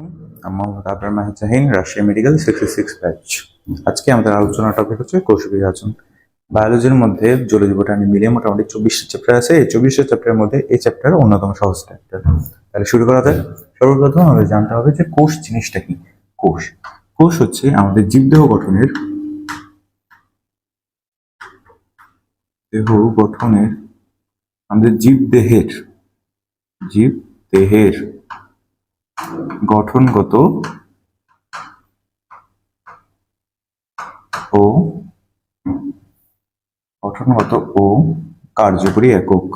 আলাইকুম। আমি Mohammad Abrar Mahid Jahin, Rajshahi medical 66 batch. আজকে আমাদের আলোচনা টপিক হচ্ছে কোষ বিভাজন। বায়োলজির মধ্যে জৈব বটানি মিলিয়ে মোটামুটি 24টা চ্যাপ্টার আছে। এই 24টা চ্যাপ্টারের মধ্যে এই চ্যাপ্টার অন্যতম সহজ চ্যাপ্টার। তাহলে শুরু করা যাক। সর্বপ্রথম আমাদের জানতে হবে যে কোষ জিনিসটা কি। কোষ কোষ হচ্ছে আমাদের জীবদেহ গঠনের আমাদের জীবদেহের গঠনগত ও কার্যকরী একক।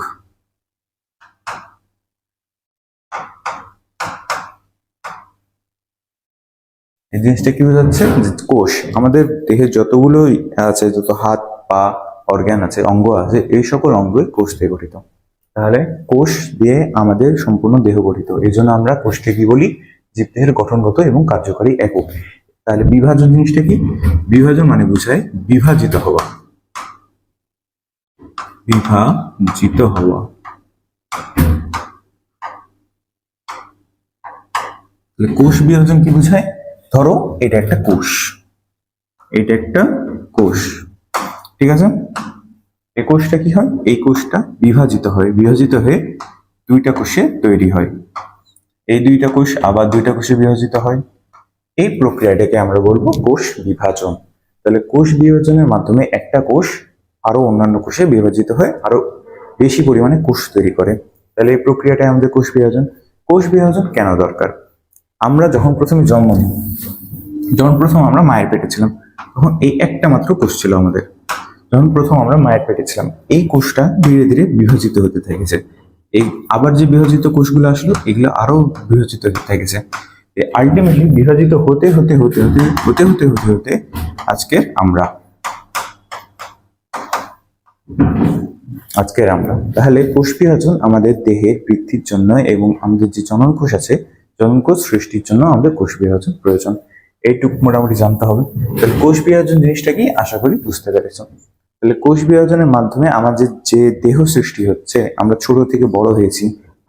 এই জিনিসটা কি বোঝাচ্ছে যে কোষ আমাদের দেহে যতগুলো আছে, যত হাত পা অর্গান আছে, অঙ্গ আছে, এই সকল অঙ্গই কোষ দিয়ে গঠিত। তাহলে কোষ দিয়ে আমাদের সম্পূর্ণ দেহ গঠিত। এই জন্য আমরা কোষকে কি বলি? জীবদেহের গঠনগত এবং কার্যকরী একক। তাহলে বিভাজন জিনিসটা কি? বিভাজন মানে বোঝায় বিভাজিত হওয়া। কোষ বিভাজন কি বোঝায়? ধরো এটা একটা কোষ, ঠিক আছে? এই কোষটা কি হয়? এই কোষটা বিভাজিত হয়ে দুইটা কোষে তৈরি হয়। এই দুইটা কোষ আবার দুইটা কোষে বিভাজিত হয়। এই প্রক্রিয়াটাকে আমরা বলবো কোষ বিভাজন। তাহলে কোষ বিভাজনের মাধ্যমে একটা কোষ আরো অন্যান্য কোষে বিভাজিত হয়, আরো বেশি পরিমাণে কোষ তৈরি করে। তাহলে এই প্রক্রিয়াটাই আমাদের কোষ বিভাজন। কোষ বিভাজন কেন দরকার? আমরা যখন প্রথমে জন্ম নিই, যখন প্রথম আমরা মায়ের পেটে ছিলাম, তখন এই একটা মাত্র কোষ ছিল আমাদের। যখন প্রথম আমরা মায়ের পেটে ছিলাম, এই কোষটা ধীরে ধীরে বিভাজিত হতে থেকেছে। এই আবার যে বিভাজিত কোষগুলো আসলো, এগুলো আরো বিভাজিত হতে থেকেছে। আলটিমেটলি বিভাজিত হতে আজকের আমরা তাহলে কোষ বিভাজন আমাদের দেহের বৃদ্ধির জন্য এবং আমাদের যে জনন কোষ আছে, জনন কোষ সৃষ্টির জন্য আমাদের কোষ বিভাজন প্রয়োজন। এইটুকু মোটামুটি জানতে হবে। তাহলে কোষ বিভাজন জিনিসটা কি, আশা করি বুঝতে পেরেছ। তাহলে কোষ বিভাজনের মাধ্যমে আমাদের যে দেহ সৃষ্টি হচ্ছে, আমরা ছোট থেকে বড় হয়েছি,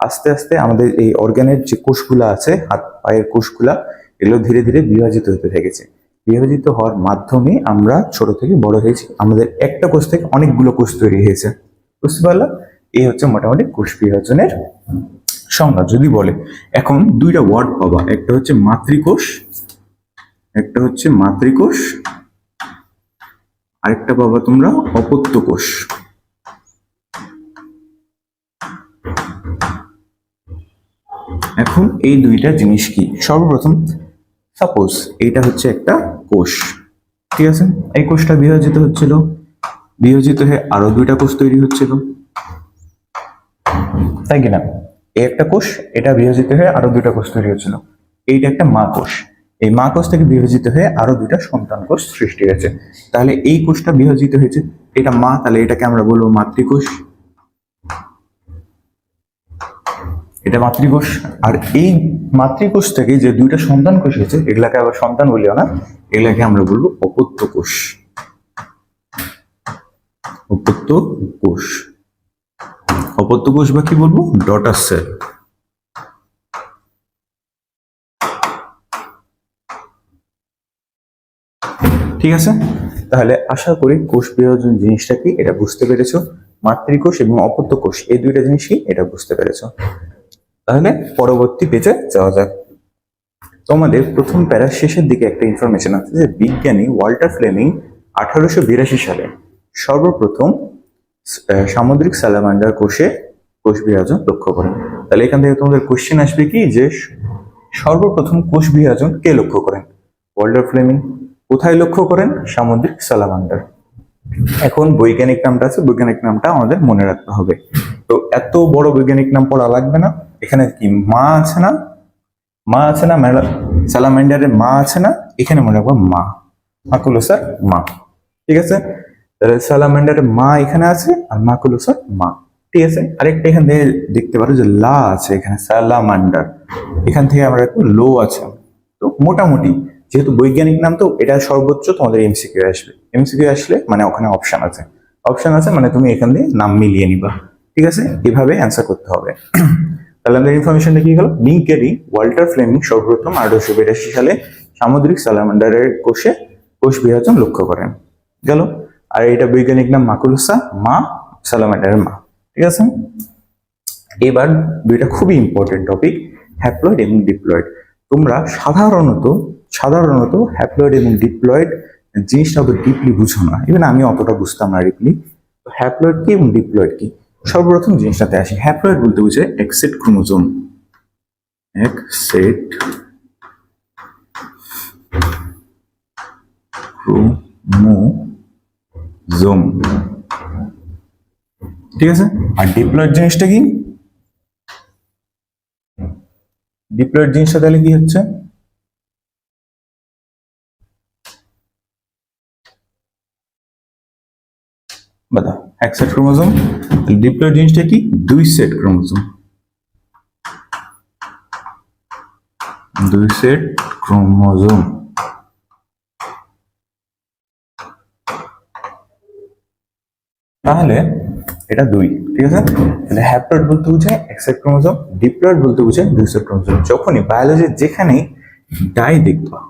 আস্তে আস্তে আমাদের এই অর্গানের যে কোষগুলা আছে, হাত পায়ের কোষগুলা, এগুলো ধীরে ধীরে বিভাজিত হতে থেকেছে। বিভাজিত হওয়ার মাধ্যমে আমরা ছোট থেকে বড় হয়েছি, আমাদের একটা কোষ থেকে অনেকগুলো কোষ তৈরি হয়েছে। বুঝতে পারলাম? এই হচ্ছে মোটামুটি কোষ বিভাজনের সংজ্ঞা। যদি বলে এখন দুইটা ওয়ার্ড পাবা, একটা হচ্ছে মাতৃকোষ, আরেকটা পাবা তোমরা অপত্য কোষ। এখন এই দুইটা জিনিস কি? সর্বপ্রথম সাপোজ এইটা হচ্ছে একটা কোষ, ঠিক আছে? এই কোষটা বিভাজিত হয়ে আরো দুইটা কোষ তৈরি হচ্ছিল, তাই কিনা? এই একটা কোষ, এটা বিভাজিত হয়ে আরো দুইটা কোষ তৈরি হচ্ছিল। এইটা একটা মা কোষ, এই মা কোষ থেকে বিভাজিত হয়ে আরো দুইটা সন্তান কোষ সৃষ্টি হয়েছে। তাহলে এই কোষটা বিভাজিত হয়েছে, এটা মা, তাহলে এটাকে আমরা বলবো মাতৃকোষ। এটা মাতৃকোষ। আর এই মাতৃকোষ থেকে যে দুইটা সন্তান কোষ হয়েছে, এগুলাকে আবার সন্তান বলিও না, এগুলাকে আমরা বলবো অপত্য কোষ। অপত্য কোষ বা কি বলবো, ডটার সেল। ঠিক আছে? তাহলে আশা করি কোষ বিভাজন জিনিসটা কি এটা বুঝতে পেরেছো। মাতৃকোষ এবং অপত্য কোষ এই দুইটা জিনিসই এটা বুঝতে পেরেছো। তাহলে পরবর্তী পেজে যাওয়া যাক। তোমাদের প্রথম প্যারার শেষের দিকে একটা ইনফরমেশন আছে যে বিজ্ঞানী ওয়াল্টার ফ্লেমিং 1882 সালে সর্বপ্রথম সামুদ্রিক স্যালামান্ডার কোষে কোষ বিভাজন লক্ষ্য করেন। তাহলে এখান থেকে তোমাদের কোশ্চেন আসবে কি যে সর্বপ্রথম কোষ বিভাজন কে লক্ষ্য করেন? Walter Fleming. কোথায় লক্ষ্য করেন? সামুদ্রিক স্যালামান্ডার। এখন বৈজ্ঞানিক নামটা আছে, বৈজ্ঞানিক নামটা আমাদের মনে রাখতে হবে। তো এত বড় বৈজ্ঞানিক নাম পড়া লাগবে না। এখানে কি মা আছে না, স্যালামান্ডারের মা আছে না, এখানে মনে রাখবো মা, মাকুলোসার মা। ঠিক আছে? তাহলে স্যালামান্ডারের মা এখানে আছে আর মাকুলোসার মা। ঠিক আছে? আরেকটা এখান থেকে দেখতে পারো যে লা আছে, এখানে স্যালামান্ডার, এখান থেকে আমরা একটু লো আছে। তো মোটামুটি যেহেতু বৈজ্ঞানিক নাম, তো এটা সর্বোচ্চ তোমাদের এমসিকিউ আসবে। এমসিকিউ আসলে মানে ওখানে অপশন আছে মানে তুমি এখান দিয়ে নাম মিলিয়ে নিবা। ঠিক আছে? এভাবে অ্যান্সার করতে হবে। তাহলে আমাদের ইনফরমেশনটা কি হলো? বিংকেরি ওয়াল্টার ফ্লেমিং সর্বপ্রথম 1882 সালে সামুদ্রিক স্যালামান্ডারের কোষ বিভাজন লক্ষ্য করেন। গেল। আর এটা বৈজ্ঞানিক নাম মাকুলুসা, মা স্যালামান্ডারের মা। ঠিক আছে, এবার দুইটা খুবই ইম্পর্টেন্ট টপিক, হ্যাপ্লয়েড এবং ডিপ্লয়েড। তোমরা সাধারণত হ্যাপ্লয়েড এবং ডিপ্লয়েড জিনিসটা অত ডিপলি বুঝো না, ইভেন আমি অতটা বুঝতাম না ডিপলি। তো হ্যাপ্লয়েড কি এবং ডিপ্লয়েড কি, সর্বপ্রথম জিনিসটাতে আসি। হ্যাপ্লয়েড বলতে বোঝায় এক সেট ক্রোমোজোম, এক সেট ক্রোমোজোম। ঠিক আছে, আর ডিপ্লয়েড জিনিসটা কি? ডিপ্লয়েড জিনিসটা তাহলে কি হচ্ছে? বাতাও, এক সেট ক্রোমোজোম। ডিপ্লয়েড জিনিসটা কি? দুই সেট ক্রোমোজোম, দুই সেট ক্রোমোজোম। তাহলে এটা দুই। ঠিক আছে, তাহলে হ্যাপ্লয়েড বলতে বোঝায় এক সেট ক্রোমোজোম, ডিপ্লয়েড বলতে বোঝায় দুই সেট ক্রোমোজোম। যখনই বায়োলজির যেখানেই ডাই দেখবা,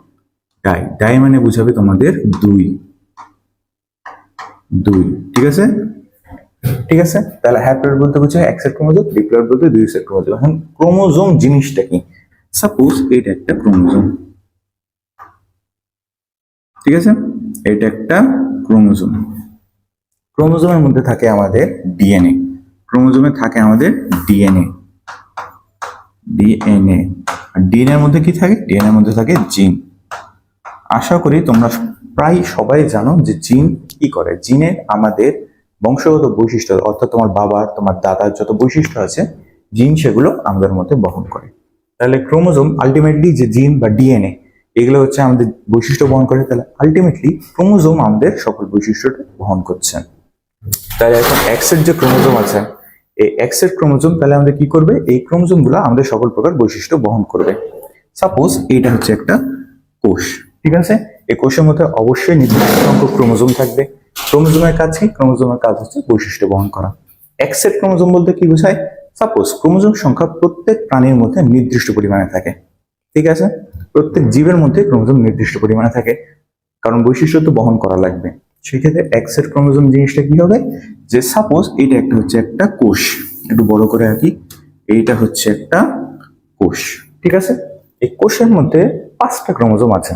ডাই মানে বুঝাবে তোমাদের দুই। ঠিক আছে, ঠিক আছে, তাহলে হ্যাপ্লয়েড বলতে বোঝায় এক সেট ক্রোমোজোম, ডিপ্লয়েড বলতে দুই সেট ক্রোমোজোম। এখন ক্রোমোজোম জিনিসটা কি? সাপোজ এটা একটা ক্রোমোজোম, ঠিক আছে, এটা একটা ক্রোমোজোম। ক্রোমোজোমের মধ্যে থাকে আমাদের ডিএনএ, ক্রোমোজোমে থাকে আমাদের ডিএনএ। আর ডিএনএ এর মধ্যে কি থাকে? ডিএনএ এর মধ্যে থাকে জিন। আশা করি তোমরা প্রায় সবাই জানো যে জিন কি করে। জিনের আমাদের বংশগত বৈশিষ্ট্য, অর্থাৎ তোমার বাবার, তোমার দাদার যত বৈশিষ্ট্য আছে, জিন সেগুলো আমাদের মধ্যে বহন করে। তাহলে ক্রোমোজোম আলটিমেটলি যে জিন বা ডিএনএ, এগুলো হচ্ছে আমাদের বৈশিষ্ট্য বহন করে। তাহলে আলটিমেটলি ক্রোমোজোম আমাদের সকল বৈশিষ্ট্যটা বহন করছে। তাহলে এখন এক্সের যে ক্রোমোজোম আছে, এই এক্সের ক্রোমোজোম তাহলে আমাদের কি করবে? এই ক্রোমোজোম গুলো আমাদের সকল প্রকার বৈশিষ্ট্য বহন করবে। সাপোজ এইটা হচ্ছে একটা কোষ, ঠিক আছে, এই কোষের মধ্যে অবশ্যই নির্দিষ্ট সংখ্যক ক্রোমোজোম থাকবে। ক্রোমোজোমের কাজ কি? ক্রোমোজোমের কাজ হচ্ছে বৈশিষ্ট্য বহন করা। এক্সের ক্রোমোজোম বলতে কি বোঝায়? সাপোজ ক্রোমোজোম সংখ্যা প্রত্যেক প্রাণীর মধ্যে নির্দিষ্ট পরিমাণে থাকে, ঠিক আছে, প্রত্যেক জীবের মধ্যে ক্রোমোজোম নির্দিষ্ট পরিমাণে থাকে, কারণ বৈশিষ্ট্য তো বহন করা লাগবে। সেক্ষেত্রে এক্সের ক্রোমোজোম জিনিসটা কি হবে? যে সাপোজ এইটা একটা হচ্ছে একটা কোষ, একটু বড় করে আঁকি, এইটা হচ্ছে একটা কোষ, ঠিক আছে, এই কোষের মধ্যে 5টা ক্রোমোজোম আছে,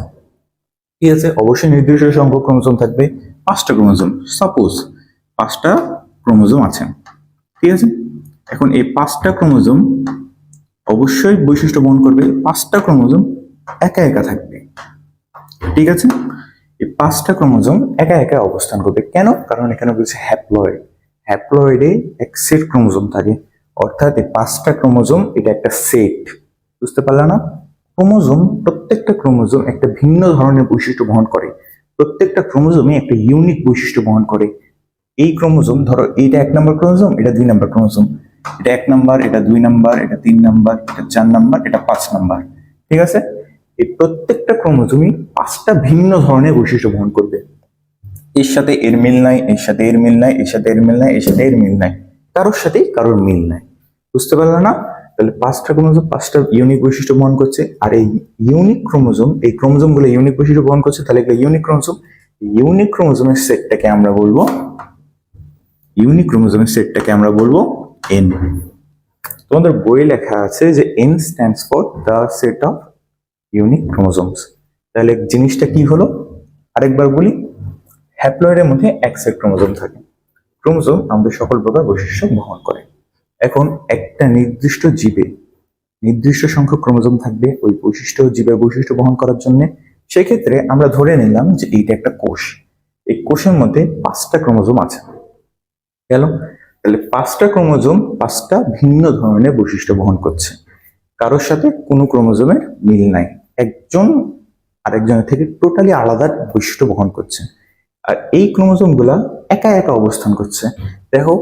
ঠিক আছে, অবশ্যই নির্দিষ্ট সংখ্যক ক্রোমোজোম থাকবে। 5টা ক্রোমোজোম, সাপোজ 5টা ক্রোমোজোম আছে, ঠিক আছে। এখন এই 5টা ক্রোমোজোম অবশ্যই বৈশিষ্ট্য বহন করবে। 5টা ক্রোমোজোম একা একা থাকবে, ঠিক আছে, এই 5টা ক্রোমোজোম একা একা অবস্থান করবে। কেন? কারণ এখানে বলছে হ্যাপ্লয়েড, হ্যাপ্লয়েডে এক সেট ক্রোমোজোম থাকে, অর্থাৎ এই 5টা ক্রোমোজোম এটা একটা সেট। বুঝতে পারলা না? ক্রোমোজোম, প্রত্যেকটা ক্রোমোজোম একটা ভিন্ন ধরনের বৈশিষ্ট্য বহন করে, প্রত্যেকটা ক্রোমোজোমে একটা ইউনিক বৈশিষ্ট্য বহন করে। এই ক্রোমোজোম ধরো এইটা 1 নম্বর ক্রোমোজোম, এটা 2 নম্বর ক্রোমোজোম, এটা 1 নম্বর, এটা 2 নম্বর, এটা 3 নম্বর, এটা 4 নম্বর, এটা 5 নম্বর, ঠিক আছে। এই প্রত্যেকটা ক্রোমোজোমই 5টা ভিন্ন ধরনের বৈশিষ্ট্য বহন করবে। এর সাথে এর মিল নাই, এর সাথে এর মিল নাই, এর সাথে এর মিল নাই, এর সাথে এর মিল নাই, কারোর সাথেই কারোর মিল নাই। বুঝতে পারলো না? তাহলে 5টা ক্রোমোজোম 5টা ইউনিক বৈশিষ্ট্য বহন করছে। আর এই ইউনিক ক্রোমোজোম, এই ক্রোমোজোম গুলো ইউনিক বৈশিষ্ট্য বহন করছে, তাহলে এগুলো ইউনিক ক্রোমোজোম। ইউনিক ক্রোমোজোমের সেটটাকে আমরা বলবো, ইউনিক ক্রোমোজোমের সেটটাকে আমরা বলবো এন। তোমাদের বই লেখা আছে যে N stands for the set of unique chromosomes. তাহলে জিনিসটা কি হলো? আরেকবার বলি, হ্যাপ্লয়েডের মধ্যে এক সেট ক্রোমোজোম থাকে। ক্রোমোজোম আমাদের সকল প্রকার বৈশিষ্ট্য বহন করে। এখন একটা নির্দিষ্ট জীবে নির্দিষ্ট সংখ্যক ক্রোমোজোম থাকবে ওই বৈশিষ্ট্য, জীবের বৈশিষ্ট্য বহন করার জন্য। সেক্ষেত্রে আমরা ধরে নিলাম যে এইটা একটা কোষ, এই কোষের মধ্যে 5টা ক্রোমোজোম আছে, গেল। তাহলে 5টা ক্রোমোজোম 5টা ভিন্ন ধরনের বৈশিষ্ট্য বহন করছে, কারোর সাথে কোনো ক্রোমোজোমের মিল নাই, একজন আরেকজনের থেকে টোটালি আলাদা বৈশিষ্ট্য বহন করছে। আর এই ক্রোমোজোম গুলা একা একা অবস্থান করছে। দেখো,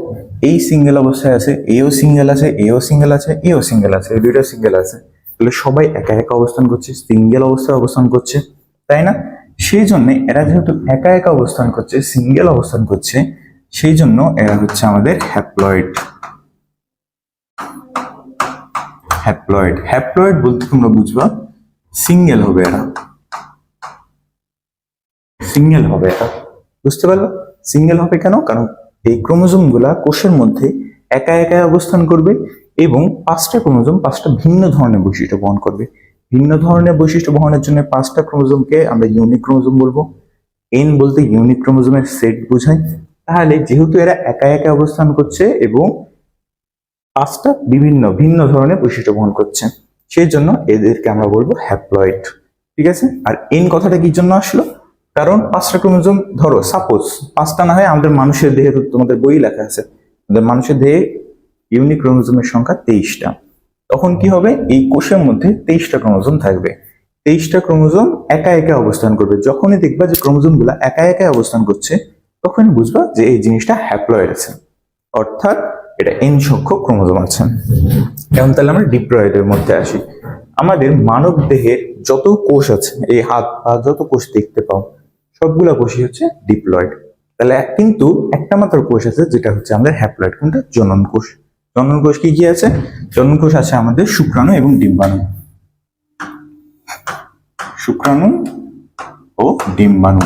এই সিঙ্গেল অবস্থায় আছে, এও সিঙ্গেল আছে, এও সিঙ্গেল আছে, এও সিঙ্গেল আছে, এই দুইটা সিঙ্গেল আছে। তাহলে সবাই একা একা অবস্থান করছে, সিঙ্গেল অবস্থায় অবস্থান করছে, তাই না? সেই জন্য এরা যেহেতু একা একা অবস্থান করছে, সিঙ্গেল অবস্থান করছে, সেই জন্য এরা হচ্ছে আমাদের হ্যাপ্লয়েড। হ্যাপ্লয়েড। হ্যাপ্লয়েড বলতে তোমরা বুঝবা সিঙ্গেল হবে এরা, সিঙ্গেল হবে এরা, বুঝতে পারলো? সিঙ্গেল হবে কেন? কারণ এই ক্রোমোজোম গুলা কোষের মধ্যে একা একা অবস্থান করবে এবং 5টা ক্রোমোজোম 5টা ভিন্ন ধরনের বৈশিষ্ট্য বহন করবে। ভিন্ন ধরনের বৈশিষ্ট্য বহনের জন্য 5টা ক্রোমোজোমকে আমরা ইউনিক ক্রোমোজোম বলবো। এন বলতে ইউনিক ক্রোমোজোমের সেট বোঝায়। তাহলে যেহেতু এরা একা একা অবস্থান করছে এবং 5টা ভিন্ন ধরনের বৈশিষ্ট্য বহন করছে, সেই জন্য এদেরকে আমরা বলবো হ্যাপ্লয়েড। ঠিক আছে? আর এন কথাটা কি জন্য আসলো? কারণ 5টা ক্রোমোজোম, ধরো সাপোজ 5টা না হয়, আমাদের মানুষের দেহে তো তোমাদের বই লেখা আছে, আমাদের মানুষের দেহে ইউনিক ক্রোমোজোমের সংখ্যা 23টা। তখন কি হবে? এই কোষের মধ্যে 23টা ক্রোমোজোম থাকবে। 23টা ক্রোমোজোম একা একা অবস্থান করবে। যখনই দেখবা যে ক্রোমোজোম গুলা একা একা অবস্থান করছে, তখনই বুঝবা যে এই জিনিসটা হ্যাপ্লয়েড আছে, অর্থাৎ এটা এন সংখ্যক ক্রোমোজোম আছে। এখন তাহলে আমরা ডিপ্লয়েডের মধ্যে আসি। আমাদের মানব দেহের যত কোষ আছে, এই হাত পা যত কোষ দেখতে পাও, সবগুলা কোষই হচ্ছে ডিপ্লয়েড। তাহলে কিন্তু একটা মাত্র কোষ আছে যেটা হচ্ছে আমাদের হ্যাপ্লয়েড। কোনটা? জনন কোষ। জনন কোষ কি কি আছে? জনন কোষ আছে আমাদের শুক্রাণু এবং ডিম্বাণু। শুক্রাণু ও ডিম্বাণু,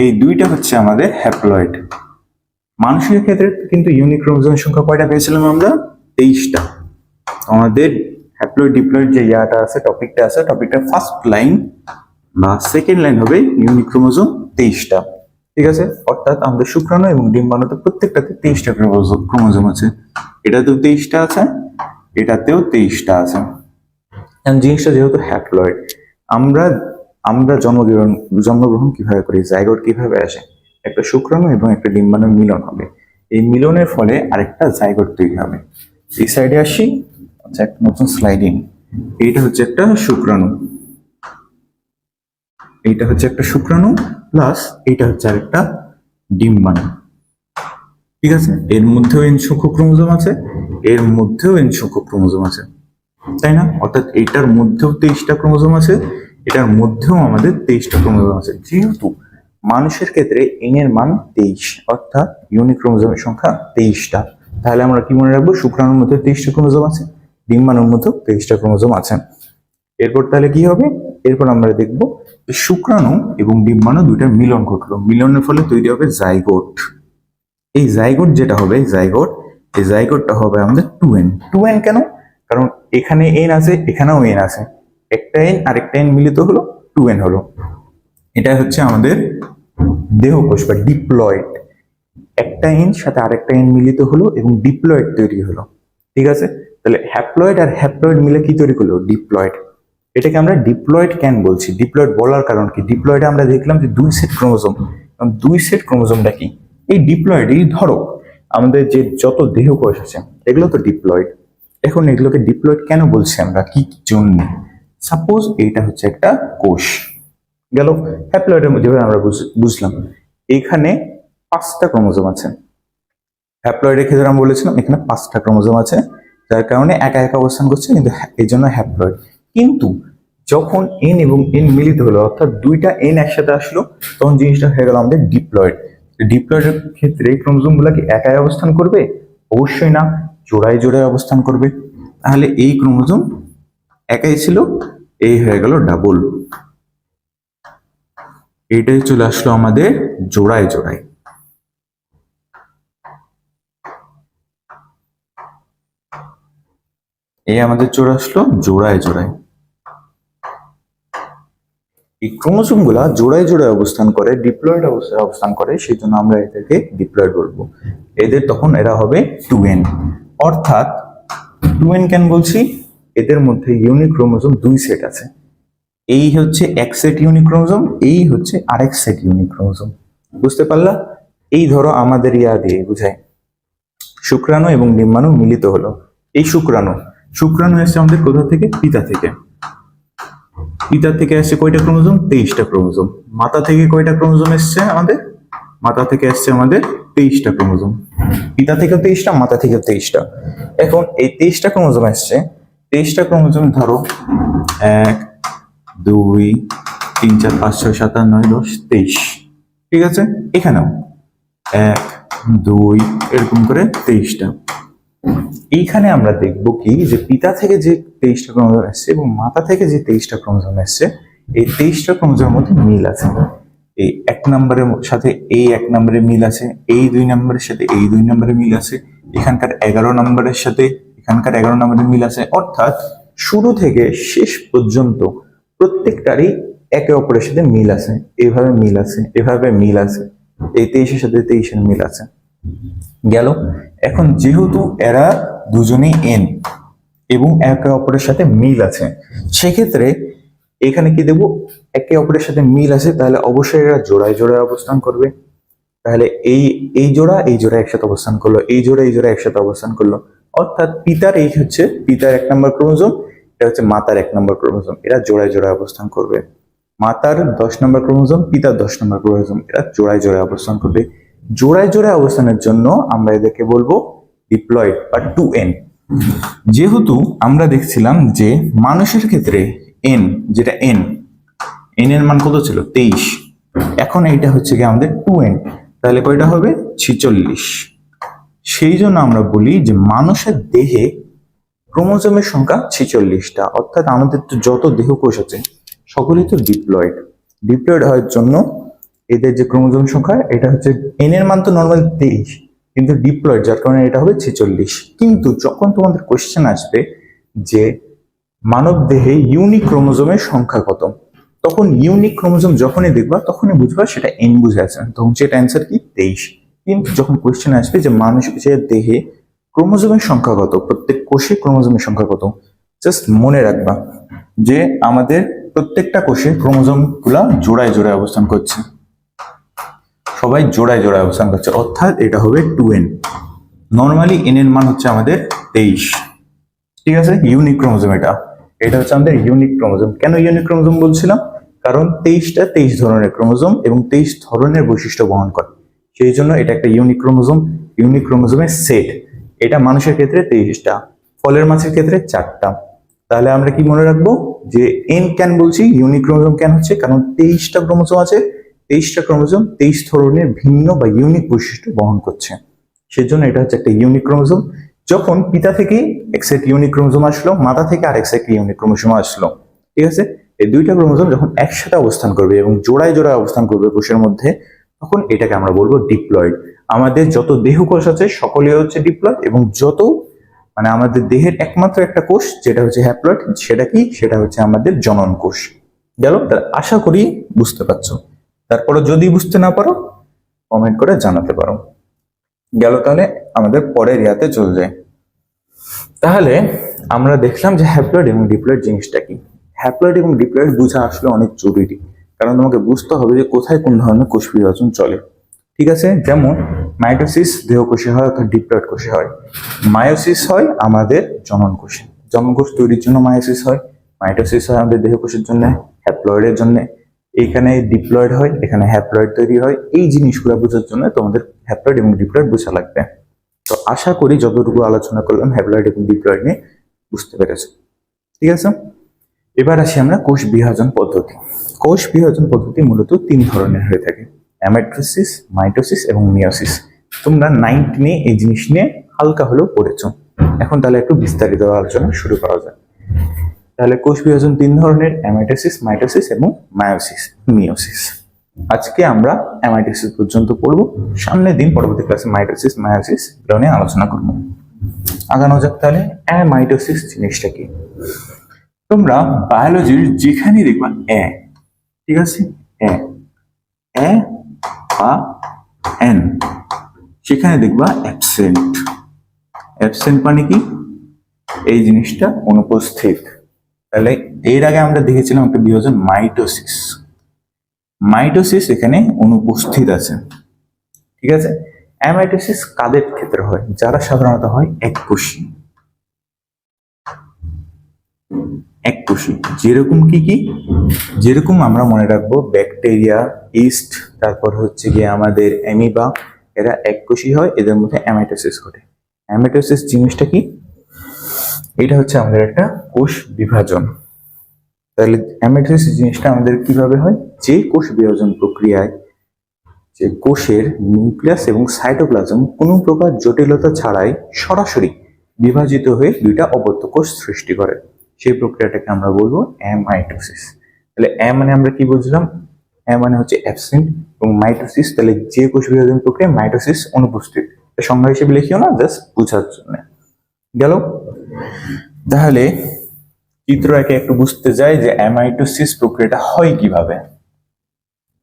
এই দুইটা হচ্ছে আমাদের হ্যাপ্লয়েড। মানুষের ক্ষেত্রে কিন্তু ইউনিক ক্রোমোজোমের সংখ্যা কয়টা পেয়েছিলাম আমরা? 23টা। আমাদের হ্যাপ্লয়েড ডিপ্লয়েড যে ইয়াটা আছে, টপিকটা আছে, টপিকটা ফার্স্ট লাইন বা সেকেন্ড লাইন হবে ইউনিক ক্রোমোজোম 23টা। ঠিক আছে? অর্থাৎ আমাদের শুক্রাণু এবং ডিম্বাণুতে প্রত্যেকটাতে 23টা ক্রোমোজোম আছে। এটাতেও 23টা আছে, এটাতেও 23টা আছে। জিনিসটা যেহেতু হ্যাপ্লয়েড, আমরা আমরা জন্মগ্রহণ কিভাবে করি, জাইগোট কিভাবে আসে? একটা শুক্রাণু এবং একটা ডিম্বাণুর মিলন হবে। এই মিলনের ফলে আরেকটা জাইগোট তৈরি হবে। এই সাইডে আসি, আচ্ছা একটা নতুন স্লাইডিং। এইটা হচ্ছে একটা শুক্রাণু, এইটা হচ্ছে একটা শুক্রাণু প্লাস এইটা হচ্ছে আরেকটা ডিম্বাণু। ঠিক আছে? এর মধ্যেও এন সংখ্যক ক্রোমোজোম আছে, এর মধ্যেও এন সংখ্যক ক্রোমোজোম আছে, তাই না? অর্থাৎ এইটার মধ্যেও 23টা ক্রোমোজোম আছে, এটার মধ্যেও আমাদের 23টা ক্রোমোজোম আছে। যেহেতু মানুষের ক্ষেত্রে এন এর মান 23, অর্থাৎ ইউনিক ক্রোমোজোমের সংখ্যা 23টা, তাহলে আমরা কি মনে রাখবো? শুক্রাণুর মধ্যে 23টা ক্রোমোজোম আছে, ডিম্বাণুর মধ্যেও 23টা ক্রোমোজোম আছে। এরপর তাহলে কি হবে? এরপর আমরা দেখব যে শুক্রাণু এবং ডিম্বাণু দুইটার মিলন ঘটলো, মিলনের ফলে তৈরি হবে জাইগোট। এই জাইগোট যেটা হবে, জাইগোট, এই জাইগোটটা হবে আমাদের 2n। 2n কেন? কারণ এখানে এন আছে, এখানেও এন আছে, একটা এন আর একটা এন মিলিত হলো 2n হলো। এটা হচ্ছে আমাদের দেহকোষ বা ডিপ্লয়েড। একটা এন সাথে আরেকটা এন মিলিত হলো এবং ডিপ্লয়েড তৈরি হলো। ঠিক আছে? তাহলে হ্যাপ্লয়েড আর হ্যাপ্লয়েড মিলে কি তৈরি করলো? ডিপ্লয়েড। এটাকে আমরা ডিপ্লয়েড কেন বলছি? ডিপ্লয়েড বলার কারণ কি? ডিপ্লয়েডে আমরা দেখলাম যে 2 সেট ক্রোমোজোম। 2 সেট ক্রোমোজোমটা কি? এই ডিপ্লয়েডই ধরো আমাদের যে যত দেহকোষ আছে এগুলো তো ডিপ্লয়েড। এখন এগুলোকে ডিপ্লয়েড কেন বলছি আমরা, কি জন্য? সাপোজ এইটা হচ্ছে একটা কোষ গেল, হ্যাপ্লয়েডের মধ্যে আমরা বুঝলাম এখানে 5টা ক্রোমোজোম আছে। হ্যাপ্লয়েডের ক্ষেত্রে আমরা বলেছিলাম এখানে 5টা ক্রোমোজোম আছে, যার কারণে একা একা অবস্থান করছে, কিন্তু এই জন্য হ্যাপ্লয়েড। কিন্তু যখন এন এবং এন মিলিত হলো, অর্থাৎ দুইটা এন একসাথে আসলো, তখন জিনিসটা হয়ে গেল আমাদের ডিপ্লয়েড। ডিপ্লয়েডের ক্ষেত্রে ক্রোমোজোম গুলা কি একাই অবস্থান করবে? অবশ্যই না, জোড়ায় জোড়ায় অবস্থান করবে। তাহলে এই ক্রোমোজোম একাই ছিল, এই হয়ে গেল ডাবল, এইটাই চলে আসলো আমাদের জোড়ায় জোড়ায়। এই আমাদের চলে আসলো জোড়ায় জোড়ায়। এই ক্রোমোজোম গুলা জোড়ায় জোড়ায় অবস্থান করে, ডিপ্লয়েড অবস্থায় অবস্থান করে, সেই জন্য আমরা এদেরকে ডিপ্লয়েড বলবো। এদের তখন এরা হবে 2n। অর্থাৎ 2n কেন বলছি? এদের মধ্যে ইউনিক ক্রোমোজোম 2 সেট আছে। এই হচ্ছে এক সেট ইউনিক ক্রোমোজোম, এই হচ্ছে আরেক সেট ইউনিক ক্রোমোজোম। বুঝতে পারলা? এই ধরো আমাদের ইয়া দিয়ে বুঝাই, শুক্রাণু এবং ডিম্বাণু মিলিত হলো। এই শুক্রাণু এসছে আমাদের কোথা থেকে? পিতা থেকে। পিতা থেকে আসছে কয়টা ক্রোমোজোম? 23টা ক্রোমোজোম। মাতা থেকে কয়টা ক্রোমোজোম এসছে আমাদের? মাতা থেকে আসছে আমাদের 23টা ক্রোমোজোম। পিতা থেকে 23টা, মাতা থেকে 23টা। এখন এই 23টা ক্রোমোজোম আসছে, 23টা ক্রোমোজোম ধরো 1 2 3 4 5 6 7 8 9 10 23। ঠিক আছে? এখানেও 1 2 এরকম করে 23টা। এইখানে আমরা দেখব কি যে পিতা থেকে যে 23টা ক্রোমোজোম এসছে এবং মাতা থেকে যে 23টা ক্রোমোজোম এসছে, এই 23টা ক্রোমোজোমের মধ্যে মিল আছে। এই 1 নম্বরের সাথে এই 1 নম্বরে মিল আছে, এই 2 নম্বরের সাথে এই 2 নম্বরে মিল আছে, এখানকার 11 নম্বরের সাথে এখানকার 11 নম্বরে মিল আছে। অর্থাৎ শুরু থেকে শেষ পর্যন্ত প্রত্যেকটারই একে অপরের সাথে মিল আছে, এভাবে মিল আছে, এভাবে মিল আছে, এই 23-এর সাথে 23-এর মিল আছে। গেল। এখন যেহেতু এরা দুজনেই এন এবং একে অপরের সাথে মিল আছে, সেক্ষেত্রে এখানে কি দেব, একে অপরের সাথে মিল আছে, তাহলে অবশ্যই এরা জোড়ায় জোড়ায় অবস্থান করবে। তাহলে এই জোড়া একসাথে অবস্থান করলো, এই জোড়া একসাথে অবস্থান করলো। অর্থাৎ পিতার এই হচ্ছে পিতার 1 নম্বর ক্রোমোজোম, এটা হচ্ছে মাতার 1 নম্বর ক্রোমোজোম, এরা জোড়ায় জোড়ায় অবস্থান করবে। মাতার 10 নম্বর ক্রোমোজোম, পিতার 10 নম্বর ক্রোমোজোম, এরা জোড়ায় জোড়ায় অবস্থান করবে। জোড়ায় জোড়ায় অবস্থানের জন্য আমরা এদেরকে বলবো ডিপ্লয়েড বা 2n। যেহেতু আমরা দেখছিলাম যে মানুষের ক্ষেত্রে এন, যেটা এন এর মান কত ছিল 23, এখন এইটা হচ্ছে কি আমাদের 2n, তাহলে কয়টা হবে 46। সেই জন্য আমরা বলি যে মানুষের দেহে ক্রোমোজোমের সংখ্যা 46টা। অর্থাৎ আমাদের তো যত দেহকোষ আছে সকলেই তো ডিপ্লয়েড। ডিপ্লয়েড হওয়ার জন্য এদের যে ক্রোমোজোম সংখ্যা, এটা হচ্ছে এন এর মান তো নর্মাল 23, কিন্তু ডিপ্লয়েড যার কারণে এটা হবে 46। কিন্তু যখন তোমাদের কোশ্চেন আসবে যে মানব দেহে ইউনিক ক্রোমোজোমের সংখ্যা কত, তখন ইউনিক ক্রোমোজোম যখনই দেখবা তখনই বুঝবা সেটা এন বুঝে আছে, তখন সেটা অ্যান্সার কি 23। কিন্তু যখন কোশ্চেন আসবে যে মানুষের দেহে ক্রোমোজোমের সংখ্যা কত, প্রত্যেক কোষে ক্রোমোজোমের সংখ্যা কত, জাস্ট মনে রাখবা যে আমাদের প্রত্যেকটা কোষে ক্রোমোজোম গুলা জোড়ায় জোড়ায় অবস্থান করছে, সবাই জোড়ায় জোড়ায় অবস্থান করছে, অর্থাৎ এটা হবে 2n। নর্মালি এন এর মান হচ্ছে আমাদের 23, ঠিক আছে। ইউনিক ক্রোমোজোম এটা হচ্ছে আমাদের ইউনিক ক্রোমোজোম। কেন ইউনিক ক্রোমোজোম বলছিলাম, কারণ 23টা 23 ধরনের ক্রোমোজোম এবং 23 ধরনের বৈশিষ্ট্য বহন করে, সেই জন্য এটা একটা ইউনিক ক্রোমোজোম। ইউনিক ক্রোমোজোমের সেট, এটা মানুষের ক্ষেত্রে 23টা, ফলের মাছের ক্ষেত্রে 4টা। তাহলে আমরা কি মনে রাখবো যে এন কেন বলছি, ইউনিক ক্রোমোজোম কেন হচ্ছে, কারণ 23টা ক্রোমোজোম আছে, 23টা ক্রোমোজোম 23 ধরনের ভিন্ন বা ইউনিক বৈশিষ্ট্য বহন করছে, সেজন্য এটা হচ্ছে একটা ইউনিক ক্রোমোজোম। যখন পিতা থেকে এক সেট ইউনিক ক্রোমোজোম আসলো, মাতা থেকে আরেক সেট ইউনিক ক্রোমোজোম আসলো, ঠিক আছে, এই দুইটা ক্রোমোজোম যখন একসাথে অবস্থান করবে এবং জোড়ায় জোড়ায় অবস্থান করবে কোষের মধ্যে, তখন এটাকে আমরা বলবো ডিপ্লয়েড। আমাদের যত দেহকোষ আছে সকলে হচ্ছে ডিপ্লয়েড, এবং যত মানে আমাদের দেহের একমাত্র একটা কোষ যেটা হচ্ছে হ্যাপ্লয়েড, সেটা কি, সেটা হচ্ছে আমাদের জনন কোষ। গেল। আশা করি বুঝতে পারছো। তারপরে যদি বুঝতে না পারো কমেন্ট করে জানাতে পারো। গেল। তাহলে আমাদের পরের ইয়াতে চলে যায়। তাহলে আমরা দেখলাম যে হ্যাপ্লয়েড এবং ডিপ্লয়েড জিনিসটা কি। হ্যাপ্লয়েড এবং ডিপ্লয়েড বোঝা আসলে অনেক জরুরি, কারণ তোমাকে বুঝতে হবে যে কোথায় কোন ধরনের কোষ বিভাজন চলে, ঠিক আছে। যেমন মাইটোসিস দেহকোষে হয় অর্থাৎ ডিপ্লয়েড কোষে হয়, মায়োসিস হয় আমাদের জনন কোষে, জনন কোষ তৈরির জন্য মায়োসিস হয়, মাইটোসিস হয় আমাদের দেহকোষের জন্য, হ্যাপ্লয়েডের জন্য। এইখানে ডিপ্লয়েড হয়, এখানে হ্যাপ্লয়েড তৈরি হয়। এই জিনিসগুলো বোঝার জন্য তোমাদের হ্যাপ্লয়েড এবং ডিপ্লয়েড বোঝা লাগবে। তো আশা করি যতটুকু আলোচনা করলাম হ্যাপ্লয়েড এবং ডিপ্লয়েড নিয়ে বুঝতে পেরেছো, ঠিক আছে। এবার আসি আমরা কোষ বিভাজন পদ্ধতি। কোষ বিভাজন পদ্ধতি মূলত 3 ধরনের হয়ে থাকে, অ্যামেটোসিস, মাইটোসিস এবং মিয়োসিস। তোমরা 9 এই জিনিস নিয়ে হালকা হলেও পড়েছো। এখন তাহলে একটু বিস্তারিত আলোচনা শুরু করা যায়। তাহলে কোষ বিভাজন 3 ধরনের, অ্যামেটোসিস, মাইটোসিস এবং মিয়োসিস। আজকে আমরা অ্যামাইটোসিস পর্যন্ত পড়ব, সামনের দিন পরবর্তী ক্লাসে মাইটোসিস, মায়োসিস এগুলো নিয়ে আলোচনা করব। আগানো যাক। তাহলে অ্যামাইটোসিস জিনিসটা কি। তোমরা বায়োলজির যেখানে দেখবা ঠিক আছে, এ বা এন, সেখানে দেখবা অ্যাবসেন্ট। অ্যাবসেন্ট মানে কি, এই জিনিসটা অনুপস্থিত। তাহলে এর আগে আমরা দেখেছিলাম একটা বিভাজন মাইটোসিস। মাইটোসিস এখানে অনুপস্থিত আছে, ঠিক আছে। অ্যামাইটোসিস কাদের ক্ষেত্রে হয়, যারা সাধারণত হয় এককোষী। যেরকম কি, যেরকম আমরা মনে রাখবো ব্যাকটেরিয়া, ইস্ট, তারপর হচ্ছে গিয়ে আমাদের অ্যামিবা, এরা এককোষী হয়, এদের মধ্যে অ্যামাইটোসিস ঘটে। অ্যামাইটোসিস জিনিসটা কি, এটা হচ্ছে আমাদের একটা কোষ বিভাজন। তাহলে অ্যামাইটোসিস জিনিসটা আমাদের কিভাবে হয়, যে কোষ বিভাজন প্রক্রিয়ায় যে কোষের নিউক্লিয়াস এবং সাইটোপ্লাজম কোনো প্রকার জটিলতা ছাড়াই সরাসরি বিভাজিত হয়ে দুইটা অবদ্ধ কোষ সৃষ্টি করে, সেই প্রক্রিয়াটাকে আমরা বলবো অ্যামাইটোসিস। তাহলে মানে আমরা কি বুঝলাম? মানে হচ্ছে অ্যাবসেন্ট, এবং মাইটোসিস তাহলে যে কোষ বিভাজন প্রক্রিয়া, মাইটোসিস অনুপস্থিত। সংজ্ঞা হিসেবে লিখিও না, জাস্ট বোঝার জন্য গেল। তাহলে চিত্র একে একটু বুঝতে যাই যে অ্যামাইটোসিস প্রক্রিয়াটা হয় কিভাবে।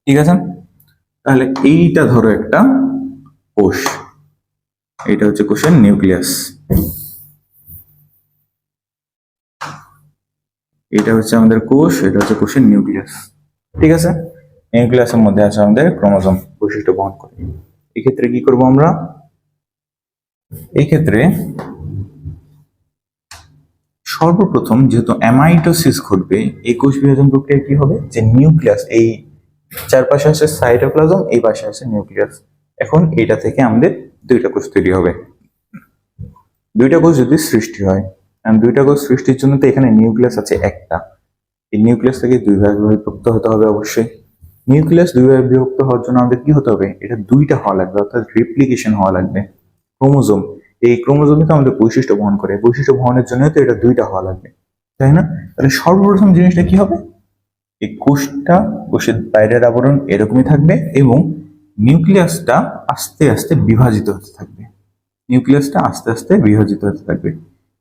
ঠিক আছে, তাহলে এইটা ধরো একটা কোষ, এটা হচ্ছে কোষের নিউক্লিয়াস, এটা হচ্ছে আমাদের কোষ, এটা হচ্ছে কোষের নিউক্লিয়াস। ঠিক আছে, নিউক্লিয়াসের মধ্যে আছে আমাদের ক্রোমোজোম বৈশিষ্ট্য বহন করে। এক্ষেত্রে কি করব আমরা? এই ক্ষেত্রে সর্বপ্রথম যেহেতু অ্যামাইটোসিস ঘটবে, এই কোষ বিভাজন প্রক্রিয়া কি হবে, যে নিউক্লিয়াস, এই চারপাশে আছে সাইটোপ্লাজম, এই পাশে আছে নিউক্লিয়াস। এখন এটা থেকে আমাদের দুইটা কোষ তৈরি হবে। দুইটা কোষ যদি সৃষ্টি হয়, দুইটা কোষ সৃষ্টির জন্য তো এখানে নিউক্লিয়াস আছে একটা, এই নিউক্লিয়াস থেকে দুই ভাগে বিভক্ত হতে হবে অবশ্যই। নিউক্লিয়াস দুই ভাগে বিভক্ত হওয়ার জন্য আমাদের কি হতে হবে, এটা দুইটা হওয়া লাগবে, অর্থাৎ রেপ্লিকেশন হওয়া লাগবে। ক্রোমোজোম, এই ক্রোমোজোমই তো আমাদের বৈশিষ্ট্য বহন করে, বৈশিষ্ট্য বহনের জন্য তো এটা দুইটা হওয়া লাগবে, তাই না? তাহলে সর্বপ্রথম জিনিসটা কি হবে, এই কোষটা, কোষের বাইরের আবরণ এরকমই থাকবে এবং নিউক্লিয়াসটা আস্তে আস্তে বিভাজিত হতে থাকবে, নিউক্লিয়াসটা আস্তে আস্তে বিভাজিত হতে থাকবে।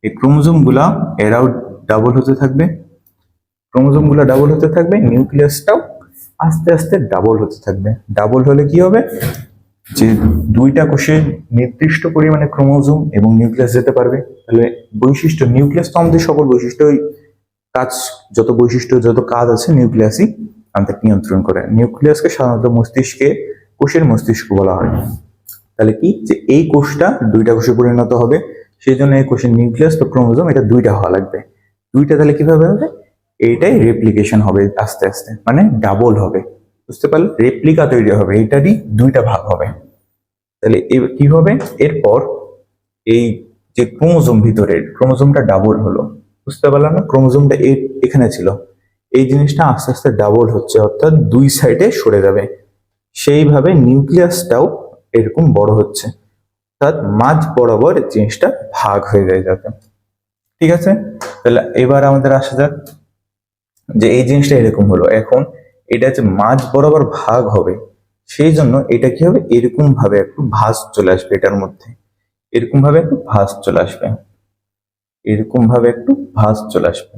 এই ক্রোমোজোম গুলা এরাও ডাবল হতে থাকবে, ক্রোমোজোম গুলা ডাবল হতে থাকবে, নিউক্লিয়াসটাও আস্তে আস্তে ডাবল হতে থাকবে। ডাবল হলে কি হবে, যে দুইটা কোষে নির্দিষ্ট পরিমাণে ক্রোমোজোম এবং নিউক্লিয়াস যেতে পারবে। তাহলে বৈশিষ্ট্য, নিউক্লিয়াস তো আমাদের সকল বৈশিষ্ট্য, কাজ, যত বৈশিষ্ট্য যত কাজ আছে নিউক্লিয়াসই আমাদের নিয়ন্ত্রণ করে। নিউক্লিয়াসকে সাধারণত মস্তিষ্কে, কোষের মস্তিষ্ক বলা হয়। তাহলে কি, যে এই কোষটা দুইটা কোষে পরিণত হবে, সেই জন্য এই কোষের নিউক্লিয়াস তো ক্রোমোজোম এটা দুইটা হওয়া লাগবে। দুইটা তাহলে কিভাবে হবে, এইটাই রেপ্লিকেশন হবে আস্তে আস্তে, মানে ডাবল হবে। বুঝতে পারলে, রেপ্লিকা তৈরি হবে, এইটারই দুইটা ভাগ হবে। তাহলে কি হবে, এরপর এই যে ক্রোমোজোম ভিতরের ক্রোমোজোমটা ডাবল হলো, বুঝতে পারলাম না, ক্রোমোজোমটা এখানে ছিল, এই জিনিসটা আস্তে আস্তে ডাবল হচ্ছে, অর্থাৎ দুই সাইডে সরে যাবে। সেইভাবে নিউক্লিয়াসটাও এরকম বড় হচ্ছে, অর্থাৎ মাঝ বরাবর জিনিসটা ভাগ হয়ে যায় যাতে। ঠিক আছে, তাহলে এবার আমাদের আসা যাক যে এই জিনিসটা এরকম হলো, এখন এটা যে মাঝ বরাবর ভাগ হবে, সেই জন্য এটা কি হবে, এরকম ভাবে একটু ভাঁজ চলে আসবে এটার মধ্যে, এরকম ভাবে একটু ভাঁজ চলে আসবে, এরকম ভাবে একটু ভাঁজ চলে আসবে,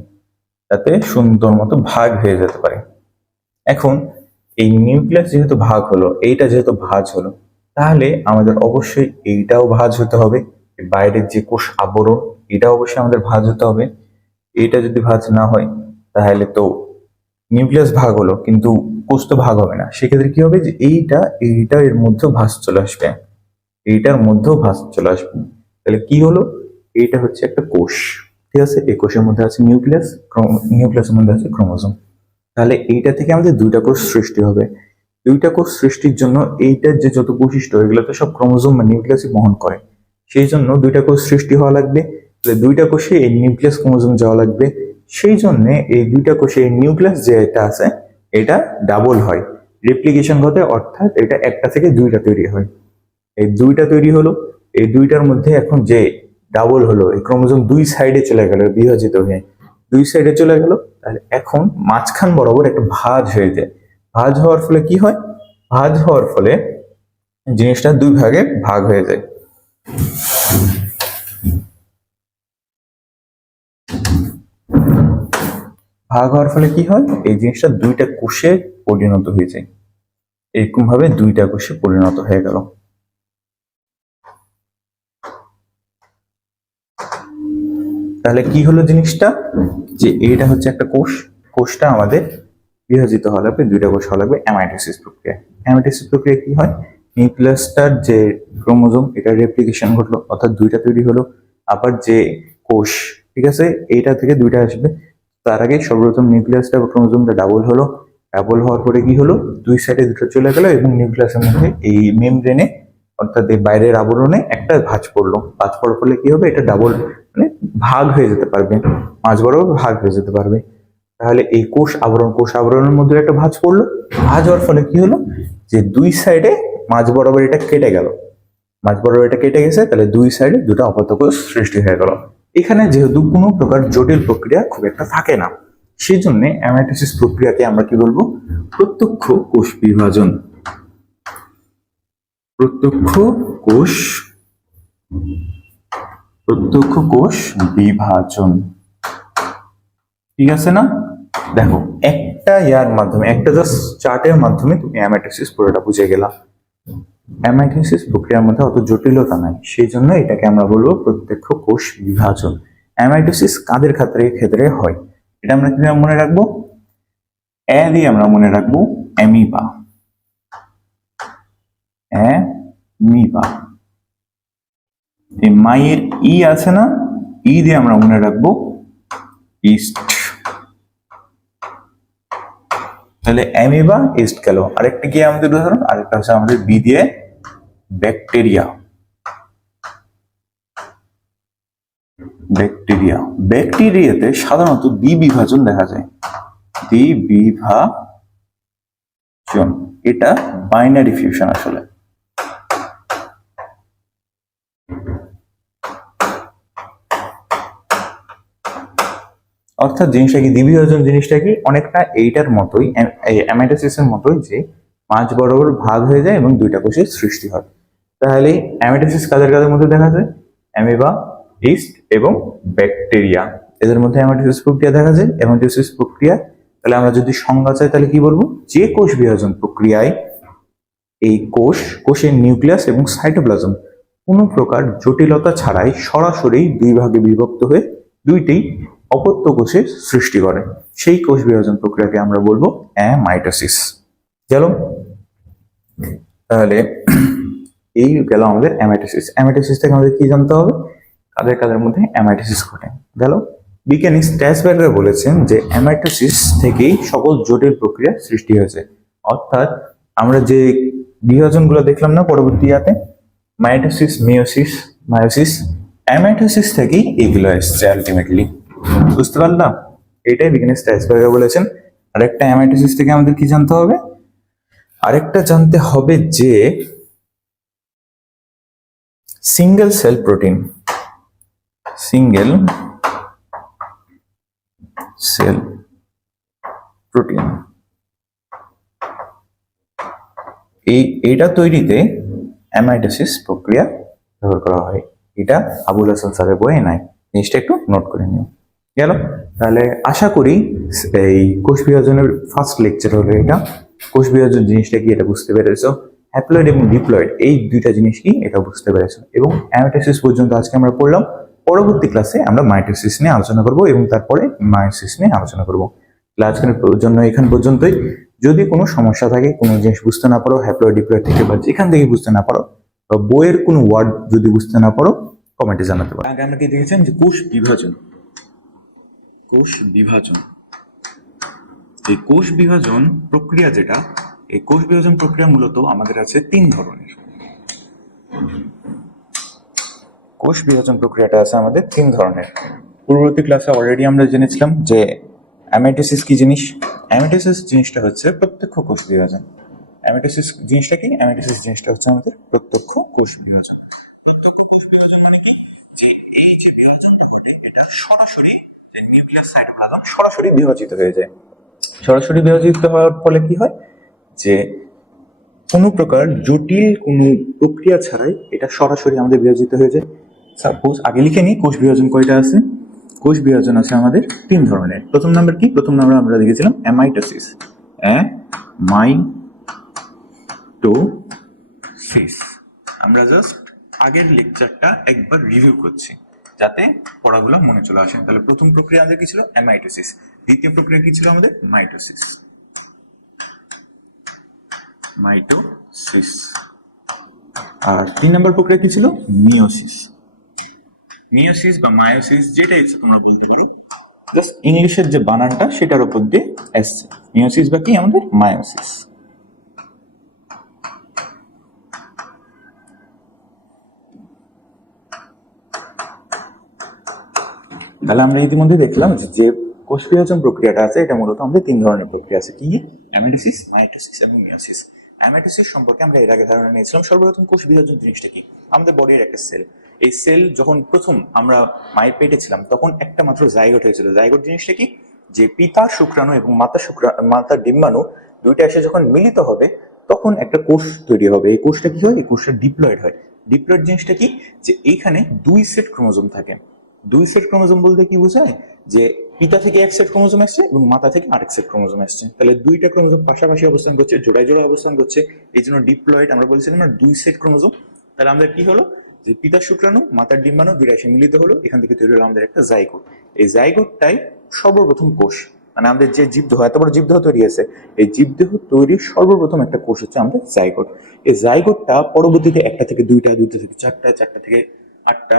যাতে সুন্দর মতো ভাগ হয়ে যেতে পারে। এখন এই নিউক্লিয়াস যেহেতু ভাগ হলো, এইটা যেহেতু ভাঁজ হলো, তাহলে আমাদের অবশ্যই এইটাও ভাঁজ হতে হবে, বাইরের যে কোষ আবরণ এটা অবশ্যই আমাদের ভাঁজ হতে হবে। এটা যদি ভাঁজ না হয় তাহলে তো নিউক্লিয়াস ভাগ হলো কিন্তু কোষ তো ভাগ হবে না, সেক্ষেত্রে কি হবে, যে এইটা এর মধ্যেও ভাঁজ চলে আসবে, এইটার মধ্যেও ভাঁজ চলে আসবে। তাহলে কি হলো, এইটা হচ্ছে একটা কোষ, ঠিক আছে, এই কোষের মধ্যে আছে নিউক্লিয়াস, নিউক্লিয়াসের মধ্যে আছে ক্রোমোজোম। তাহলে এইটা থেকে আমাদের দুইটা কোষ সৃষ্টি হবে। দুইটা কোষ সৃষ্টির জন্য এইটার যে যত বৈশিষ্ট্য, এগুলো তো সব ক্রোমোজোম বা নিউক্লিয়াসই বহন করে, সেই জন্য দুইটা কোষ সৃষ্টি হওয়া লাগবে। তাহলে দুইটা কোষে এই নিউক্লিয়াস ক্রোমোজোম যাওয়া লাগবে, সেই জন্য এই দুইটা কোষে এই নিউক্লিয়াস যে এটা আছে এটা ডাবল হয়, রেপ্লিকেশন ঘটে, অর্থাৎ এটা একটা থেকে দুইটা তৈরি হয়। এই দুইটা তৈরি হলো, এই দুইটার মধ্যে এখন যে ডাবল হলো, এই ক্রোমোজোম দুই সাইডে চলে গেল, বিভাজিত হয়ে দুই সাইডে চলে গেল। তাহলে এখন মাঝখান বরাবর একটা ভাঁজ হয়ে যায়, ভাঁজ হওয়ার ফলে কি হয়, ভাঁজ হওয়ার ফলে জিনিসটা দুই ভাগে ভাগ হয়ে যায়। ভাগ হওয়ার ফলে কি হয়, এই জিনিসটা দুইটা কোষে পরিণত হয়ে যায়, এরকম ভাবে দুইটা কোষে পরিণত হয়ে গেল। তাহলে কি হলো জিনিসটা, যে এটা হচ্ছে একটা কোষ, কোষটা আমাদের বিভাজিত হওয়া লাগবে, দুইটা কোষ হওয়া লাগবে অ্যামাইটোসিস প্রক্রিয়া। অ্যামাইটোসিস প্রক্রিয়া কি হয়, নিউক্লিয়াসটার যে ক্রোমোজোম এটা রেপ্লিকেশন ঘটলো, অর্থাৎ দুইটা তৈরি হলো, আবার যে কোষ, ঠিক আছে, এইটা থেকে দুইটা আসবে। তার আগে সর্বপ্রথম নিউক্লিয়াসটা ক্রোমোজোমটা ডাবল হলো, ডাবল হওয়ার পরে কি হলো, দুই সাইডে দুটো চলে গেল এবং নিউক্লিয়াসের মধ্যে এই মেমব্রেনে, অর্থাৎ এই বাইরের আবরণে একটা ভাঁজ পড়লো, ভাঁজ পড়ার ফলে কি হবে, এটা ডাবল মানে ভাগ হয়ে যেতে পারবে, মাঝ বরাবর ভাগ হয়ে যেতে পারবে। তাহলে এই কোষ আবরণের মধ্যে একটা ভাঁজ পড়লো, ভাঁজ হওয়ার ফলে কি হলো, যে দুই সাইডে মাঝ বরাবর এটা কেটে গেল, মাঝ বরাবর এটা কেটে গেছে, তাহলে দুই সাইডে দুটো অপত্য কোষ সৃষ্টি হয়ে গেল। এখানে যেহেতু কোনো প্রকার জটিল প্রক্রিয়া খুব একটা থাকে না, সেই জন্য অ্যামাইটোসিস প্রক্রিয়াকে আমরা কি বলবো? প্রত্যক্ষ কোষ বিভাজন। প্রত্যক্ষ কোষ বিভাজন, ঠিক আছে না? দেখো, একটা মাধ্যমে, একটা জাস্ট চার্টের মাধ্যমে তুমি অ্যামাইটোসিস পুরোটা বুঝে গেলা। অ্যামাইটোসিস প্রক্রিয়ার মধ্যে অত জটিলতা নাই, সেই জন্য এটাকে আমরা বলবো প্রত্যক্ষ কোষ বিভাজন। অ্যামাইটোসিস কাদের ক্ষেত্রে হয়, এটা আমরা কিভাবে মনে রাখবো? দিয়ে আমরা মনে রাখবো অ্যামিবা। এই মায়ের আছে না, দিয়ে আমরা মনে রাখবো ইস্ট। তাহলে অ্যামিবা, ইস্ট গেল। আরেকটা কি আমাদের উদাহরণ? আরেকটা হচ্ছে আমাদের বি দিয়ে ব্যাকটেরিয়া। ব্যাকটেরিয়াতে সাধারণত দ্বিবিভাজন দেখা যায়। দ্বিবিভাজন, এটা বাইনারি ফিউশন আসলে। অর্থাৎ জিনিসটা কি, দ্বিবিভাজন জিনিসটা কি অনেকটা এইটার মতোই, অ্যামাইটোসিসের মতোই, যে মাঝ বরাবর ভাগ হয়ে যায় এবং দুইটা কোষের সৃষ্টি হয়। তাহলে অ্যামাইটোসিস কাদের মধ্যে দেখা যায়? অ্যামিবা, ইস্ট এবং ব্যাকটেরিয়া, এদের মধ্যে অ্যামাইটোসিস প্রক্রিয়া দেখা যায়। অ্যামাইটোসিস প্রক্রিয়া, তাহলে আমরা যদি সংজ্ঞা চাই তাহলে কি বলবো? যে কোষ বিভাজন প্রক্রিয়ায় এই কোষের নিউক্লিয়াস এবং সাইটোপ্লাজম কোনো প্রকার জটিলতা ছাড়াই সরাসরি দুই ভাগে বিভক্ত হয়ে দুইটি অপত্য কোষের সৃষ্টি করে, সেই কোষ বিভাজন প্রক্রিয়াকে আমরা বলবো অ্যামাইটোসিস। গেল? তাহলে এই গেল আমাদের অ্যামাইটোসিস। অ্যামাইটোসিস থেকে আমাদের কি জানতে হবে? কাদের মধ্যে অ্যামাইটোসিস ঘটে। গেল? বিজ্ঞানী স্ট্যাসবার্গার বলেছেন যে অ্যামাইটোসিস থেকেই সকল জটিল প্রক্রিয়া সৃষ্টি হয়েছে। অর্থাৎ আমরা যে বিভাজনগুলো দেখলাম না পরবর্তীতে, মাইটোসিস, মায়োসিস, অ্যামাইটোসিস থেকেই এগুলো এসছে আলটিমেটলি। বুঝতে পারলাম? এটাই বিজ্ঞানী স্ট্যাসবার্গার বলেছেন। আরেকটা অ্যামাইটোসিস থেকে আমাদের কি জানতে হবে? আরেকটা জানতে হবে যে সিঙ্গেল সেল প্রোটিন, এইটা তৈরিতে অ্যামাইটোসিস প্রক্রিয়া ব্যবহার করা হয়। এটা আবুল হাসান স্যারের বইয়ে নাই, জিনিসটা একটু নোট করে নিও। গেল? তাহলে আশা করি এই কোষ বিভাজনের ফার্স্ট লেকচার হলো এটা। কোষ বিভাজন জিনিসটা কি এটা বুঝতে পেরেছো। হ্যাপ্লয়েড এবং ডিপ্লয়েড এই দুইটা জিনিস কি এটা বুঝতে পেরেছো। এবং অ্যামাইটোসিস পর্যন্ত আজকে আমরা পড়লাম। পরবর্তী ক্লাসে আমরা মাইটোসিস নিয়ে আলোচনা করব এবং তারপরে মায়োসিস নিয়ে আলোচনা করব। আজকের জন্য এখান পর্যন্তই। যদি কোনো সমস্যা থাকে, কোনো জিনিস বুঝতে না পারো হ্যাপ্লয়েড ডিপ্লয়েড থেকে বা যেখান থেকে বুঝতে না পারো, বা বইয়ের কোনো ওয়ার্ড যদি বুঝতে না পারো, কমেন্টে জানাতে পারো। আগে আমরা কি দেখেছেন যে কোষ বিভাজন, এই কোষ বিভাজন প্রক্রিয়া যেটা, এই কোষ বিভাজন প্রক্রিয়া মূলত আমাদের আছে তিন ধরনের। কোষ বিভাজন প্রক্রিয়াটা আছে আমাদের তিন ধরনের। পূর্ববর্তী ক্লাসে অলরেডি আমরা জেনেছিলাম যে অ্যামাইটোসিস কি জিনিস। অ্যামাইটোসিস জিনিসটা হচ্ছে প্রত্যক্ষ কোষ বিভাজন। অ্যামাইটোসিস জিনিসটা কি? অ্যামাইটোসিস জিনিসটা হচ্ছে আমাদের প্রত্যক্ষ কোষ বিভাজন। মানে কি? যে এই যে বিভাজনটা ঘটে এটা সরাসরি নিউক্লিয়াস সাইটোপ্লাজম সরাসরি বিভাজিত হয়ে যায়। সরাসরি বিভাজিত হওয়ার ফলে কি হয়? যে কোনো প্রকার জটিল কোনো প্রক্রিয়া ছাড়াই এটা সরাসরি আমাদের বিভাজিত হয়ে যায়। সাপোজ আগে লিখে নিই কোষ বিভাজন কয়টা আছে। কোষ বিভাজন আছে আমাদের তিন ধরনের। প্রথম নাম্বার কি? প্রথম নাম্বার আমরা দেখেছিলাম অ্যামাইটোসিস। আমরা জাস্ট আগের লেকচারটা একবার রিভিউ করছি যাতে পড়াগুলো মনে চলে আসে। তাহলে প্রথম প্রক্রিয়া আমাদের কি ছিল? অ্যামাইটোসিস। দ্বিতীয় প্রক্রিয়া কি ছিল আমাদের? মাইটোসিস। আর তিন নম্বর প্রক্রিয়া কি ছিল? মিওসিস বা মায়োসিস, যেটা ইচ্ছে তোমরা বলতে পারো। জাস্ট ইংলিশের যে বানানটা সেটার উপর দিয়ে আসছে। মিওসিস বা কি আমাদের? মায়োসিস। তাহলে আমরা ইতিমধ্যে দেখলাম যে কোষ বিভাজন প্রক্রিয়াটা আছে এটা মূলত আমাদের তিন ধরনের প্রক্রিয়া আছে। কি? অ্যামাইটোসিস, মাইটোসিস এবং মিওসিস। অ্যামাইটোসিস সম্পর্কে আমরা এর আগে ধারণা নিয়েছিলাম। সর্বপ্রথম কোষ বিভাজন জিনিসটা কি? আমাদের বডির একটা সেল। এই সেল যখন প্রথম আমরা মায়ের পেটে ছিলাম তখন একটা মাত্র জাইগোট হয়েছিল। জাইগোট জিনিসটা কি? যে পিতার শুক্রাণু এবং মাতার ডিম্বাণু দুইটা এসে যখন মিলিত হবে তখন একটা কোষ তৈরি হবে। এই কোষটা কি হয়? এই কোষটা ডিপ্লয়েড হয়। ডিপ্লয়েড জিনিসটা কি? যে এইখানে 2 সেট ক্রোমোজোম থাকে। 2 সেট ক্রোমোজোম বলতে কি বোঝায়? যে পিতা থেকে এক সেট ক্রোমোজোম আসছে এবং মাতা থেকে আরেক সেট ক্রোমোজোম আসছে। তাহলে দুইটা ক্রোমোজোম পাশাপাশি অবস্থান করছে, জোড়ায় জোড়ায় অবস্থান করছে, এই জন্য ডিপ্লয়েড। আমরা বলছিলাম না 2 সেট ক্রোমোজোম। তাহলে আমাদের কি হলো? যে পিতার শুক্রাণু মাতার ডিম্বাণু দুইটা এসে মিলিত হলো, এখান থেকে তৈরি হলো আমাদের একটা জাইগোট। এই জাইগোটটাই সর্বপ্রথম কোষ। মানে আমাদের যে জীবদেহ, এত বড় জীবদেহ তৈরি আছে, এই জীবদেহ তৈরির সর্বপ্রথম একটা কোষ হচ্ছে আমাদের জাইগোট। এই জাইগোটটা পরবর্তীতে একটা থেকে দুইটা, দুইটা থেকে চারটা, চারটা থেকে আটটা,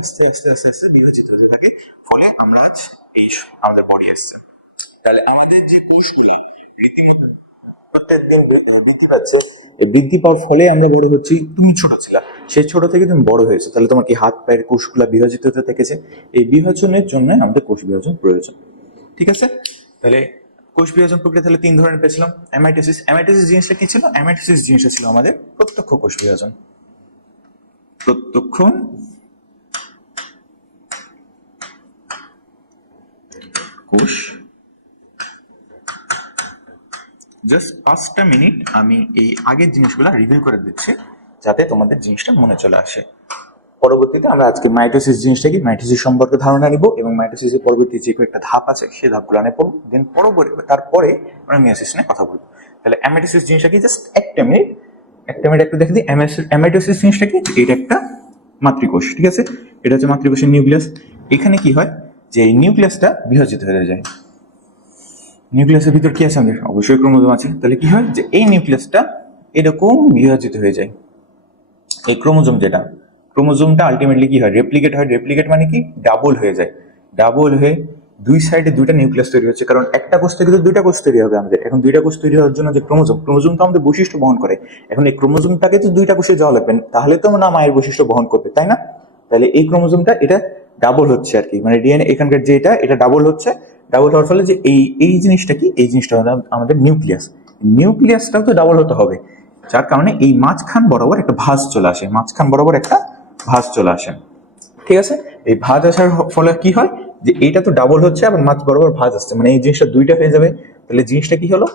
আস্তে আস্তে আস্তে আস্তে বিভাজিত হতে থাকে। ফলে আমরা আজ এই আমাদের বডি আসছে। তাহলে আমাদের যে কোষগুলা রীতিমতো প্রত্যেকদিন বৃদ্ধি পাচ্ছে, এই বৃদ্ধি পাওয়ার ফলে আমরা বড় হচ্ছি। তুমি ছোট ছিলা, সেই ছোট থেকে তুমি বড় হয়েছো, তাহলে তোমার কি হাত পায়ের কোষগুলা বিভাজিত হতে থেকেছে। এই বিভাজনের জন্য আমাদের কোষ বিভাজন প্রয়োজন। ঠিক আছে? তাহলে কোষ বিভাজন প্রক্রিয়া তাহলে 3 ধরনের পেয়েছিলাম। অ্যামাইটোসিস। অ্যামাইটোসিস জিনিসটা কি ছিল? অ্যামাইটোসিস জিনিসটা ছিল আমাদের প্রত্যক্ষ কোষ বিভাজন। প্রত্যক্ষ কোষ। জাস্ট 5টা মিনিট আমি এই আগের জিনিসগুলো রিভিউ করে দিচ্ছি যাতে তোমাদের জিনিসটা মনে চলে আসে। পরবর্তীতে আমরা আজকে মাইটোসিস জিনিসটা কি, মাইটোসিস সম্পর্কে ধারণা নিব এবং মাইটোসিসের পরবর্তী যে কয়েকটা ধাপ আছে সেই ধাপগুলো নিয়ে পড়বো। দেন তারপরে আমরা মিয়োসিস নিয়ে কথা বলবো। তাহলে অ্যামাইটোসিস জিনিসটা কি? জাস্ট একটা মিনিট একটু দেখে দিই। অ্যামাইটোসিস জিনিসটা কি? এটা একটা মাতৃকোষ। ঠিক আছে? এটা হচ্ছে মাতৃকোষের নিউক্লিয়াস। এখানে কি হয়? যে এই নিউক্লিয়াসটা বিভাজিত হয়ে যায়। নিউক্লিয়াসের ভিতর কি আছে আমাদের? অবশ্যই ক্রোমোজোম আছে। তাহলে কি হয়? যে এই নিউক্লিয়াসটা এরকম বিভাজিত হয়ে যায়। এই ক্রোমোজোমটা আলটিমেটলি কি হয়? রেপ্লিকেট হয়। রেপ্লিকেট মানে কি? ডাবল হয়ে যায়। ডাবল হয়ে দুই সাইডে দুইটা নিউক্লিয়াস তৈরি হচ্ছে, কারণ একটা কোষ থেকে তো দুইটা কোষ তৈরি হবে আমাদের। এখন দুইটা কোষ তৈরি হওয়ার জন্য যে ক্রোমোজোম তো আমাদের বৈশিষ্ট্য বহন করে। এখন এই ক্রোমোজোমটাকে তো দুইটা কোষে যাওয়া লাগবে, তাহলে তো না মায়ের বৈশিষ্ট্য বহন করবে, তাই না? তাহলে এই ক্রোমোজোমটা এটা ডাবল হচ্ছে আর কি, মানে ডিএনএ এখানকার যে এটা ডাবল হচ্ছে। ডাবল হওয়ার ফলে যে এই জিনিসটা কি? এই জিনিসটা আমাদের নিউক্লিয়াস। নিউক্লিয়াসটাও তো ডাবল হতে হবে, যার কারণে এই মাঝখান বরাবর একটা ভাঁজ চলে আসে। ঠিক আছে? এই ভাঁজ আসার ফলে কি হয়? যে এইটা তো ডাবল হচ্ছে, আবার মাঝ বরাবর ভাঁজ আসছে, মানে এই জিনিসটা দুইটা হয়ে যাবে। তাহলে জিনিসটা কি হলো?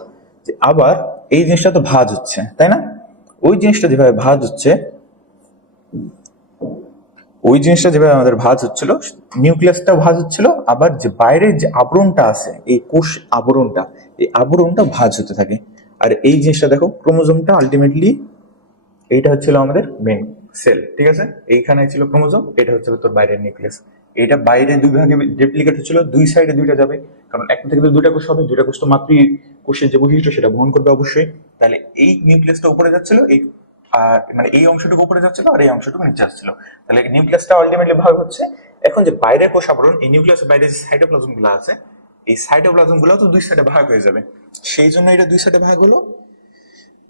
যে আবার এই জিনিসটা তো ভাঁজ হচ্ছে, তাই না? ওই জিনিসটা যেভাবে আমাদের ভাঁজ হচ্ছিল, নিউক্লিয়াসটাও ভাঁজ হচ্ছিল, আবার যে বাইরের যে আবরণটা আছে, এই কোষ আবরণটা, এই আবরণটা ভাঁজ হতে থাকে। আর এই জিনিসটা দেখো, ক্রোমোজোমটা আলটিমেটলি এইটা হচ্ছিল আমাদের মেন সেল। ঠিক আছে? এইখানে ছিল ক্রোমোজোম, এটা হচ্ছে তোর বাইরের নিউক্লিয়াস। এটা বাইরে দুই ভাগে রেপ্লিকেট হচ্ছিল, দুই সাইডে দুইটা যাবে, কারণ একটা থেকে দুইটা কোষ হবে। দুইটা কোষ তো মাতৃ কোষের যে বৈশিষ্ট্য সেটা বহন করবে অবশ্যই। তাহলে এই নিউক্লিয়াসটা উপরে যাচ্ছিল, এই মানে এই অংশটুকু উপরে যাচ্ছিল আর এই অংশটুকু নিচে আসছিল। তাহলে নিউক্লিয়াসটা আলটিমেটলি ভাগ হচ্ছে। এখন যে বাইরের কোষ আবরণ, এই নিউক্লিয়াসের বাইরে যে সাইটোপ্লাজম গুলো আছে, এই সাইটোপ্লাজম গুলো তো দুই সাইডে ভাগ হয়ে যাবে, সেই জন্য এটা দুই সাইডে ভাগ হলো।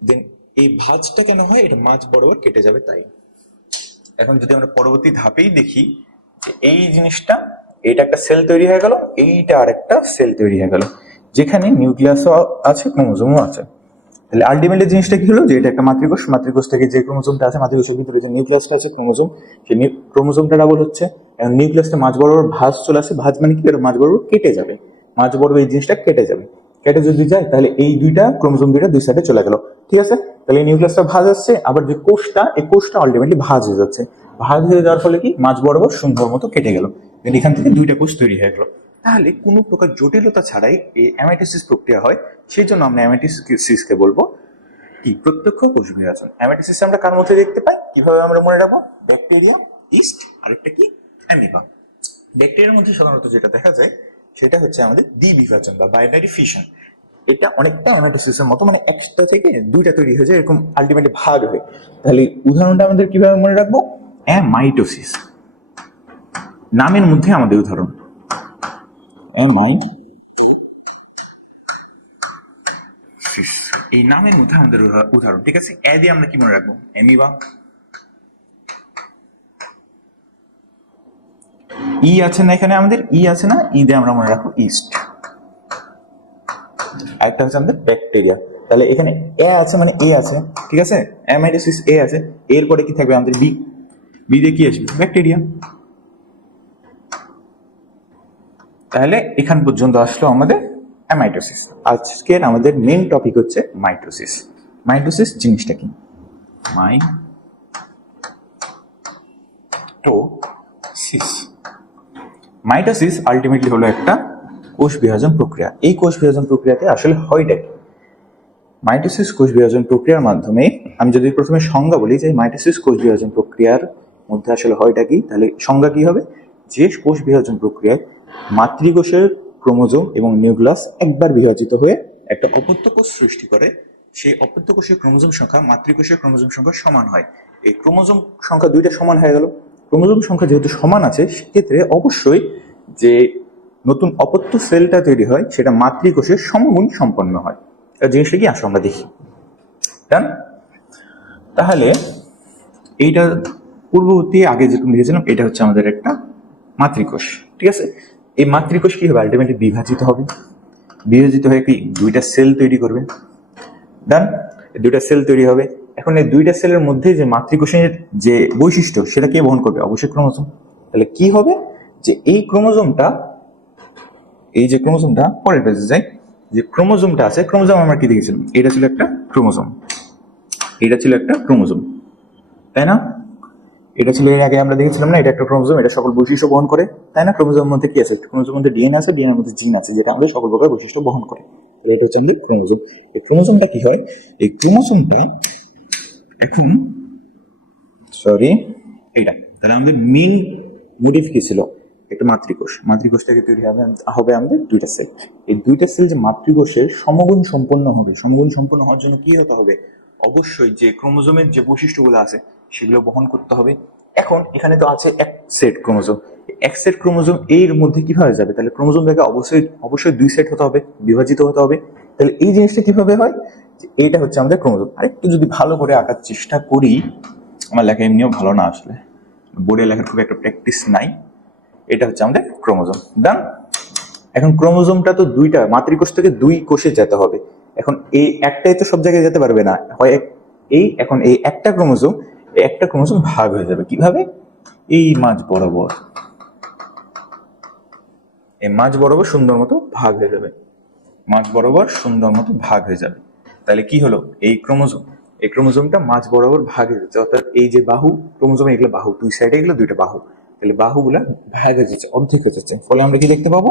দেন এই ভাঁজটা কেন হয়? এটা মাঝ বরাবর কেটে যাবে তাই। এখন যদি আমরা পরবর্তী ধাপেই দেখি যে এই জিনিসটা, এটা একটা সেল তৈরি হয়ে গেল, এইটা আর একটা সেল তৈরি হয়ে গেল, যেখানে নিউক্লিয়াসও আছে, ক্রোমোজোমও আছে। তাহলে আলটিমেটলি জিনিসটা কি হলো? যে এটা একটা মাতৃকোষ থেকে যে ক্রোমোজোমটা আছে, মাতৃকোষের ভিতরে যে নিউক্লিয়াসটা আছে ক্রোমোজোম, সেই ক্রোমোজোমটা ডাবল হচ্ছে। এখন নিউক্লিয়াসটা মাঝ বরাবর ভাঁজ চলে আসে। ভাঁজ মানে কি? এটা মাঝ বরাবর কেটে যাবে। মাঝ বরাবর এই জিনিসটা কেটে যাবে। কেটে যদি যায় তাহলে এই দুইটা ক্রোমোজোম দুই সাইডে চলে গেল। ঠিক আছে? তাহলে নিউক্লিয়াসটা ভাঁজ আসছে, আবার যে কোষটা, এই কোষটা আলটিমেটলি ভাঁজ হয়ে যাচ্ছে। ভাঁজ হয়ে যাওয়ার ফলে কি? মাঝ বরাবর সুন্দর মতো কেটে গেল, এখান থেকে দুইটা কোষ তৈরি হয়ে গেল। তাহলে কোনো প্রকার জটিলতা ছাড়াই এই অ্যামাইটোসিস প্রক্রিয়া হয়। সেই জন্য আমরা অ্যামাইটোসিসকে বলবো কি? প্রত্যক্ষ কোষ বিভাজন। অ্যামাইটোসিস আমরা কার মধ্যে দেখতে পাই? কিভাবে আমরা মনে রাখবো? ব্যাকটেরিয়া, ইস্ট, আর একটা কি? অ্যামিবা। ব্যাকটেরিয়ার মধ্যে সাধারণত যেটা দেখা যায় সেটা হচ্ছে আমাদের দ্বিবিভাজন বা বাইনারি ফিশন। এটা অনেকটা অ্যামাইটোসিসের মতো, মানে একটা থেকে দুইটা তৈরি হয়ে যায়, এরকম আলটিমেটলি ভাগ হয়। তাহলে উদাহরণটা আমাদের কিভাবে মনে রাখবো? অ্যামাইটোসিস নামের মধ্যে আমাদের উদাহরণ এই নামের মধ্যে আমাদের উদাহরণ। ঠিক আছে? এ দিয়ে আমরা কি মনে রাখবো? অ্যামিবা। ই আছে না এখানে আমাদের? ই আছে না? ই দিয়ে আমরা মনে রাখবো ইস্ট। আরেকটা হচ্ছে আমাদের ব্যাকটেরিয়া। তাহলে এখানে এ আছে মানে এ আছে, ঠিক আছে, অ্যামাইটোসিস এ আছে, এরপরে কি থাকবে আমাদের বি, বি দিয়ে কি আসবে ব্যাকটেরিয়া। তাহলে এখান পর্যন্ত আসলো আমাদের অ্যামাইটোসিস। আজকের আমাদের মেন টপিক হচ্ছে মাইটোসিস। মাইটোসিস জিনিসটা কি? মাইটোসিস, মাইটোসিস আলটিমেটলি হলো একটা কোষ বিভাজন প্রক্রিয়া। এই কোষ বিভাজন প্রক্রিয়াতে আসলে হয়টা কি? মাইটোসিস কোষ বিভাজন প্রক্রিয়ার মাধ্যমে, আমি যদি প্রথমে সংজ্ঞা বলি যে মাইটোসিস কোষ বিভাজন প্রক্রিয়ার মধ্যে আসলে হয়টা কি, তাহলে সংজ্ঞা কি হবে? যে কোষ বিভাজন প্রক্রিয়ায় মাতৃকোষের ক্রোমোজোম এবং নিউক্লিয়াস একবার বিভাজিত হয়ে একটা অপত্য কোষ সৃষ্টি করে, সেই অপত্য কোষের ক্রোমোজোম সংখ্যা মাতৃকোষের ক্রোমোজোম সংখ্যা সমান হয়। এই ক্রোমোজোম সংখ্যা দুইটা সমান হয়ে গেল। ক্রোমোজোম সংখ্যা যেহেতু সমান আছে, সেক্ষেত্রে অবশ্যই যে নতুন অপত্য সেলটা তৈরি হয় সেটা মাতৃকোষের সমগুণ সম্পন্ন হয়। জিনিসটা কি আসলে আমরা দেখি। তাহলে এইটা পূর্ববর্তী আগে যেরকম দেখেছিলাম, এটা হচ্ছে আমাদের একটা মাতৃকোষ, ঠিক আছে। এই মাতৃকোষ কি হবে? আলটিমেটলি বিভাজিত হবে, বিভাজিত হয়ে কি দুইটা সেল তৈরি করবে। ডান, দুইটা সেল তৈরি হবে। এখন এই দুইটা সেলের মধ্যে যে মাতৃকোষের যে বৈশিষ্ট্য সেটা কে বহন করবে? অবশ্যই ক্রোমোজোম। তাহলে কি হবে যে এই ক্রোমোজোমটা, এই যে ক্রোমোজোমটা, পরের পেজে যাই, যে ক্রোমোজোমটা আছে, ক্রোমোজোম আমরা কি দেখেছিলাম? এটা ছিল একটা ক্রোমোজোম, এটা ছিল একটা ক্রোমোজোম, তাই না? এটা ছিল এর আগে আমরা দেখেছিলাম না, এটা একটা ক্রোমোজোম, এটা সকল বৈশিষ্ট্য বহন করে, তাই না? ক্রোমোজোমের মধ্যে কি আছে? ক্রোমোজোমের মধ্যে ডিএনএ আছে, ডিএনএর মধ্যে জিন আছে, যেটা আমাদের সকল প্রকার বৈশিষ্ট্য বহন করে। তাহলে এটা হচ্ছে আমাদের ক্রোমোজোম। এই ক্রোমোজোমটা কি হয়? এই ক্রোমোজোমটা এখন এইটা, তাহলে আমাদের মেইন মোটিভ কি ছিল? একটা মাতৃকোষ, মাতৃকোষ থেকে তৈরি হবে আমাদের দুইটা সেল। এই দুইটা সেল যে মাতৃকোষের সমগুণ সম্পন্ন হবে, সমগুণ সম্পন্ন হওয়ার জন্য কি হতে হবে? অবশ্যই যে ক্রোমোজোমের যে বৈশিষ্ট্যগুলো আছে সেগুলো বহন করতে হবে। এখন এখানে তো আছে এক সেট ক্রোমোজোম, এক সেট ক্রোমোজোম এর মধ্যে কিভাবে যাবে? তাহলে ক্রোমোজোম থেকে অবশ্যই দুই সেট হতে হবে, বিভাজিত হতে হবে। তাহলে এই জিনিসটা কিভাবে হয়? এইটা হচ্ছে আমাদের ক্রোমোজোম। আরেকটু যদি ভালো করে আঁকার চেষ্টা করি, আমার লেখা এমনিও ভালো না, আসলে বোর্ডে লেখার খুব একটা প্র্যাকটিস নাই। এটা হচ্ছে আমাদের ক্রোমোজোম। ডান। এখন ক্রোমোজোমটা তো দুইটা, মাতৃকোষ থেকে দুই কোষে যেতে হবে। এখন এই একটাই তো সব জায়গায় যেতে পারবে না, হয় এখন এই একটা ক্রোমোজোম ভাগ হয়ে যাবে। কিভাবে? এই মাঝ বরাবর, এই মাঝ বরাবর সুন্দর মতো ভাগ হয়ে যাবে, মাঝ বরাবর সুন্দর মতো ভাগ হয়ে যাবে। তাহলে কি হলো? এই ক্রোমোজোমটা মাঝ বরাবর ভাগ হয়ে যাচ্ছে, অর্থাৎ এই যে বাহু ক্রোমোজোম, এগুলো বাহু, দুই সাইডে এগুলো দুইটা বাহু, তাহলে বাহুগুলা ভাগ হয়ে যাচ্ছে, অর্ধেক হয়ে যাচ্ছে। ফলে আমরা কি দেখতে পাবো?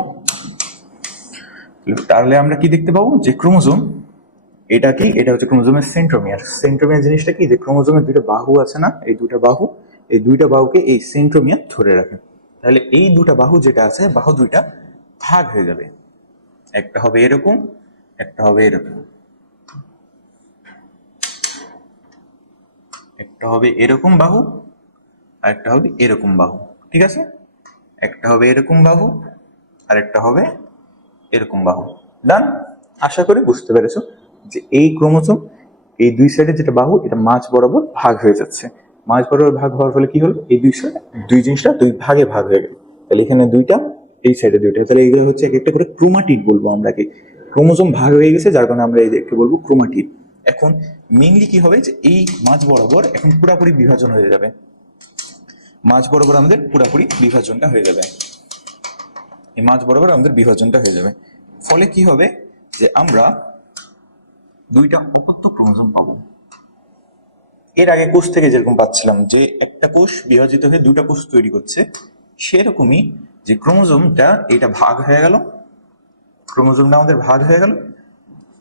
তাহলে আমরা কি দেখতে পাবো? যে ক্রোমোজোম, এটা কি? এটা হচ্ছে ক্রোমোজোমের সেন্ট্রোমিয়ার। সেন্ট্রোমিয়ার জিনিসটা কি? যে ক্রোমোজোমের দুইটা বাহু আছে না, এই দুইটা বাহু, এই দুইটা বাহুকে এই সেন্ট্রোমিয়ার ধরে রাখে। তাহলে এই দুটা বাহু যেটা আছে, বাহু দুইটা ভাগ হয়ে যাবে, একটা হবে এরকম, একটা হবে এরকম, একটা হবে এরকম বাহু, আর একটা হবে এরকম বাহু, ঠিক আছে? একটা হবে এরকম বাহু, আর একটা হবে এরকম বাহু। ডান। আশা করি বুঝতে পেরেছো যে এই ক্রোমোজোম, এই দুই সাইডে যেটা বাহু, এটা মাঝ বরাবর ভাগ হয়ে যাচ্ছে। মাঝ বরাবর ভাগ হওয়ার ফলে কি হলো? এই দুই জিনিসটা দুই ভাগে ভাগ হয়ে গেল। তাহলে এখানে দুইটা, এই সাইডে দুইটা, তাহলে এইগুলো হচ্ছে এক একটা করে ক্রোমাটিড বলবো আমরা। কি ক্রোমোজোম ভাগ হয়ে গেছে, যার কারণে আমরা এদেরকে বলবো ক্রোমাটিড। এখন মেইনলি কি হবে? যে এই মাঝ বরাবর এখন পুরাপুরি বিভাজন হয়ে যাবে, মাঝ বরাবর আমাদের পুরাপুরি বিভাজনটা হয়ে যাবে, এই মাঝ বরাবর আমাদের বিভাজনটা হয়ে যাবে। ফলে কি হবে? যে আমরা দুইটা অপত্য ক্রোমোজোম পাবো। এর আগে কোষ থেকে যেরকম পাচ্ছিলাম যে একটা কোষ বিভাজিত হয়ে দুইটা কোষ তৈরি করছে, সেরকমই যে ক্রোমোজোমটা, এটা ভাগ হয়ে গেল, ক্রোমোজোমটা আমাদের ভাগ হয়ে গেল,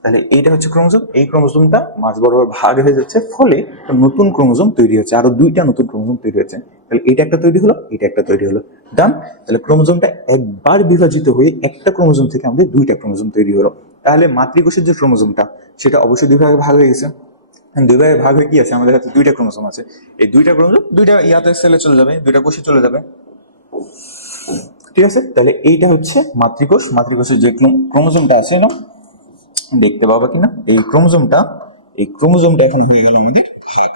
তাহলে এইটা হচ্ছে ক্রোমোজোম, এই ক্রোমোজোমটা মাঝ বরাবর ভাগ হয়ে যাচ্ছে, ফলে নতুন ক্রোমোজোম তৈরি হচ্ছে, আরো দুইটা নতুন ক্রোমোজোম তৈরি হচ্ছে। তাহলে এটা একটা তৈরি হলো, এটা একটা তৈরি হলো। ডান। তাহলে ক্রোমোজোমটা একবার বিভাজিত হয়ে একটা ক্রোমোজোম থেকে আমাদের দুইটা ক্রোমোজোম তৈরি হলো। তাহলে মাতৃকোষের যে ক্রোমোজোমটা, সেটা অবশ্যই দুই ভাগে ভাগ হয়ে গেছে। দুই ভাগে ভাগ হয়ে কি আছে? আমাদের হাতে দুইটা ক্রোমোজোম আছে। এই দুইটা ক্রোমোজোম দুইটা ইয়াতে সেলে চলে যাবে, দুইটা কোষে চলে যাবে, ঠিক আছে? তাহলে এইটা হচ্ছে মাতৃকোষ। মাতৃকোষের যে ক্রোমোজোমটা আছে না, দেখতে পাবা কিনা এই ক্রোমোজোমটা, এই ক্রোমোজোমটা এখন হয়ে গেল আমাদের ভাগ।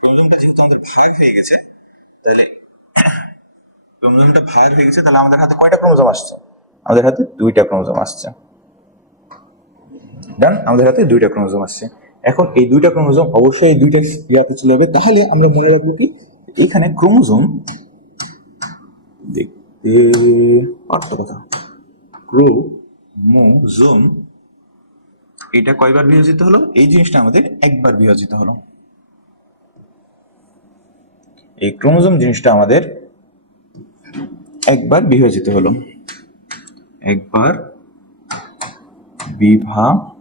ক্রোমোজোমটা যেহেতু আমাদের ভাগ হয়ে গেছে, তাহলে ক্রোমোজোমটা ভাগ হয়ে গেছে, তাহলে আমাদের হাতে কয়টা ক্রোমোজোম আসছে? আমাদের হাতে দুইটা ক্রোমোজোম আসছে। ডান, আমাদের হাতে দুইটা ক্রোমোজোম আসছে। এখন এই দুইটা ক্রোমোজোম অবশ্যই এই দুইটা ইয়াতে চলে যাবে। তাহলে আমরা মনে রাখবো কি এখানে ক্রোমোজোম দেখতে পারতো কথা, ক্রোমোজোম এটা কয়বার বিভাজিত হলো? এই জিনিসটা আমাদের একবার বিভাজিত হলো। এই ক্রোমোজোম জিনিসটা আমাদের একবার বিভাজিত হলো, একবার বিভাজিত।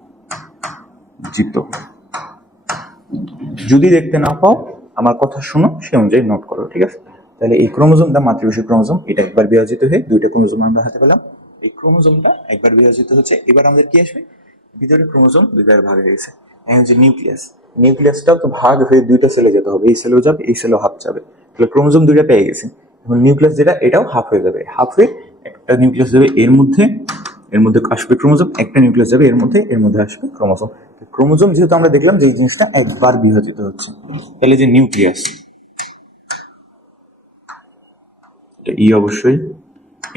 যদি দেখতে না পাও আমার কথা শোনো, সে অনুযায়ী নোট করো, ঠিক আছে? তাহলে এই ক্রোমোজোমটা মাতৃকোষীয় ক্রোমোজোম, এটা একবার বিভাজিত হয়ে দুইটা ক্রোমোজোম আমরা হাতে পেলাম। এই ক্রোমোজোমটা একবার বিভাজিত হচ্ছে। এবার আমাদের কি আসবে? ভিতরে ক্রোমোজোম দুই ভাগে ভাগ হয়ে গেছে। এখন যে নিউক্লিয়াস, নিউক্লিয়াসটাও তো ভাগ হয়ে দুইটা সেলে যেতে হবে, এই সেলেও যাবে, এই সেলেও হাফ যাবে। তাহলে ক্রোমোজোম দুইটা পেয়ে গেছে। এখন নিউক্লিয়াস যেটা, এটাও হাফ হয়ে যাবে, হাফ হয়ে একটা নিউক্লিয়াস যাবে এর মধ্যে, এর মধ্যে আসবে ক্রোমোজোম, একটা নিউক্লিয়াস যাবে এর মধ্যে আসবে ক্রোমোজোম। ক্রোমোজোম যেহেতু আমরা দেখলাম যে এই জিনিসটা একবার বিভাজিত হচ্ছে, তাহলে যে নিউক্লিয়াস ই অবশ্যই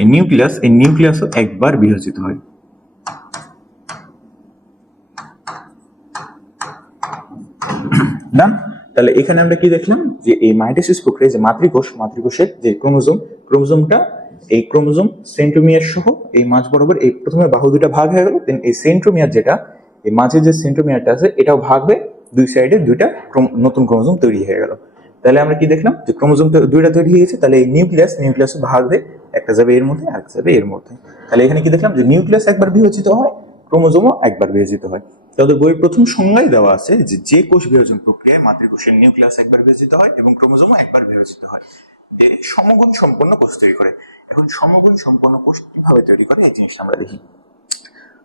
এই নিউক্লিয়াসও একবার বিভাজিত হয়। ডান। তাহলে এখানে আমরা কি দেখলাম যে এই মাইটোসিস প্রক্রিয়ায় যে মাতৃকোষের যে ক্রোমোজোমটা এই ক্রোমোজোম সেন্ট্রোমিয়ার সহ এই মাঝ বরাবর এই প্রথমে বাহু দুটা ভাগ হয়ে গেল, দেন এই সেন্ট্রোমিয়ার যেটা এই মাঝে যে সেন্ট্রোমিয়ারটা আছে এটাও ভাগ হয়ে দুই সাইডে দুইটা নতুন ক্রোমোজোম তৈরি হয়ে গেল। তাহলে আমরা কি দেখলাম যে ক্রোমোজোম দুইটা তৈরি হয়ে গেছে। তাহলে এই নিউক্লিয়াসও ভাগ হয়ে একটা যাবে এর মধ্যে, আরেকটা যাবে এর মধ্যে। তাহলে এখানে কি দেখলাম যে নিউক্লিয়াস একবার বিভাজিত হয়, ক্রোমোজোমও একবার বিভাজিত হয়। তাদের বইয়ের প্রথম সংজ্ঞায় দেওয়া আছে যে কোষ বিভাজন প্রক্রিয়ায় মাতৃকোষের নিউক্লিয়াস একবার বিভাজিত হয় এবং ক্রোমোজোমও একবার বিভাজিত হয়, সমগুণ সম্পন্ন কোষ তৈরি করে। এখন সমগুণ সম্পন্ন কোষ কিভাবে তৈরি করে এই জিনিসটা আমরা দেখি।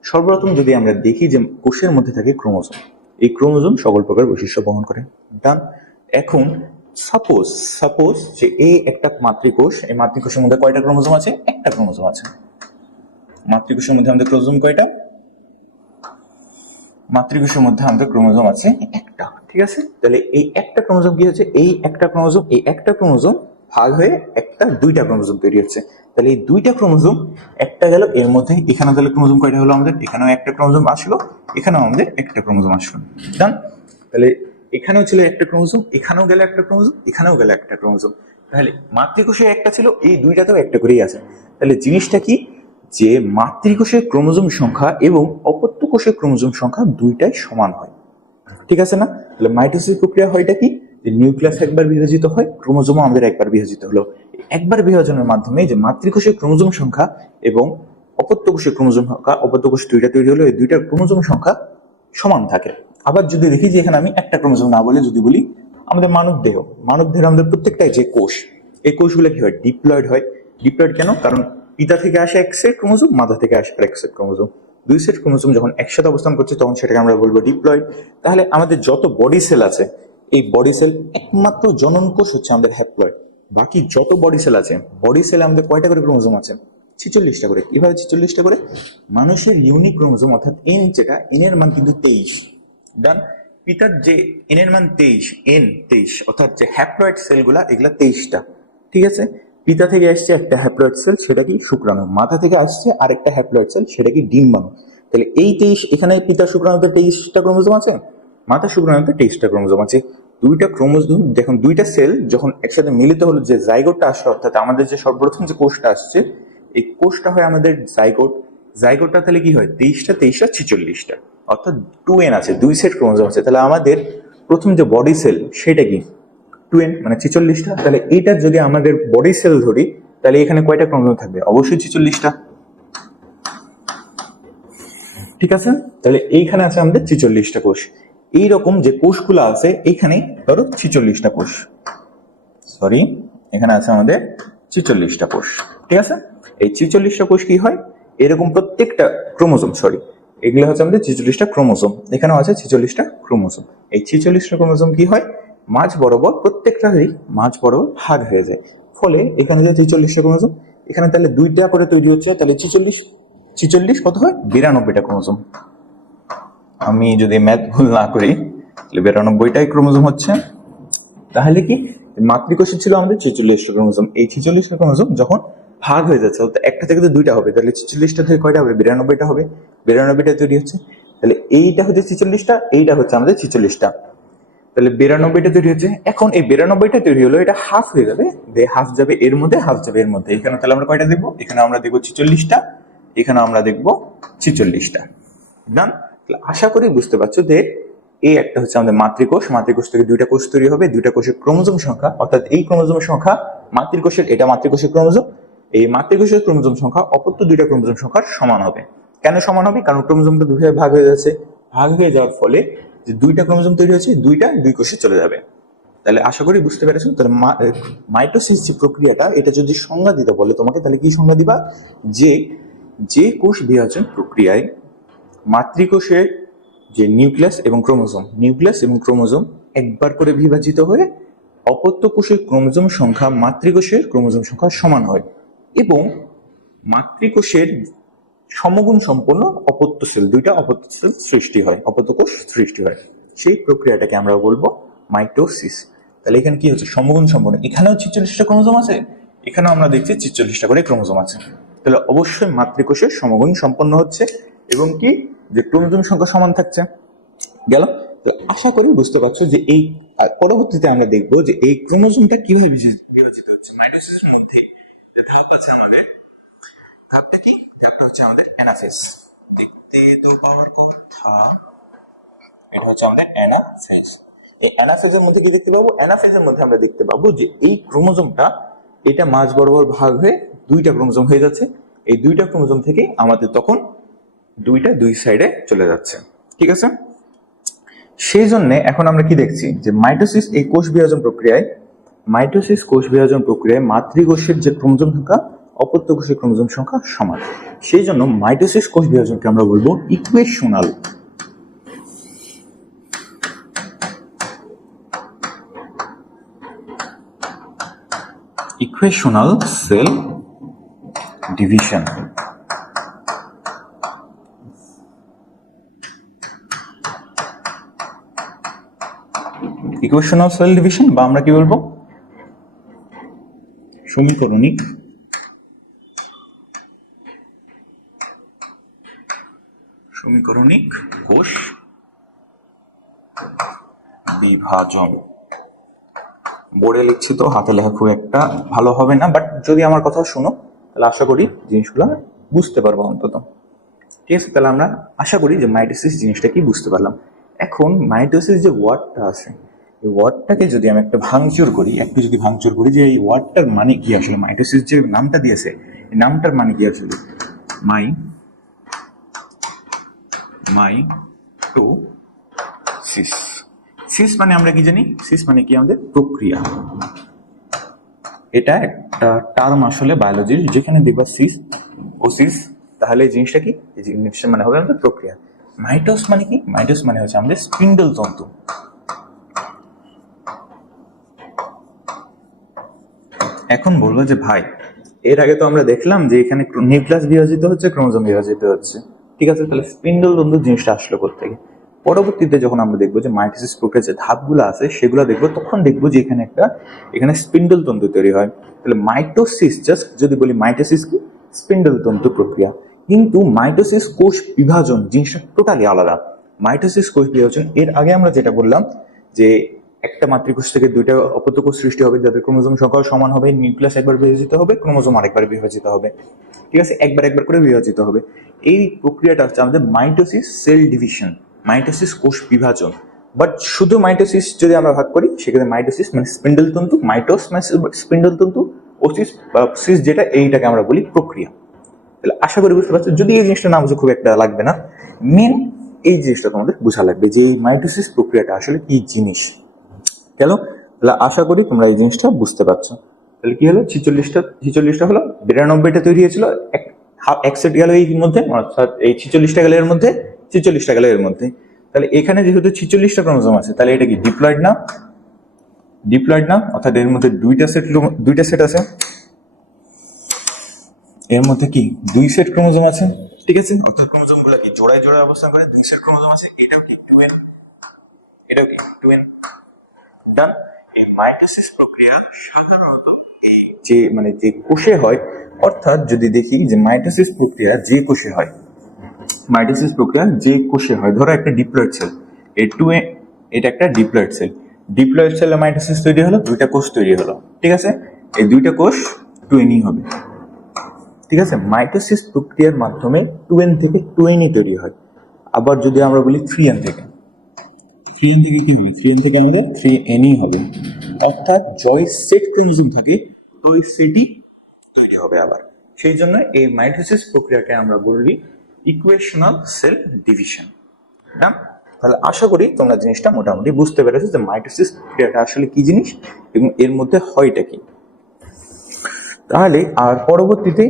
সর্বপ্রথম যদি আমরা দেখি যে কোষের মধ্যে থাকে ক্রোমোজোম, এই ক্রোমোজোম সকল প্রকার বৈশিষ্ট্য বহন করে। ডান। এখন সাপোজ যে এই একটা মাতৃকোষ, এই মাতৃকোষের মধ্যে কয়টা ক্রোমোজোম আছে? একটা ক্রোমোজোম আছে। মাতৃকোষের মধ্যে আমাদের ক্রোমোজোম কয়টা? মাতৃকোষের মধ্যে আমাদের ক্রোমোজোম আছে একটা, ঠিক আছে? তাহলে এই একটা ক্রোমোজোম কি হচ্ছে? এই একটা ক্রোমোজোম ভাগ হয়ে দুইটা ক্রোমোজোম তৈরি হচ্ছে। তাহলে এই দুইটা ক্রোমোজোম একটা গেল এর মধ্যে, এখানে তাহলে ক্রোমোজোম কয়টা হলো আমাদের? এখানেও একটা ক্রোমোজোম আসলো, এখানেও আমাদের একটা ক্রোমোজোম আসলো। ডান। তাহলে এখানেও ছিল একটা ক্রোমোজোম, এখানেও গেল একটা ক্রোমোজোম, এখানেও গেল একটা ক্রোমোজোম। তাহলে মাতৃকোষে একটা ছিল, এই দুইটাতেও একটা করেই আছে। তাহলে জিনিসটা কি যে মাতৃকোষের ক্রোমোজোম সংখ্যা এবং অপত্য কোষের ক্রোমোজোম সংখ্যা দুইটাই সমান হয়, ঠিক আছে না? তাহলে মাইটোসিস প্রক্রিয়া হয়টা কি? যে নিউক্লিয়াস একবার বিভাজিত হয়, ক্রোমোজোমও আমাদের একবার বিভাজিত হলো। একবার বিভাজনের মাধ্যমে যে মাতৃকোষের ক্রোমোজোম সংখ্যা এবং অপত্য কোষের ক্রোমোজোম সংখ্যা, অপত্য কোষ দুইটা তৈরি হলো, এই দুইটা ক্রোমোজোম সংখ্যা সমান থাকে। আবার যদি দেখি যে এখানে আমি একটা ক্রোমোজোম না বলে যদি বলি আমাদের মানব দেহ আমাদের প্রত্যেকটাই যে কোষ, এই কোষগুলো কি হয়? ডিপ্লয়েড হয়। ডিপ্লয়েড কেন? কারণ পিতা থেকে আসে এক সেট ক্রোমোজোম, মাতা থেকে আসে এক সেট ক্রোমোজোম। দুই সেট ক্রোমোজোম যখন একসাথে অবস্থান করছে তখন সেটাকে আমরা বলবো ডিপ্লয়েড। তাহলে আমাদের যত বডি সেল আছে, এই বডি সেল একমাত্র জনন কোষ হচ্ছে আমাদের হ্যাপ্লয়েড। বাকি যত বডি সেল আছে, বডি সেলে আমাদের কয়টা করে ক্রোমোজোম আছে? 46টা করে। কিভাবে 46টা করে? মানুষের ইউনিক ক্রোমোজোম অর্থাৎ এন যেটা, এন এর মান কিন্তু 23। ডান। পিতার যে এন এর মান 23 অর্থাৎ যে হ্যাপ্লয়েড সেলগুলা এগুলা 23টা, ঠিক আছে? পিতা থেকে আসছে একটা হ্যাপ্লয়েড সেল, সেটা কি শুক্রাণু। মাথা থেকে আসছে আরেকটা হ্যাপ্লয়েড সেল, সেটা কি ডিম্বাণু। তাহলে এই 23, এখানে পিতা শুক্রাণুতে 23টা ক্রোমোজোম আছে, মাতা শুক্রাণুতে 23টা ক্রোমোজোম আছে। দুইটা ক্রোমোজোম যখন দুইটা সেল যখন একসাথে মিলিত হলো, যে জাইগোটটা আসলো, অর্থাৎ আমাদের যে সর্বপ্রথম যে কোষটা আসছে, এই কোষটা হয় আমাদের জাইগোট। জাইগোটটা তাহলে কি হয়? 23টা 46টা, অর্থাৎ 2n আছে, দুই সেট ক্রোমোজোম আছে। তাহলে আমাদের প্রথম যে বডি সেল সেটা কি? 2n মানে 46টা। তাহলে এইটা যদি আমাদের বডি সেল ধরি তাহলে এখানে কয়টা ক্রোমোজোম থাকবে? অবশ্যই 46টা, ঠিক আছে? তাহলে এইখানে আছে আমাদের 46টা কোষ। এইরকম যে কোষগুলো আছে এইখানে ধরো 46টা কোষ, সরি এখানে আছে আমাদের 46টা কোষ, ঠিক আছে? এই 46টা কোষ কি হয়? এরকম প্রত্যেকটা ক্রোমোজোম, এগুলো হচ্ছে আমাদের 46টা ক্রোমোজোম, এখানেও আছে 46টা ক্রোমোজোম। এই 46টা ক্রোমোজোম কি হয়? মাঝ বরাবর প্রত্যেকটারই মাঝ বরাবর ভাগ হয়ে যায়। ফলে এখানে যে 46টা ক্রোমোজোম, এখানে তাহলে দুইটা করে তৈরি হচ্ছে, তাহলে 46 কত হয়? 92টা ক্রোমোজোম। আমি যদি ম্যাথ ভুল না করি তাহলে 92টাই ক্রোমোজোম হচ্ছে। তাহলে কি মাতৃকোষে ছিল আমাদের 46টা ক্রোমোজোম, এই 46টা ক্রোমোজোম যখন ভাগ হয়ে যাচ্ছে, একটা থেকে তো দুইটা হবে, তাহলে 46টা থেকে কয়টা হবে? 92টা হবে, 92টা তৈরি হচ্ছে। তাহলে এইটা হচ্ছে 46টা, এইটা হচ্ছে আমাদের 46টা। তাহলে 92টা তৈরি হচ্ছে। এখন এই 92টা তৈরি হলো, এটা হাফ হয়ে যাবে, হাফ যাবে এর মধ্যে, হাফ যাবে এর মধ্যে। এখানে তাহলে আমরা কয়টা দেখবো? এখানে আমরা দেখবো 46টা, এখানে আমরা দেখবো 46টা। ডান। আশা করি বুঝতে পারছো যে এই একটা হচ্ছে আমাদের মাতৃকোষ, মাতৃকোষ থেকে দুইটা কোষ তৈরি হবে, দুইটা কোষের ক্রোমোজোম সংখ্যা, অর্থাৎ এই ক্রোমোজোমের সংখ্যা মাতৃকোষের, এটা মাতৃকোষের ক্রোমোজোম, এই মাতৃকোষের ক্রোমোজোম সংখ্যা অপত্য দুইটা ক্রোমোজোম সংখ্যার সমান হবে। কেন সমান হবে? কারণ ক্রোমোজোমটা দুই ভাগে ভাগ হয়ে যাচ্ছে, ভাগ হয়ে যাওয়ার ফলে যে দুইটা ক্রোমোজোম তৈরি হচ্ছে, দুইটা দুই কোষে চলে যাবে। তাহলে আশা করি বুঝতে পেরেছো। তাহলে মাইটোসিস যে প্রক্রিয়াটা, এটা যদি সংজ্ঞা দিতে বলে তোমাকে, তাহলে কি সংজ্ঞা দিবা? যে কোষ বিভাজন প্রক্রিয়ায় মাতৃকোষের যে নিউক্লিয়াস এবং ক্রোমোজোম একবার করে বিভাজিত হয়ে অপত্য কোষের ক্রোমোজোম সংখ্যা মাতৃকোষের ক্রোমোজোম সংখ্যার সমান হয় এবং মাতৃকোষের সমগুণ সম্পন্ন অপত্য সেল, দুইটা অপত্য সেল সৃষ্টি হয়, অপত্য কোষ সৃষ্টি হয়, সেই প্রক্রিয়াটাকে আমরা বলবো মাইটোসিস। তাহলে এখানে কি হচ্ছে? সমগুণ সম্পন্ন। এখানেও 46টা ক্রোমোজোম আছে, এখানেও আমরা দেখছি 46টা করে ক্রোমোজোম আছে। তাহলে অবশ্যই মাতৃকোষের সমগুণ সম্পন্ন হচ্ছে এবং কি যে ক্রোমোজোম সংখ্যা সমান থাকছে। গেল? আশা করি বুঝতে পারছো যে এই পরবর্তীতে আমরা দেখবো যে এই ক্রোমোজোমটা কিভাবে বিভাজিত হচ্ছে মাইটোসিসের মধ্যে। আছে আমাদের ধাপটা কি? ধাপটা হচ্ছে আমাদের অ্যানাফেজ। দেখতে তো পাওয়ার কথা, এটা হচ্ছে আমাদের অ্যানাফেজ। এই অ্যানাফেজের মধ্যে কি দেখতে পাবো? অ্যানাফেজের মধ্যে আমরা দেখতে পাবো যে এই ক্রোমোজোমটা, এটা মাঝ বরাবর ভাগ হয়ে দুইটা ক্রোমোজোম হয়ে যাচ্ছে। এই দুইটা ক্রোমোজোম থেকে আমাদের তখন দুইটা দুই সাইডে চলে যাচ্ছে। ঠিক আছে? সেই জন্য এখন আমরা কি দেখছি যে মাইটোসিস এই কোষ বিভাজন প্রক্রিয়ায়, মাতৃকোষের যে ক্রোমোজোম সংখ্যা অপত্য কোষের ক্রোমোজোম সংখ্যা সমান। সেই জন্য মাইটোসিস কোষ বিভাজনকে আমরা বলবো equational. Equational cell division. Equational cell division বা আমরা কি বলবো? সমীকরণিক কোষ বিভাজন। বোর্ডে লিখছি তো হাতে লেখা খুব একটা ভালো হবে না, বাট যদি আমার কথা শোনো তাহলে আশা করি জিনিসগুলো বুঝতে পারবো অন্তত। ঠিক আছে? তাহলে আমরা আশা করি যে মাইটোসিস জিনিসটা কি বুঝতে পারলাম। এখন মাইটোসিস যে ওয়ার্ডটা আছে, এই ওয়ার্ডটাকে যদি আমি একটু ভাঙচুর করি যে এই ওয়ার্ডটার মানে কি আসলে, মাইটোসিস যে নামটা দিয়েছে এই নামটার মানে কি আসলে? মাইটোসিস, সিস মানে আমরা কি জানি? সিস মানে কি? আমাদের প্রক্রিয়া। এটা একটা টার্ম আসলে বায়োলজির, যেখানে দেখবা সিস ও সিস, তাহলে এই জিনিসটা কি? এই জিনিসটা মানে হবে আমাদের প্রক্রিয়া। মাইটোস মানে কি? মাইটোস মানে হচ্ছে আমাদের স্পিন্ডল তন্তু। এখন বলবো যে ভাই, এর আগে তো আমরা দেখলাম যে এখানে নিউক্লিয়াস বিভাজিত হচ্ছে, ক্রোমোজোম বিভাজিত হচ্ছে। ঠিক আছে? তাহলে স্পিন্ডল তন্তু জিনিসটা আসলো কোত্থেকে? পরবর্তীতে যখন আমরা দেখবো যে মাইটোসিস প্রক্রিয়ার যে ধাপগুলো আছে সেগুলো দেখবো, তখন দেখবো যে এখানে স্পিন্ডল তন্তু তৈরি হয়। তাহলে মাইটোসিস, জাস্ট যদি বলি মাইটোসিস কি? স্পিন্ডল তন্তু প্রক্রিয়া। কিন্তু মাইটোসিস কোষ বিভাজন জিনিসটা টোটালি আলাদা। মাইটোসিস কোষ বিভাজন, এর আগে আমরা যেটা বললাম যে একটা মাতৃকোষ থেকে দুইটা অপত্য কোষ সৃষ্টি হবে, যাদের ক্রোমোজোম সংখ্যা সমান হবে, নিউক্লিয়াস একবার বিভাজিত হবে, ক্রোমোজোম আরেকবার বিভাজিত হবে। ঠিক আছে? একবার করে বিভাজিত হবে। এই প্রক্রিয়াটা হচ্ছে আমাদের মাইটোসিস সেল ডিভিশন, মাইটোসিস কোষ বিভাজন। বাট শুধু মাইটোসিস যদি আমরা ভাগ করি, সেখানে মাইটোসিস মানে স্পিন্ডল তন্তু, মাইটোস মানে স্পিন্ডল তন্তু, ওসিস বা সিস যেটা, এইটাকে আমরা বলি প্রক্রিয়া। তাহলে আশা করি বুঝতে পারছো। যদি এই জিনিসটা না বুঝে খুব একটা লাগবে না, মেন এই জিনিসটা তোমাদের বোঝা লাগবে যে এই মাইটোসিস প্রক্রিয়াটা আসলে কি জিনিস। গেল? তাহলে আশা করি তোমরা এই জিনিসটা বুঝতে পারছো। তাহলে কি হলো? 46টা হলো, 92টা তৈরি হয়েছিল, এক সেট গেল এই মধ্যে, অর্থাৎ এই 46টা গেল এর মধ্যে, 46টা গেল এর মধ্যে। তাহলে এখানে যেহেতু 46টা ক্রোমোজোম আছে, তাহলে এটা কি ডিপ্লয়েড না? অর্থাৎ এর মধ্যে দুইটা সেট আছে, এর মধ্যে কি দুই সেট ক্রোমোজোম আছে। ঠিক আছে? অর্থাৎ ক্রোমোজোম গুলো কি জোড়ায় অবস্থান করে, দুই সেট ক্রোমোজোম আছে। এটাও কি 2n, এটাও কি 2n। ডান। এই মাইটোসিস প্রক্রিয়া সাধারণত এই যে কোষে হয়, অর্থাৎ যদি দেখি যে মাইটোসিস প্রক্রিয়া যে কোষে হয়, মাইটোসিস প্রক্রিয়া যে কোষে হয়, ধরো একটা ডিপ্লয়েড সেল, এটা একটা ডিপ্লয়েড সেল, ডিপ্লয়েড সেলে মাইটোসিস তৈরি হলো, দুইটা কোষ তৈরি হলো, ঠিক আছে, এই দুইটা কোষ 2n হবে, ঠিক আছে। মাইটোসিস প্রক্রিয়ার মাধ্যমে 2n থেকে 2n তৈরি হয়। আবার যদি আমরা বলি 3n থেকে, 3n থেকে কি হবে, 3n থেকে আমাদের 3n হবে, অর্থাৎ জয় সেট ক্রোমোজোম থাকে তো ওই সেটই তৈরি হবে আবার। সেই জন্য এই মাইটোসিস প্রক্রিয়াকে আমরা বলি ইকুয়েশনাল সেল ডিভিশন। না, তাহলে আশা করি তোমরা জিনিসটা মোটামুটি বুঝতে পেরেছো যে মাইটোসিস প্রক্রিয়াটা আসলে কি জিনিস এবং এর মধ্যে হয়টা কি। তাহলে আর পরবর্তীতে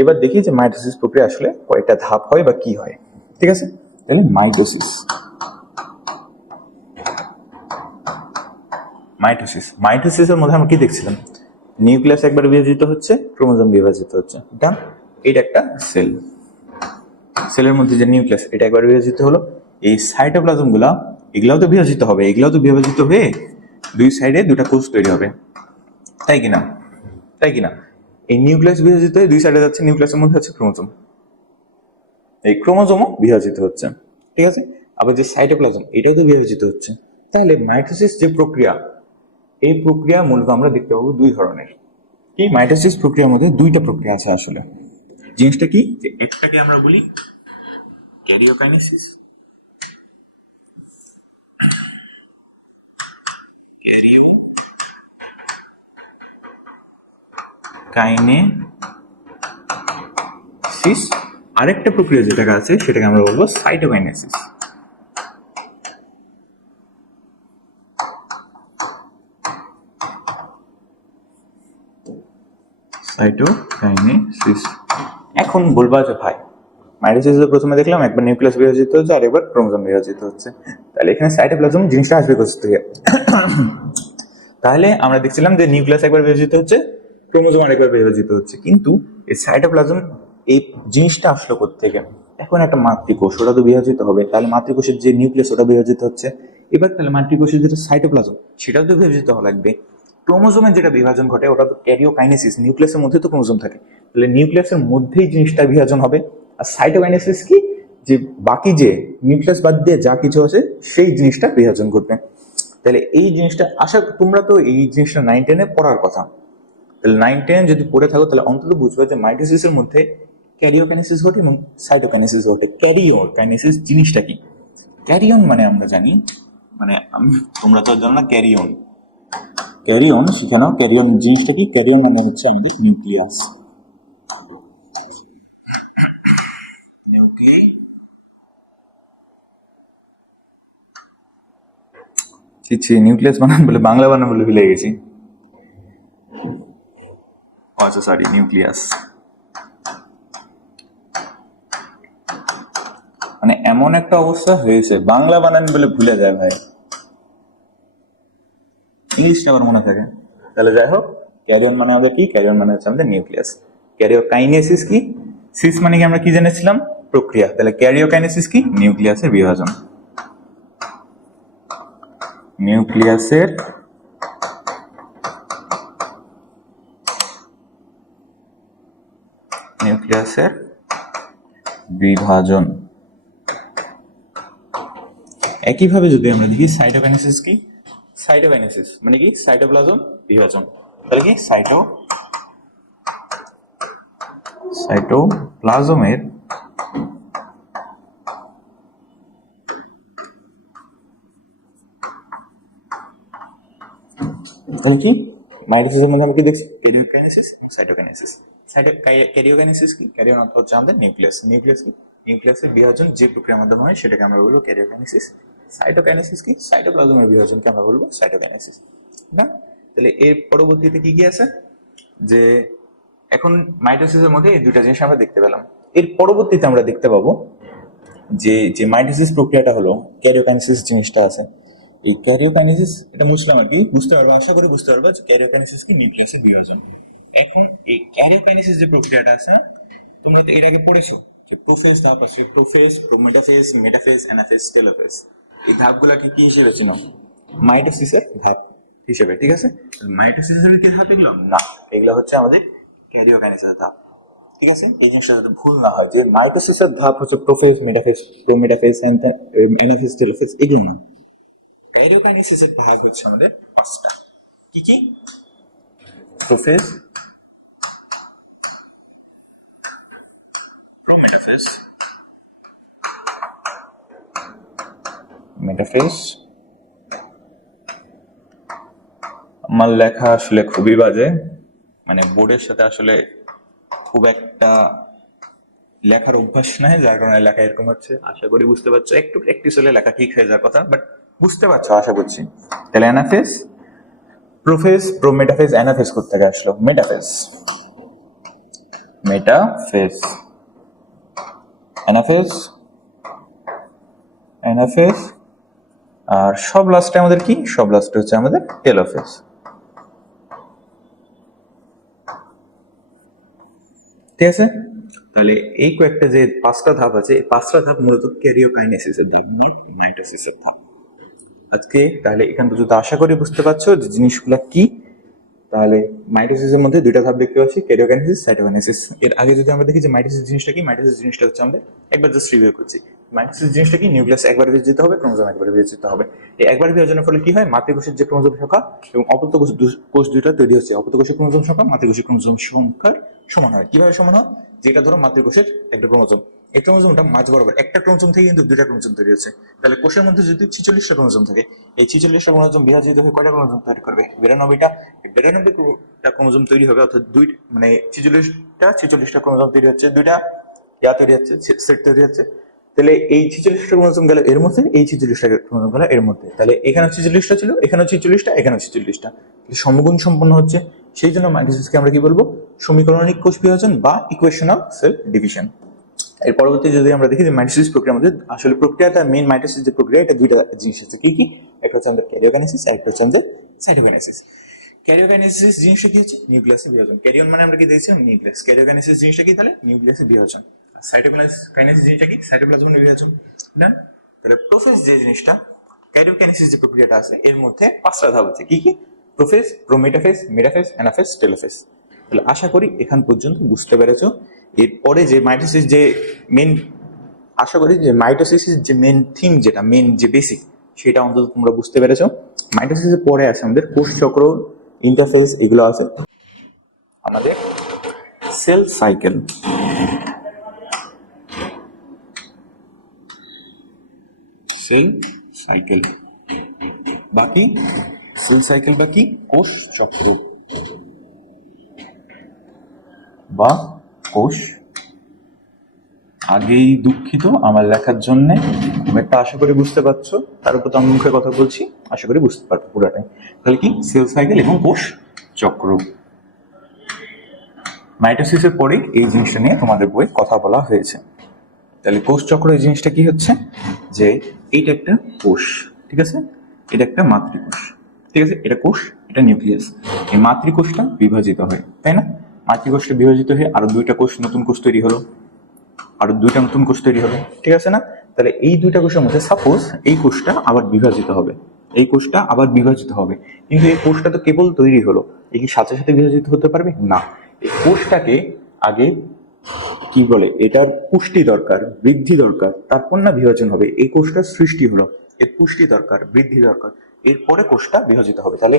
এবার দেখি যে মাইটোসিস প্রক্রিয়া আসলে কয়টা ধাপ হয় বা কি হয়, ঠিক আছে। তাহলে মাইটোসিসের মধ্যে আমরা কি দেখছিলাম, নিউক্লিয়াস একবার বিভাজিত হচ্ছে, ক্রোমোজোম বিভাজিত হচ্ছে, এটা একটা সেল, সেলের মধ্যে যে নিউক্লিয়াস এটা একবার বিভাজিত হলো, এই সাইটোপ্লাজম গুলা এগুলাও তো বিভাজিত হবে, এগুলাও তো বিভাজিত হয়ে দুই সাইডে দুটা কোষ তৈরি হবে, তাই কিনা, এই নিউক্লিয়াস বিভাজিত হয়ে দুই সাইডে যাচ্ছে, নিউক্লিয়াসের মধ্যে হচ্ছে ক্রোমোজোম, এই ক্রোমোজোমও বিভাজিত হচ্ছে, ঠিক আছে। আবার যে সাইটোপ্লাজম এটাও তো বিভাজিত হচ্ছে। তাহলে মাইটোসিস যে প্রক্রিয়া, এই প্রক্রিয়া মূলত আমরা দেখতে পাবো দুই ধরনের। কি, মাইটোসিস প্রক্রিয়ার মধ্যে দুইটা প্রক্রিয়া আছে আসলে। জিনিসটা কি, যে একটাকে আমরা বলি ক্যারিওকাইনেসিস, আরেকটা প্রক্রিয়া যেটা আছে সেটাকে আমরা বলবো সাইটোকাইনেসিস। এখন বলবা যে ভাই মাইটোসিসে প্রথমে দেখলাম একবার নিউক্লিয়াস বিভাজিত হচ্ছে আর একবার ক্রোমোজোম বিভাজিত হচ্ছে, তাহলে এখানে সাইটোপ্লাজম জিনিসটা আসবে কোথা থেকে? তাহলে আমরা দেখছিলাম যে নিউক্লিয়াস একবার বিভাজিত হচ্ছে, ক্রোমোজোম আরেকবার বিভাজিত হচ্ছে, কিন্তু এই সাইটোপ্লাজম এই জিনিসটা আসলো কোথা থেকে? এখন একটা মাতৃকোষ, ওটা তো বিভাজিত হবে, তাহলে মাতৃকোষের যে নিউক্লিয়াস ওটা বিভাজিত হচ্ছে, এবার তাহলে মাতৃকোষের যেটা সাইটোপ্লাজম সেটাও তো বিভাজিত হওয়া লাগবে। ক্রোমোজোমের যেটা বিভাজন ঘটে ওটা তো ক্যারিওকাইনেসিস, নিউক্লিয়াসের মধ্যে তো ক্রোমোজোম থাকে, তাহলে নিউক্লিয়াসের মধ্যেই জিনিসটা বিভাজন হবে। আর সাইটোকাইনেসিস কি, যে বাকি যে নিউক্লিয়াস বাদ দিয়ে যা কিছু আছে সেই জিনিসটা বিভাজন ঘটবে। তাহলে এই জিনিসটা তোমরা তো এই জিনিসটা 9-10 পড়ার কথা, তাহলে 9-10 যদি পড়ে থাকো তাহলে অন্তত বুঝবে যে মাইটোসিসের মধ্যে ক্যারিওকাইনেসিস ঘটে এবং সাইটোকাইনেসিস ঘটে। ক্যারিওকাইনেসিস জিনিসটা কি? ক্যারিয়ন মানে আমরা জানি, মানে তোমরা তো জানো না ক্যারিয়ন শিখানো, ক্যারিয়ন জিনিসটা কি? ক্যারিয়ন মানে হচ্ছে আমাদের নিউক্লিয়াস, নিউক্লিয়াস বানান বলে বাংলা বানান বলে ভুলে গেছি। আচ্ছা সরি, নিউক্লিয়াস মানে এমন একটা অবস্থা হয়েছে বাংলা বানান বলে ভুলে যায় ভাই, ইংলিশটা আবার মনে থাকে। তাহলে যাই হোক, ক্যারিয়ন মানে আমাদের কি? ক্যারিয়ন মানে হচ্ছে আমাদের নিউক্লিয়াস। ক্যারিওকাইনেসিস কি? সিস মানে কি আমরা কি জেনেছিলাম? প্রক্রিয়া। তাহলে ক্যারিওকাইনেসিস কি? নিউক্লিয়াসের বিভাজন। নিউক্লিয়াসের বিভাজন। একইভাবে যদি আমরা দেখি সাইটোকাইনেসিস কি? সাইটোকাইনেসিস মানে কি? সাইটোপ্লাজম বিভাজন। তাহলে কি? সাইটোপ্লাজমের তাহলে কি মাইটোসিসের মধ্যে আমরা কি দেখছি? ক্যারিওকাইনেসিস এবং সাইটোকাইনেসিস। ক্যারিওকাইনেসিস কি? ক্যারিয়ন অর্থ হচ্ছে আমাদের নিউক্লিয়াস। নিউক্লিয়াস কি? নিউক্লিয়াসের বিভাজন যে প্রক্রিয়ার মাধ্যমে হয় সেটাকে আমরা বলবো ক্যারিওকাইনেসিস। সাইটোকাইনেসিস কি? সাইটোপ্লাজমের বিভাজনকে আমরা বলবো সাইটোকাইনেসিস। না, তাহলে এর পরবর্তীতে কি কি আছে? যে এখন মাইটোসিসের মধ্যে এই দুইটা জিনিস আমরা দেখতে পেলাম। এর পরবর্তীতে আমরা দেখতে পাবো যে মাইটোসিস প্রক্রিয়াটা হলো ক্যারিওকাইনেসিস জিনিসটা আছে। এই ক্যারিওকাইনেসিস এটা বুঝলাম আর কি, বুঝতে পারবো, আশা করি বুঝতে পারবো যে ক্যারিওকাইনেসিস কি? নিউক্লিয়াসের বিভাজন। এখন এই ক্যারিওকাইনেসিস যে প্রক্রিয়াটা আছে তোমরা তো এর আগে পড়েছো যে প্রোফেজ ধাপ আছে, prophase, prometaphase, metaphase, anaphase, telophase. এই ধাপগুলোকে কি হিসেবে চিনো? মাইটোসিসের ধাপ হিসেবে, ঠিক আছে। মাইটোসিসের কি ধাপ এগুলো? না, এগুলো হচ্ছে আমাদের ক্যারিওকাইনেসিসের ধাপ। ঠিক আছে, এই জিনিসটা যাতে ভুল না হয় যে মাইটোসিসের ধাপ হচ্ছে prophase, metaphase, prometaphase, anaphase, telophase, এগুলো না। ক্যারিওকাইনেসিসের ভাগ হচ্ছে আমাদের 5টা। কি কি? Prophase, prometaphase, metaphase. আমার লেখা আসলে খুবই বাজে, মানে বোর্ডের সাথে আসলে খুব একটা লেখার অভ্যাস নাই, যার কারণে লেখা এরকম হচ্ছে। আশা করি বুঝতে পারছো, একটু প্র্যাকটিস হলে লেখা ঠিক হয়ে যাওয়ার কথা, বাট বুঝতে পারছো আশা করছি। তাহলে অ্যানাফেজ, প্রোফেজ, প্রোমেটাফেজ, অ্যানাফেজ কোত্থেকে আসলো? মেটাফেজ, মেটাফেজ, অ্যানাফেজ, অ্যানাফেজ, আর সব লাস্টে আমাদের কি? সব লাস্টে হচ্ছে আমাদের টেলোফেজ। ঠিক আছে, তাহলে এই কয়েকটা যে 5টা ধাপ আছে, এই 5টা ধাপ মূলত ক্যারিওকাইনেসিসের ধাপ, মাইটোসিসের ধাপ। আজকে তাহলে এখান পর্যন্ত আশা করি বুঝতে পারছো যে জিনিসগুলো কি। তাহলে মাইটোসিসের মধ্যে 2টা ধাপ দেখতে পাচ্ছি, ক্যারিওকাইনেসিস, সাইটোকাইনেসিস। এর আগে যদি আমরা দেখি যে মাইটোসিস জিনিসটা কি, মাইটোসিস জিনিসটা হচ্ছে আমাদের একবার জাস্ট রিভিউ করছি। মাইটোসিস জিনিসটা কি? নিউক্লিয়াস একবার বিভাজিত হবে, ক্রোমোজোম একবার বিভাজিত হবে। এই একবার বিভাজনের ফলে কি হয়? মাতৃকোষের যে ক্রোমোজোম সংখ্যা এবং অপত্য কোষ দুইটা তৈরি হচ্ছে, অপত্য কোষের ক্রোমোজোম সংখ্যা মাতৃকোষের ক্রোমোজোম সংখ্যার সমান হয়। কিভাবে সমান হয়? যেটা ধরো মাতৃকোষের একটা ক্রোমোজোম, এই ক্রোমোজোমটা মাঝ বরাবর, একটা ক্রোমোজোম থেকে কিন্তু 2টা ক্রোমোজোম তৈরি হচ্ছে। তাহলে কোষের মধ্যে যদি 46টা ক্রোমোজোম থাকে, এই 46টা ক্রোমোজোম বিভাজিত হয়ে কয়টা ক্রোমোজোম তৈরি করবে? 92টা। 92টা ক্রোমোজোম তৈরি হবে, অর্থাৎ মানে 46টা ক্রোমোজোম তৈরি হচ্ছে, 2টা তৈরি হচ্ছে, সেট তৈরি হচ্ছে। তাহলে এই 46টা ক্রোমোজোম গেল এর মধ্যে, এই 46টা ক্রোমোজোম গেল এর মধ্যে। তাহলে এখানে 46টা ছিল, এখানে 46টা, এখানে 46টা, সমগুণ সম্পন্ন হচ্ছে। সেই জন্য মাইটোসিসকে আমরা কি বলবো? সমীকরণিক কোষ বিভাজন বা ইকুয়েশনাল সেল ডিভিশন। এর পরবর্তী যদি আমরা দেখি যে মাইটোসিস প্রক্রিয়ার মধ্যে আসলে প্রক্রিয়াটা মেইন, মাইটোসিস যে প্রক্রিয়া, এটা 2টা জিনিস আছে। কি কি? একটা হচ্ছে আমাদের ক্যারিওকাইনেসিস, আর একটা হচ্ছে আমাদের সাইটোকাইনেসিস। ক্যারিওকাইনেসিস জিনিসটা কি হচ্ছে? নিউক্লিয়াসের বিভাজন। ক্যারিয়ন মানে আমরা কি দেখছিলাম? নিউক্লিয়াস। ক্যারিওকাইনেসিস জিনিসটা কি তাহলে? নিউক্লিয়াসের বিভাজন। আর সাইটোকাইনেসিস জিনিসটা কি? সাইটোপ্লাজমের বিভাজন। না, তাহলে প্রোফেজ যে জিনিসটা, ক্যারিওকাইনেসিস যে প্রক্রিয়াটা আছে, এর মধ্যে 5টা ধাপ আছে। কি কি? Prophase, prometaphase, metaphase, anaphase, telophase. তাহলে আশা করি এখান পর্যন্ত বুঝতে পেরেছো। এরপরে যে মাইটোসিস যে মেন, আশা করি যে মাইটোসিসের যে মেন থিম, যেটা মেন যে বেসিক, সেটা অন্তত তোমরা বুঝতে পেরেছো। মাইটোসিসের পরে আছে আমাদের কোষ চক্র, ইন্টারফেজ, এগুলো আছে আমাদের সেল সাইকেল। সেল সাইকেল বাকি, সেল সাইকেল বাকি, কোষ চক্র বা কোষ। আগেই দুঃখিত আমার লেখার জন্য, একটা আশা করি বুঝতে পারছো, তার উপর তো আমি মুখে কথা বলছি, আশা করি বুঝতে পারবো পুরাটাই। তাহলে কি? সেল সাইকেল এবং কোষ চক্র। মাইটোসিসের পরে এই জিনিসটা নিয়ে তোমাদের বইয়ে কথা বলা হয়েছে। তাহলে কোষ চক্র এই জিনিসটা কি হচ্ছে? যে এইটা একটা কোষ, ঠিক আছে, এটা একটা মাতৃকোষ, ঠিক আছে, এটা কোষ, এটা নিউক্লিয়াস। এই মাতৃকোষটা বিভাজিত হয়, তাই না? মাতৃকোষটা বিভাজিত হয়ে আরো 2টা কোষ, নতুন কোষ তৈরি হলো, আরো 2টা নতুন কোষ তৈরি হবে, ঠিক আছে না? তাহলে এই 2টা কোষের মধ্যে সাপোজ এই কোষটা আবার বিভাজিত হবে, এই কোষটা আবার বিভাজিত হবে, কিন্তু এই কোষটা তো কেবল তৈরি হলো, এই কি সাথে সাথে বিভাজিত হতে পারবে? না, এই কোষটাকে আগে কি বলে, এটার পুষ্টি দরকার, বৃদ্ধি দরকার, তারপর না বিভাজন হবে। এই কোষটার সৃষ্টি হলো, এর পুষ্টি দরকার, বৃদ্ধি দরকার, এরপরে কোষটা বিভাজিত হবে। তাহলে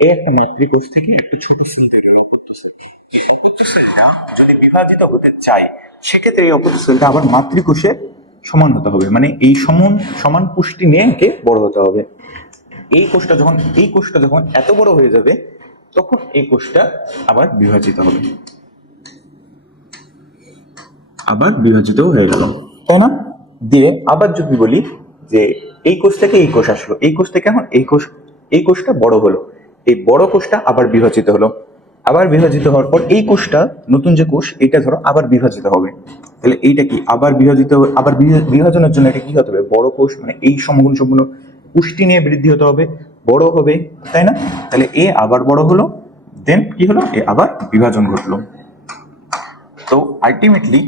এই একটা মাতৃকোষ থেকে একটা ছোট সেল তৈরি হলো, অপত্য সেল। এই অপত্য সেলটা যদি বিভাজিত হতে চায়, সেক্ষেত্রে এই অপত্য সেলটা আবার মাতৃকোষে সমান হতে হবে, মানে এই সমান সমান পুষ্টি নিয়ে একে বড় হতে হবে। এই কোষটা যখন এত বড় হয়ে যাবে, তখন এই কোষটা আবার বিভাজিত হবে, আবার বিভাজিত হয়ে গেল, তাই না? দিয়ে আবার যদি বলি যে এই কোষ থেকে এই কোষ আসলো, এই কোষ থেকে এখন এই কোষটা বড় হলো, এই বড় কোষটা আবার বিভাজিত হলো, আবার বিভাজিত হওয়ার পর এই কোষটা, নতুন যে কোষ, এটা ধরো আবার বিভাজিত হবে। তাহলে এইটা কি? আবার আবার বিভাজনের জন্য এটা কি হতে হবে? বড় কোষ, মানে এই সমগুণ সম্পূর্ণ পুষ্টি নিয়ে বৃদ্ধি হতে হবে, বড় হবে, তাই না? তাহলে এ আবার বড় হলো, দেন কি হলো? এ আবার বিভাজন ঘটলো। তো আলটিমেটলি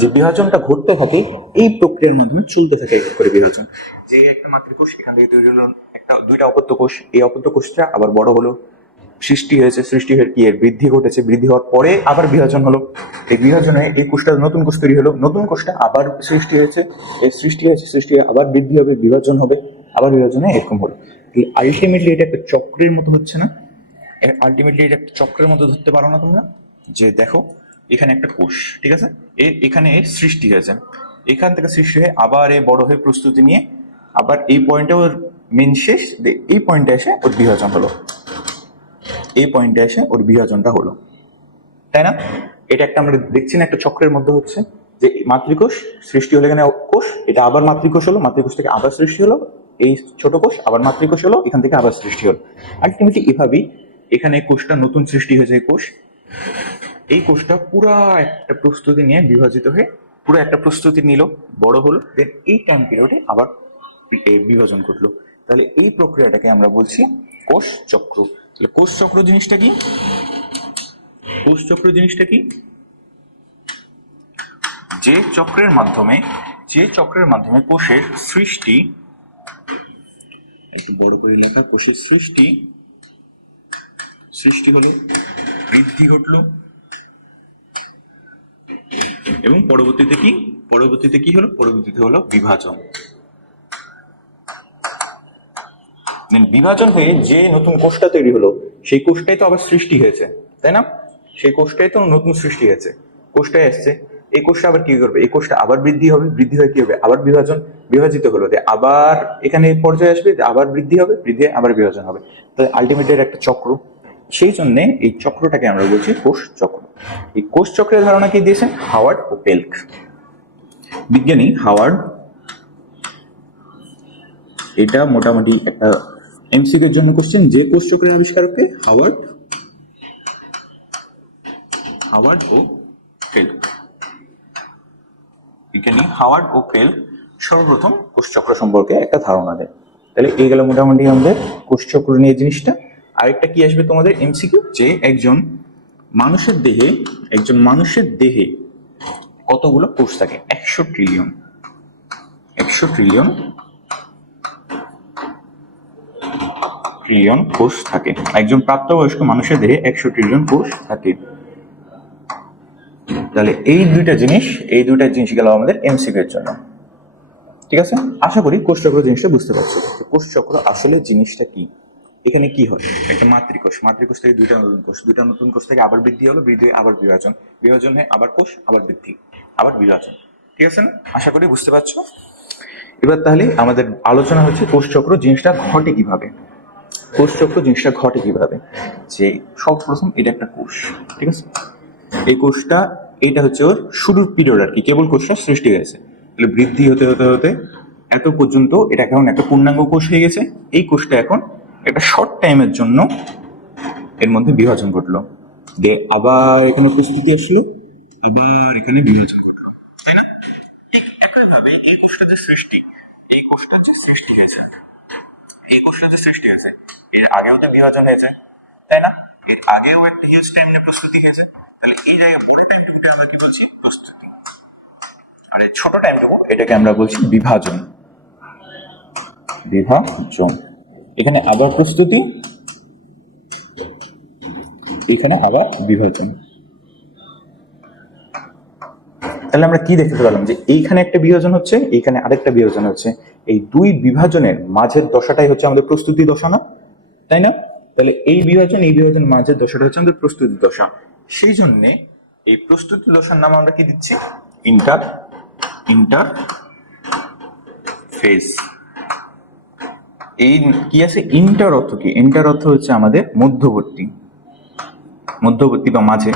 যে বিভাজনটা ঘটতে থাকে, এই প্রক্রিয়ার মাধ্যমে চলতে থাকে এক করে বিভাজন। যে একটা মাতৃকোষ, এখান থেকে তৈরি হলো একটা 2টা অপত্য কোষ, এই অপত্য কোষটা আবার বড় হলো, সৃষ্টি হয়েছে, সৃষ্টি হয়ে কি এর বৃদ্ধি ঘটেছে, বৃদ্ধি হওয়ার পরে আবার বিভাজন হলো, এই বিভাজনে এই কোষটা নতুন কোষ তৈরি হলো, নতুন কোষটা আবার সৃষ্টি হয়েছে, এই সৃষ্টি হয়েছে, সৃষ্টি হয়ে আবার বৃদ্ধি হবে, বিভাজন হবে, আবার বিভাজনে এরকম হলো। আলটিমেটলি এটা একটা চক্রের মতো হচ্ছে না? আলটিমেটলি এটা একটা চক্রের মতো ধরতে পারো না তোমরা? যে দেখো এখানে একটা কোষ, ঠিক আছে, এখানে সৃষ্টি হয়েছে, এখান থেকে সৃষ্টি হয়ে আবার এ বড় হয়ে প্রস্তুতি নিয়ে আবার এই পয়েন্টে ওর মেন শেষ, এই পয়েন্টে এসে ওর বিভাজন হলো, এই পয়েন্টে এসে ওর বিভাজনটা হলো, তাই না? এটা একটা আমরা দেখছি না একটা চক্রের মধ্যে হচ্ছে, যে মাতৃকোষ সৃষ্টি হলো, এখানে কোষ, এটা আবার মাতৃকোষ হলো, মাতৃকোষ থেকে আবার সৃষ্টি হলো, এই ছোট কোষ আবার মাতৃকোষ হলো, এখান থেকে আবার সৃষ্টি হলো। আলটিমেটলি এভাবেই এখানে কোষটা নতুন সৃষ্টি হয়েছে, এই কোষ, এই কোষটা পুরো একটা প্রস্তুতি নিয়ে বিভাজিত হয়ে পুরো একটা প্রস্তুতি নিল, বড় হলো, দেন এই টাইম পিরিয়ডে আবার বিভাজন ঘটলো। তাহলে এই প্রক্রিয়াটাকে আমরা বলছি কোষ চক্র। তাহলে কোষ চক্র জিনিসটা কি? কোষ চক্র জিনিসটা কি? যে চক্রের মাধ্যমে কোষের সৃষ্টি, একটু বড় করে লেখা, কোষের সৃষ্টি হলো, বৃদ্ধি ঘটলো, এবং পরবর্তীতে কি হলো? পরবর্তীতে হলো বিভাজন। বিভাজন হয়ে যে নতুন কোষটা তৈরি হলো, সেই কোষটাই তো আবার সৃষ্টি হয়েছে, তাই না? সেই কোষটাই তো নতুন সৃষ্টি হয়েছে, কোষটাই আসছে, এই কোষটা আবার কি করবে? এই কোষটা আবার বৃদ্ধি হবে, বৃদ্ধি হয়ে কি হবে? আবার বিভাজিত হলো, আবার এখানে পর্যায়ে আসবে, আবার বৃদ্ধি হবে, বৃদ্ধি হয়ে আবার বিভাজন হবে। তো আলটিমেটলি একটা চক্র। সেই জন্য এই চক্রটাকে আমরা বলছি কোষ চক্র। এই কোষ চক্রের ধারণা কি দিয়েছেন? হাওয়ার্ড ও পেল্ক, বিজ্ঞানী হাওয়ার্ড। এটা মোটামুটি একটা এমসিকিউর জন্য কোশ্চেন, যে কোষ চক্রের আবিষ্কারকে হাওয়ার্ড ও পেল্ক, বিজ্ঞানী হাওয়ার্ড ও পেল্ক সর্বপ্রথম কোষ চক্র সম্পর্কে একটা ধারণা দেয়। তাহলে এই গেল মোটামুটি আমাদের কোষ চক্র নিয়ে জিনিসটা। আরেকটা কি আসবে তোমাদের এমসিকিউ, যে একজন মানুষের দেহে কতগুলো কোষ থাকে? 100 ট্রিলিয়ন কোষ থাকে। একজন প্রাপ্তবয়স্ক মানুষের দেহে 100 ট্রিলিয়ন কোষ থাকে। তাহলে এই দুইটা জিনিস গেল আমাদের এমসিকিউ এর জন্য, ঠিক আছে? আশা করি কোষ চক্র জিনিসটা বুঝতে পারছো। কোষ চক্র আসলে জিনিসটা কি? এখানে কি হয়? একটা মাতৃকোষ থেকে দুইটা নতুন কোষ থেকে আবার বৃদ্ধি হলো, বৃদ্ধি আবার বিভাজন হয়ে আবার কোষ, আবার বৃদ্ধি, আবার বিভাজন, ঠিক আছে না? আশা করি বুঝতে পারছো। এবার তাহলে আমাদের আলোচনা হচ্ছে কোষ চক্র জিনিসটা ঘটে কিভাবে। যে সর্বপ্রথম এটা একটা কোষ, ঠিক আছে? এই কোষটা, এটা হচ্ছে ওর শুরুর পিরিয়ড আর কি, কেবল কোষটা সৃষ্টি হয়েছে, তাহলে বৃদ্ধি হতে হতে হতে এত পর্যন্ত এটা এখন একটা পূর্ণাঙ্গ কোষ হয়ে গেছে। এই কোষটা এখন একটা শর্ট টাইমের জন্য এর মধ্যে বিভাজন ঘটলো, দিয়ে আবার এখানে প্রস্তুতি আসলো, আবার এখানে বিভাজন ঘটলো, তাই না? ঠিক একইভাবে এই কোষটা যে সৃষ্টি হয়েছে, এর আগেও তো বিভাজন হয়েছে, তাই না? এর আগেও একটা হিউজ টাইম নিয়ে প্রস্তুতি হয়েছে। তাহলে এই জায়গায় বড় টাইমটুকুকে আমরা কি বলছি? প্রস্তুতি। আর এই ছোট টাইমটুকু, এটাকে আমরা বলছি বিভাজন। এখানে আবার প্রস্তুতি, এখানে আবার বিভাজন। তাহলে আমরা কি দেখতে পেলাম? যে এইখানে একটা বিভাজন হচ্ছে, এইখানে আরেকটা বিভাজন হচ্ছে। এই দুই বিভাজনের মাঝের দশাটাই হচ্ছে আমাদের প্রস্তুতি দশা, না? তাই না? তাহলে এই বিভাজন মাঝের দশাটা হচ্ছে আমাদের প্রস্তুতি দশা। সেই জন্য এই প্রস্তুতি দশার নাম আমরা কি দিচ্ছি? Inter phase. এই কি আছে? ইন্টার অর্থ কি? ইন্টার অর্থ হচ্ছে আমাদের মধ্যবর্তী বা মাঝে,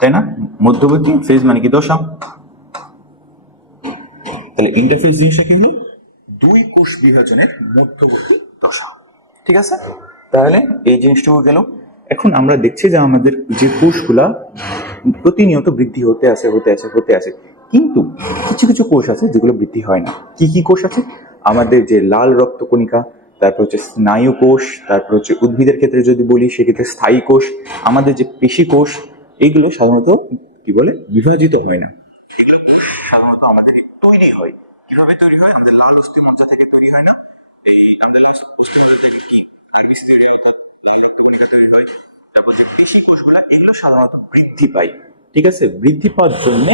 তাই না? মধ্যবর্তী, ফেজ মানে কি? দশা। তাহলে ইন্টারফেজ জিনিসটা কি হলো? দুই কোষ বিভাজনের মধ্যবর্তী দশা, ঠিক আছে? তাহলে এই জিনিসটুকু গেল। এখন আমরা দেখছি যে আমাদের যে কোষগুলা প্রতিনিয়ত বৃদ্ধি হতে আছে, কিন্তু কিছু কিছু কোষ আছে যেগুলো বৃদ্ধি হয় না। কি কি কোষ আছে? আমাদের যে লাল রক্তকণিকা, তারপর হচ্ছে স্নায়ু কোষ, তারপর হচ্ছে উদ্ভিদের ক্ষেত্রে যদি বলি সেক্ষেত্রে স্থায়ী কোষ, আমাদের যে পেশি কোষ, এগুলো সাধারণত কি বলে? বিভাজিত হয় না। সাধারণত আমাদের তৈরি হয়। কিভাবে তৈরি হয়? আমাদের লাল অস্থিমজ্জা থেকে তৈরি হয় না? এই আমাদের লাল অস্থিমজ্জা থেকে কি এই রক্তকণিকা তৈরি হয়। তারপর যে পেশি কোষগুলা এগুলো সাধারণত বৃদ্ধি পায়, ঠিক আছে, বৃদ্ধি পাওয়ার জন্য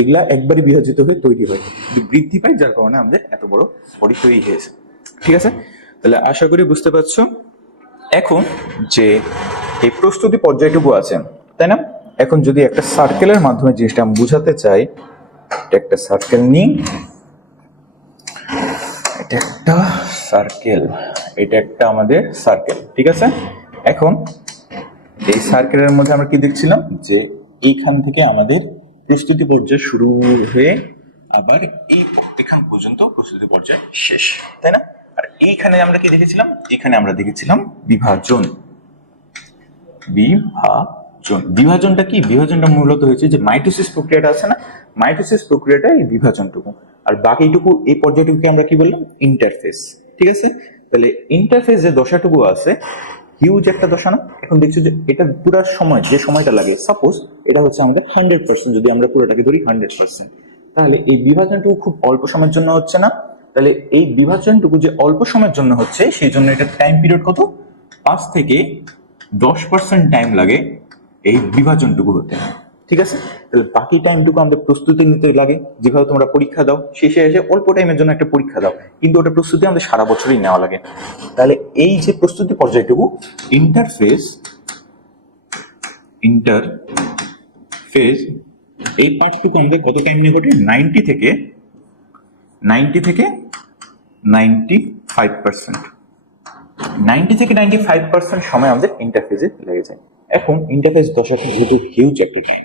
এগুলা একবারই বিভাজিত হয়ে তৈরি হয়, বৃদ্ধি পায় যার কারণে আমাদের এত বড় বডি তৈরি হয়েছে। ঠিক আছে, তাহলে আশা করি বুঝতে পারছো। এখন যে এই প্রস্তুতি পর্যায়টুকু আছে, তাই না, এখন যদি একটা সার্কেলের মাধ্যমে জিনিসটা আমি বুঝাতে চাই, একটা সার্কেল নিই, এটা একটা সার্কেল, এটা একটা আমাদের সার্কেল, ঠিক আছে। এখন এই সার্কেলের মধ্যে আমরা কি দেখছিলাম যে এইখান থেকে আমাদের প্রস্তুতি পর্যায় শুরু হয়ে আবার এই এখান পর্যন্ত প্রস্তুতি পর্যায় শেষ, তাই না। আর এইখানে আমরা কি দেখেছিলাম, এখানে আমরা দেখেছিলাম বিভাজন। বিভাজনটা কি, বিভাজনটা মূলত হয়েছে যে মাইটোসিস প্রক্রিয়াটা আছে না, মাইটোসিস প্রক্রিয়াটা এই বিভাজনটুকু, আর বাকিটুকু এই পর্যায়টুকুকে আমরা কি বললাম, ইন্টারফেস। ঠিক আছে, তাহলে ইন্টারফেস যে দশাটুকু আছে, হিউজ একটা দশা না। এখন দেখছি যে এটা পুরো সময় যে সময়টা লাগে, সাপোজ এটা হচ্ছে আমাদের 100%, যদি আমরা পুরোটাকে ধরি 100%, তাহলে এই বিভাজনটুকু খুব অল্প সময়ের জন্য হচ্ছে না। তাহলে এই বিভাজনটুকু যে অল্প সময়ের জন্য হচ্ছে, সেই জন্য এটা টাইম পিরিয়ড কত, 5 থেকে 10% টাইম লাগে এই বিভাজনটুকু হতে। ঠিক আছে, তাহলে বাকি টাইমটুকু আমাদের প্রস্তুতি নিতে লাগে, যেভাবে তোমরা পরীক্ষা দাও, শেষে এসে অল্প টাইমের জন্য একটা পরীক্ষা দাও, কিন্তু ওটা প্রস্তুতি আমাদের সারা বছরই নেওয়া লাগে। তাহলে এই যে প্রস্তুতি পর্যায়টুকু, ইন্টারফেস এই পার্টটুকু আমাদের কত টাইম নিয়ে ঘটে, 90 থেকে 95%, 90 থেকে 95% সময় আমাদের ইন্টারফেসে লেগে যায়। এখন ইন্টারফেস দশাটা যেহেতু হিউজ একটা টাইম,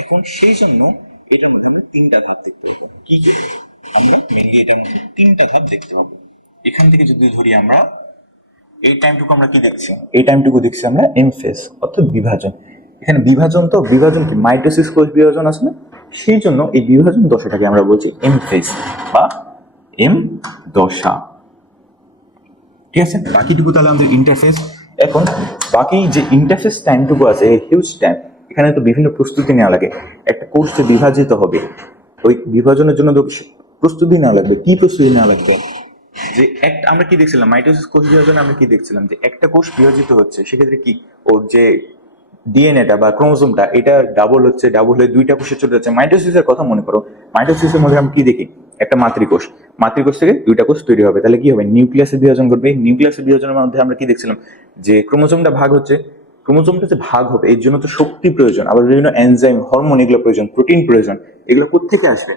এখন সেই জন্য এটার মধ্যে আমরা 3টা ধাপ দেখতে পাবো। কি কি, আমরা মেনলি এটার মধ্যে 3টা ধাপ দেখতে পাবো। এখান থেকে যদি ধরি আমরা এই টাইমটুকু আমরা কি দেখছি, এই টাইমটুকু দেখছি আমরা এম ফেজ, অর্থাৎ বিভাজন। এখানে বিভাজন, তো বিভাজন কি, মাইটোসিস কোষ বিভাজন আছে না, সেই জন্য এই বিভাজন দশাটাকে আমরা বলছি এম ফেজ বা এম দশা। ঠিক আছে, বাকিটুকু তাহলে আমাদের ইন্টারফেস। এখন বাকি যে ইন্টারফেস টাইমটুকু আছে, এই হিউজ টাইম, এখানে তো বিভিন্ন প্রস্তুতি নেওয়া লাগে। একটা কোষ যে বিভাজিত হবে, ওই বিভাজনের জন্য তো প্রস্তুতি নেওয়া লাগবে। কি প্রস্তুতি নেওয়া লাগবে, যে একটা আমরা কি দেখছিলাম, মাইটোসিস কোষ বিভাজনে আমরা কি দেখছিলাম, যে একটা কোষ বিভাজিত হচ্ছে, সেক্ষেত্রে কি ওর যে ডিএনএটা বা ক্রোমোজোমটা, এটা ডাবল হচ্ছে, ডাবল হয়ে 2টা কোষে চলে যাচ্ছে। মাইটোসিসের কথা মনে করো, মাইটোসিসের মধ্যে আমরা কি দেখি, একটা মাতৃকোষ, মাতৃকোষ থেকে 2টা কোষ তৈরি হবে, তাহলে কি হবে, নিউক্লিয়াসে বিভাজন ঘটবে। নিউক্লিয়াসের বিভাজনের মধ্যে আমরা কি দেখছিলাম, যে ক্রোমোজোমটা ভাগ হচ্ছে, ক্রোমোজোমটা যে ভাগ হবে এর জন্য তো শক্তি প্রয়োজন, আবার বিভিন্ন এনজাইম, হরমোন এগুলো প্রয়োজন, প্রোটিন প্রয়োজন। এগুলো কোত্থেকে আসবে,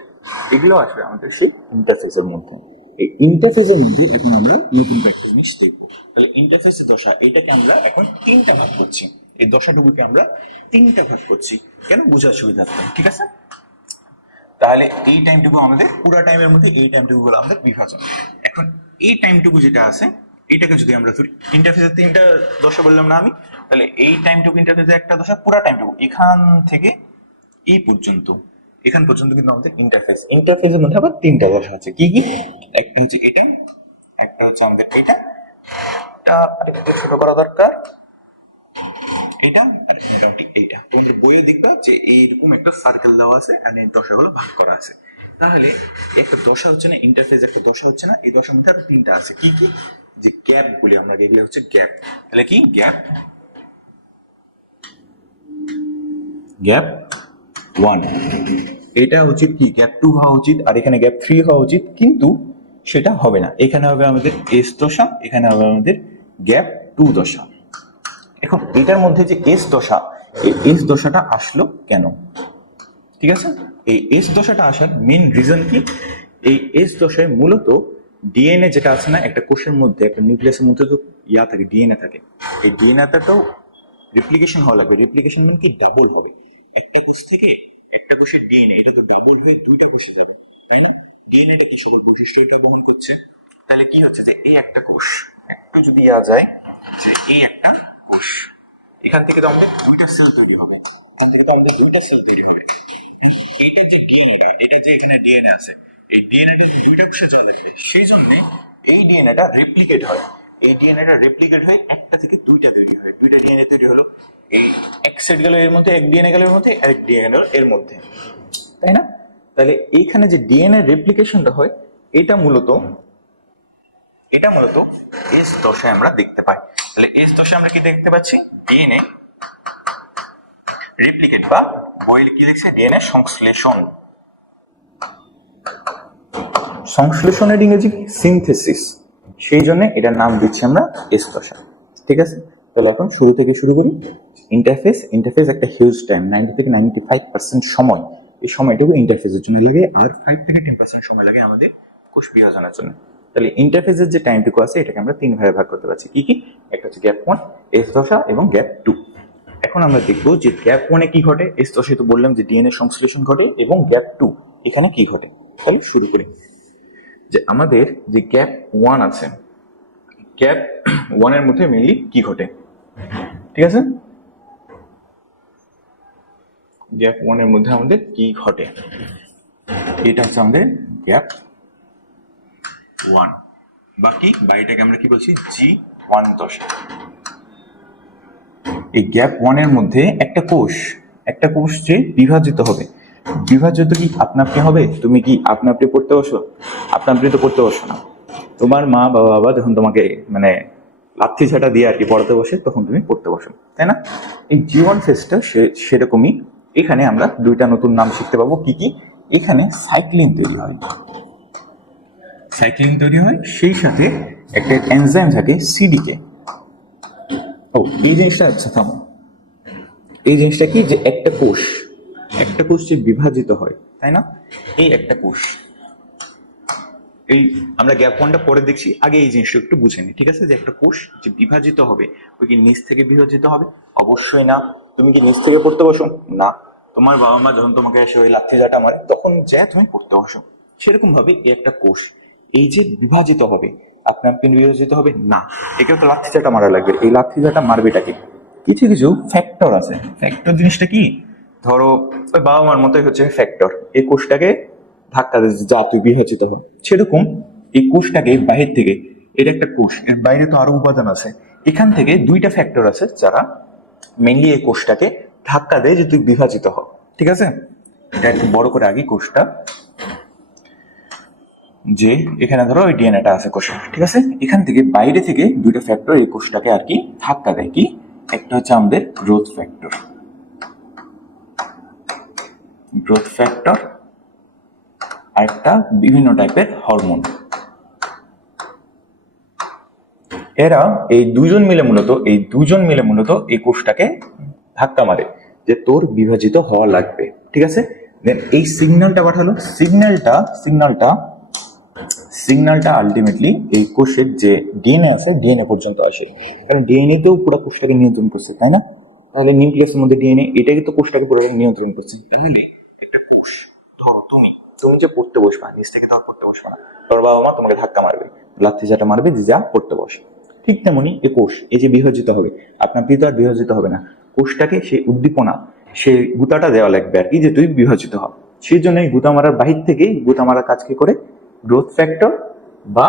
এগুলো আসবে আমাদের সেই ইন্টারফেসের মধ্যে। এই ইন্টারফেসের মধ্যে এখন আমরা নতুন একটা জিনিস দেখবো। তাহলে ইন্টারফেস দশা, এটাকে আমরা এখন 3টা ভাগ করছি, এই দশাটুকুকে আমরা 3টা ভাগ করছি, কেন, বোঝার সুবিধার্থে। ঠিক আছে, তাহলে এই টাইমটুকু আমাদের পুরো টাইমের মধ্যে এই টাইমটুকু হলো আমাদের বিভাজন। এখন এই টাইমটুকু যেটা আছে, এটাকে যদি আমরা ধরি, ইন্টারফেসের 3টা দশা বললাম না আমি, তাহলে এই টাইমটুকু ইন্টারফেসের একটা দশা, পুরো টাইমটুকু এখান থেকে এই পর্যন্ত, এখান পর্যন্ত কিন্তু আমাদের ইন্টারফেস। ইন্টারফেসের মধ্যে আবার 3টা দশা আছে, কি কি, একটা হচ্ছে এটা, একটা হচ্ছে আমাদের এটা আরেকটু ছোট করা দরকার, এটা, আর মোটামুটি এইটা। তোমাদের বইয়ে দেখবা যে এইরকম একটা সার্কেল দেওয়া আছে আর এই দশাগুলো ভাগ করা আছে। তাহলে একটা দশা হচ্ছে না, ইন্টারফেস একটা দশা হচ্ছে না, এই দশার মধ্যে আরো 3টা আছে, কি কি, যে গ্যাপ বলি আমরা, এগুলো হচ্ছে গ্যাপ। তাহলে কি গ্যাপ 1, এটা উচিত কি গ্যাপ 2 হওয়া উচিত, আর এখানে গ্যাপ 3 হওয়া উচিত, কিন্তু সেটা হবে না। এখানে হবে আমাদের এস দশা, এখানে হবে আমাদের গ্যাপ 2 দশা। এখন এটার মধ্যে যে এস দশা, এই এস দশাটা আসলো কেন, ঠিক আছে, এই এস দশাটা আসার মেন রিজন কি, এই এস দশায় মূলত ডিএনএ যেটা আছে না, একটা কোষের মধ্যে, একটা নিউক্লিয়াসের মধ্যে তো থাকে, ডিএনএ থাকে, এই ডিএনএটাও রেপ্লিকেশন হওয়া লাগবে। রেপ্লিকেশন মানে কি, ডাবল হবে। একটা কোষ থেকে একটা কোষের ডিএনএ, এটা তো ডাবল হয়ে 2টা কোষে যাবে, তাই না। ডিএনএটা কি সকল বৈশিষ্ট্য এটা বহন করছে। তাহলে কি হচ্ছে, যে এই একটা কোষ, একটু যদি যায়, যে এই একটা কোষ, এখান থেকে তো আমাদের 2টা সেল তৈরি হবে, এখান থেকে তো আমাদের 2টা সেল তৈরি হবে। এইটা যে ডিএনএটা, এটা যে এখানে ডিএনএ আছে, এই ডিএনএটা 2টা কোষে চলে আসে, সেই জন্য এই ডিএনএটা রেপ্লিকেট হয়। এই ডিএনএটা রেপ্লিকেট হয়ে একটা থেকে 2টা তৈরি হয়, 2টা ডিএনএ তৈরি হলো, এই এক সেট গেল এর মধ্যে, এক ডিএনএ গেল এর মধ্যে, এক ডিএনএ গেল এর মধ্যে, তাই না। তাহলে এইখানে যে ডিএনএ রেপ্লিকেশনটা হয়, এটা মূলত এস দশায় আমরা দেখতে পাই। তাহলে এস দশে আমরা কি দেখতে পাচ্ছি, ডিএনএ রেপ্লিকেট বা বইয়ে কি লিখছে, ডিএনএ সংশ্লেষণ। সংশ্লেষণের ইংরেজি সিনথেসিস, সেই জন্য এটার নাম দিচ্ছি আমরা এস দশা। ঠিক আছে, তাহলে এখন শুরু থেকে শুরু করি। ইন্টারফেস একটা হিউজ টাইম, 90 থেকে 95% সময়, এই সময়টুকু ইন্টারফেসের জন্য লাগে, আর 5 থেকে 10% সময় লাগে আমাদের কোষ বিভাজনের জন্য। তাহলে ইন্টারফেসের যে টাইমটুকু আছে এটাকে আমরা 3 ভাগে ভাগ করতে পারছি। কি কি? একটা হচ্ছে গ্যাপ 1 এস দশা এবং গ্যাপ 2। এখন আমরা দেখবো যে গ্যাপ 1-এ কি ঘটে, এস দশায় তো বললাম যে ডিএনএ সংশ্লেষণ ঘটে, এবং গ্যাপ 2 এখানে কি ঘটে। তাহলে শুরু করি। যে আমাদের যে গ্যাপ 1 আছে, গ্যাপ 1-এর মধ্যে মেইনলি কি ঘটে, ঠিক আছে? গ্যাপ 1-এর মধ্যে আমাদের কি ঘটে, এটা হচ্ছে আমাদের গ্যাপ 1। বাকি বাড়িটাকে আমরা কি বলছি, G1 দশা। এই গ্যাপ 1-এর মধ্যে একটা কোষ যে বিভাজিত হবে, বিভাজিত কি আপনা আপনি হবে? তুমি কি আপনা আপনি পড়তে বসো? আপনা আপনি তো পড়তে বসো না। তোমার মা বা বাবা যখন তোমাকে মানে লাথি ঝাঁটা দিয়ে আর কি পড়াতে বসে, তখন তুমি পড়তে বসো, তাই না? এই G1 ফেজটা সেরকমই। এখানে আমরা 2টা নতুন নাম শিখতে পাবো। কি কি? এখানে সাইক্লিন তৈরি হয়, সেই সাথে একটা এনজাইম থাকে সিডিকে। এই জিনিসটা, আচ্ছা থামো, এই জিনিসটা কি, যে একটা কোষ যে বিভাজিত হয়, তাই না? এই একটা কোষ, এই আমরা গ্যাপ 1টা পরে দেখছি, আগে এই জিনিসটা একটু বুঝে নি, ঠিক আছে? যে একটা কোষ যে বিভাজিত হবে, ওই কি নিচ থেকে বিভাজিত হবে? অবশ্যই না। তুমি কি নিচ থেকে পড়তে বসো? না। তোমার বাবা মা যখন তোমাকে এসে ওই লাঠি ঝাঁটা মারে, তখন যা তুমি পড়তে বসো। সেরকম ভাবে এই একটা কোষ এই যে বিভাজিত হবে, আপনা আপনি বিভাজিত হবে না, একে তো লাঠি ঝাঁটা মারা লাগবে। এই লাঠি ঝাঁটা মারবেটাকে কিছু কিছু ফ্যাক্টর আছে। ফ্যাক্টর জিনিসটা কি? ধরো ওই বাবা মার মতোই হচ্ছে ফ্যাক্টর, এই কোষটাকে ধাক্কা দিয়ে যা তুই বিভাজিত হয়। সেরকম এই কোষটাকে বাহির থেকে, এটা একটা কোষ, এর বাইরে তো আরো উপাদান আছে, এখান থেকে 2টা ফ্যাক্টর আছে যারা মেনলি এই কোষটাকে ধাক্কা দেয় যে তুই বিভাজিত হ। ঠিক আছে, এটা একটু বড় করে আগে কোষটা, যে এখানে ধরো ওই ডিএনএটা আছে কোষে, ঠিক আছে? এখান থেকে বাইরে থেকে 2টা ফ্যাক্টর এই কোষটাকে আর কি ধাক্কা দেয়। কি? একটা হচ্ছে আমাদের গ্রোথ ফ্যাক্টর, আর একটা বিভিন্ন টাইপের হরমোন। এরা এই দুজন মিলে মূলত এই কোষটাকে ধাক্কা মারে যে তোর বিভাজিত হওয়া লাগবে, ঠিক আছে? দেন এই সিগন্যালটা পাঠালো, সিগন্যালটা আলটিমেটলি এই কোষের যে ডিএনএ আছে, ডিএনএ পর্যন্ত আসে, কারণ ডিএনএ তেও পুরো কোষটাকে নিয়ন্ত্রণ করছে, তাই না? তাহলে নিউক্লিয়াসের মধ্যে ডিএনএ, এটাকে তো কোষটাকে পুরো নিয়ন্ত্রণ করছে। তাহলে একটা কোষ, ধরো তুমি যে পড়তে বসবা, নিজ থেকে তো পড়তে বসবা না, তোর বাবা মা তোমাকে ধাক্কা মারবে, লাথি ঝাঁটা মারবে যে যা পড়তে বস। ঠিক তেমনি এই কোষ এই যে বিভাজিত হবে, আপনার তো আর বিভাজিত হবে না, কোষটাকে সেই উদ্দীপনা, সেই গুতাটা দেওয়া লাগবে আর কি, যে তুই বিভাজিত হ। সেই জন্য এই গুতা মারার বাহির থেকেই, গুতা মারার কাজ কি করে, গ্রোথ ফ্যাক্টর বা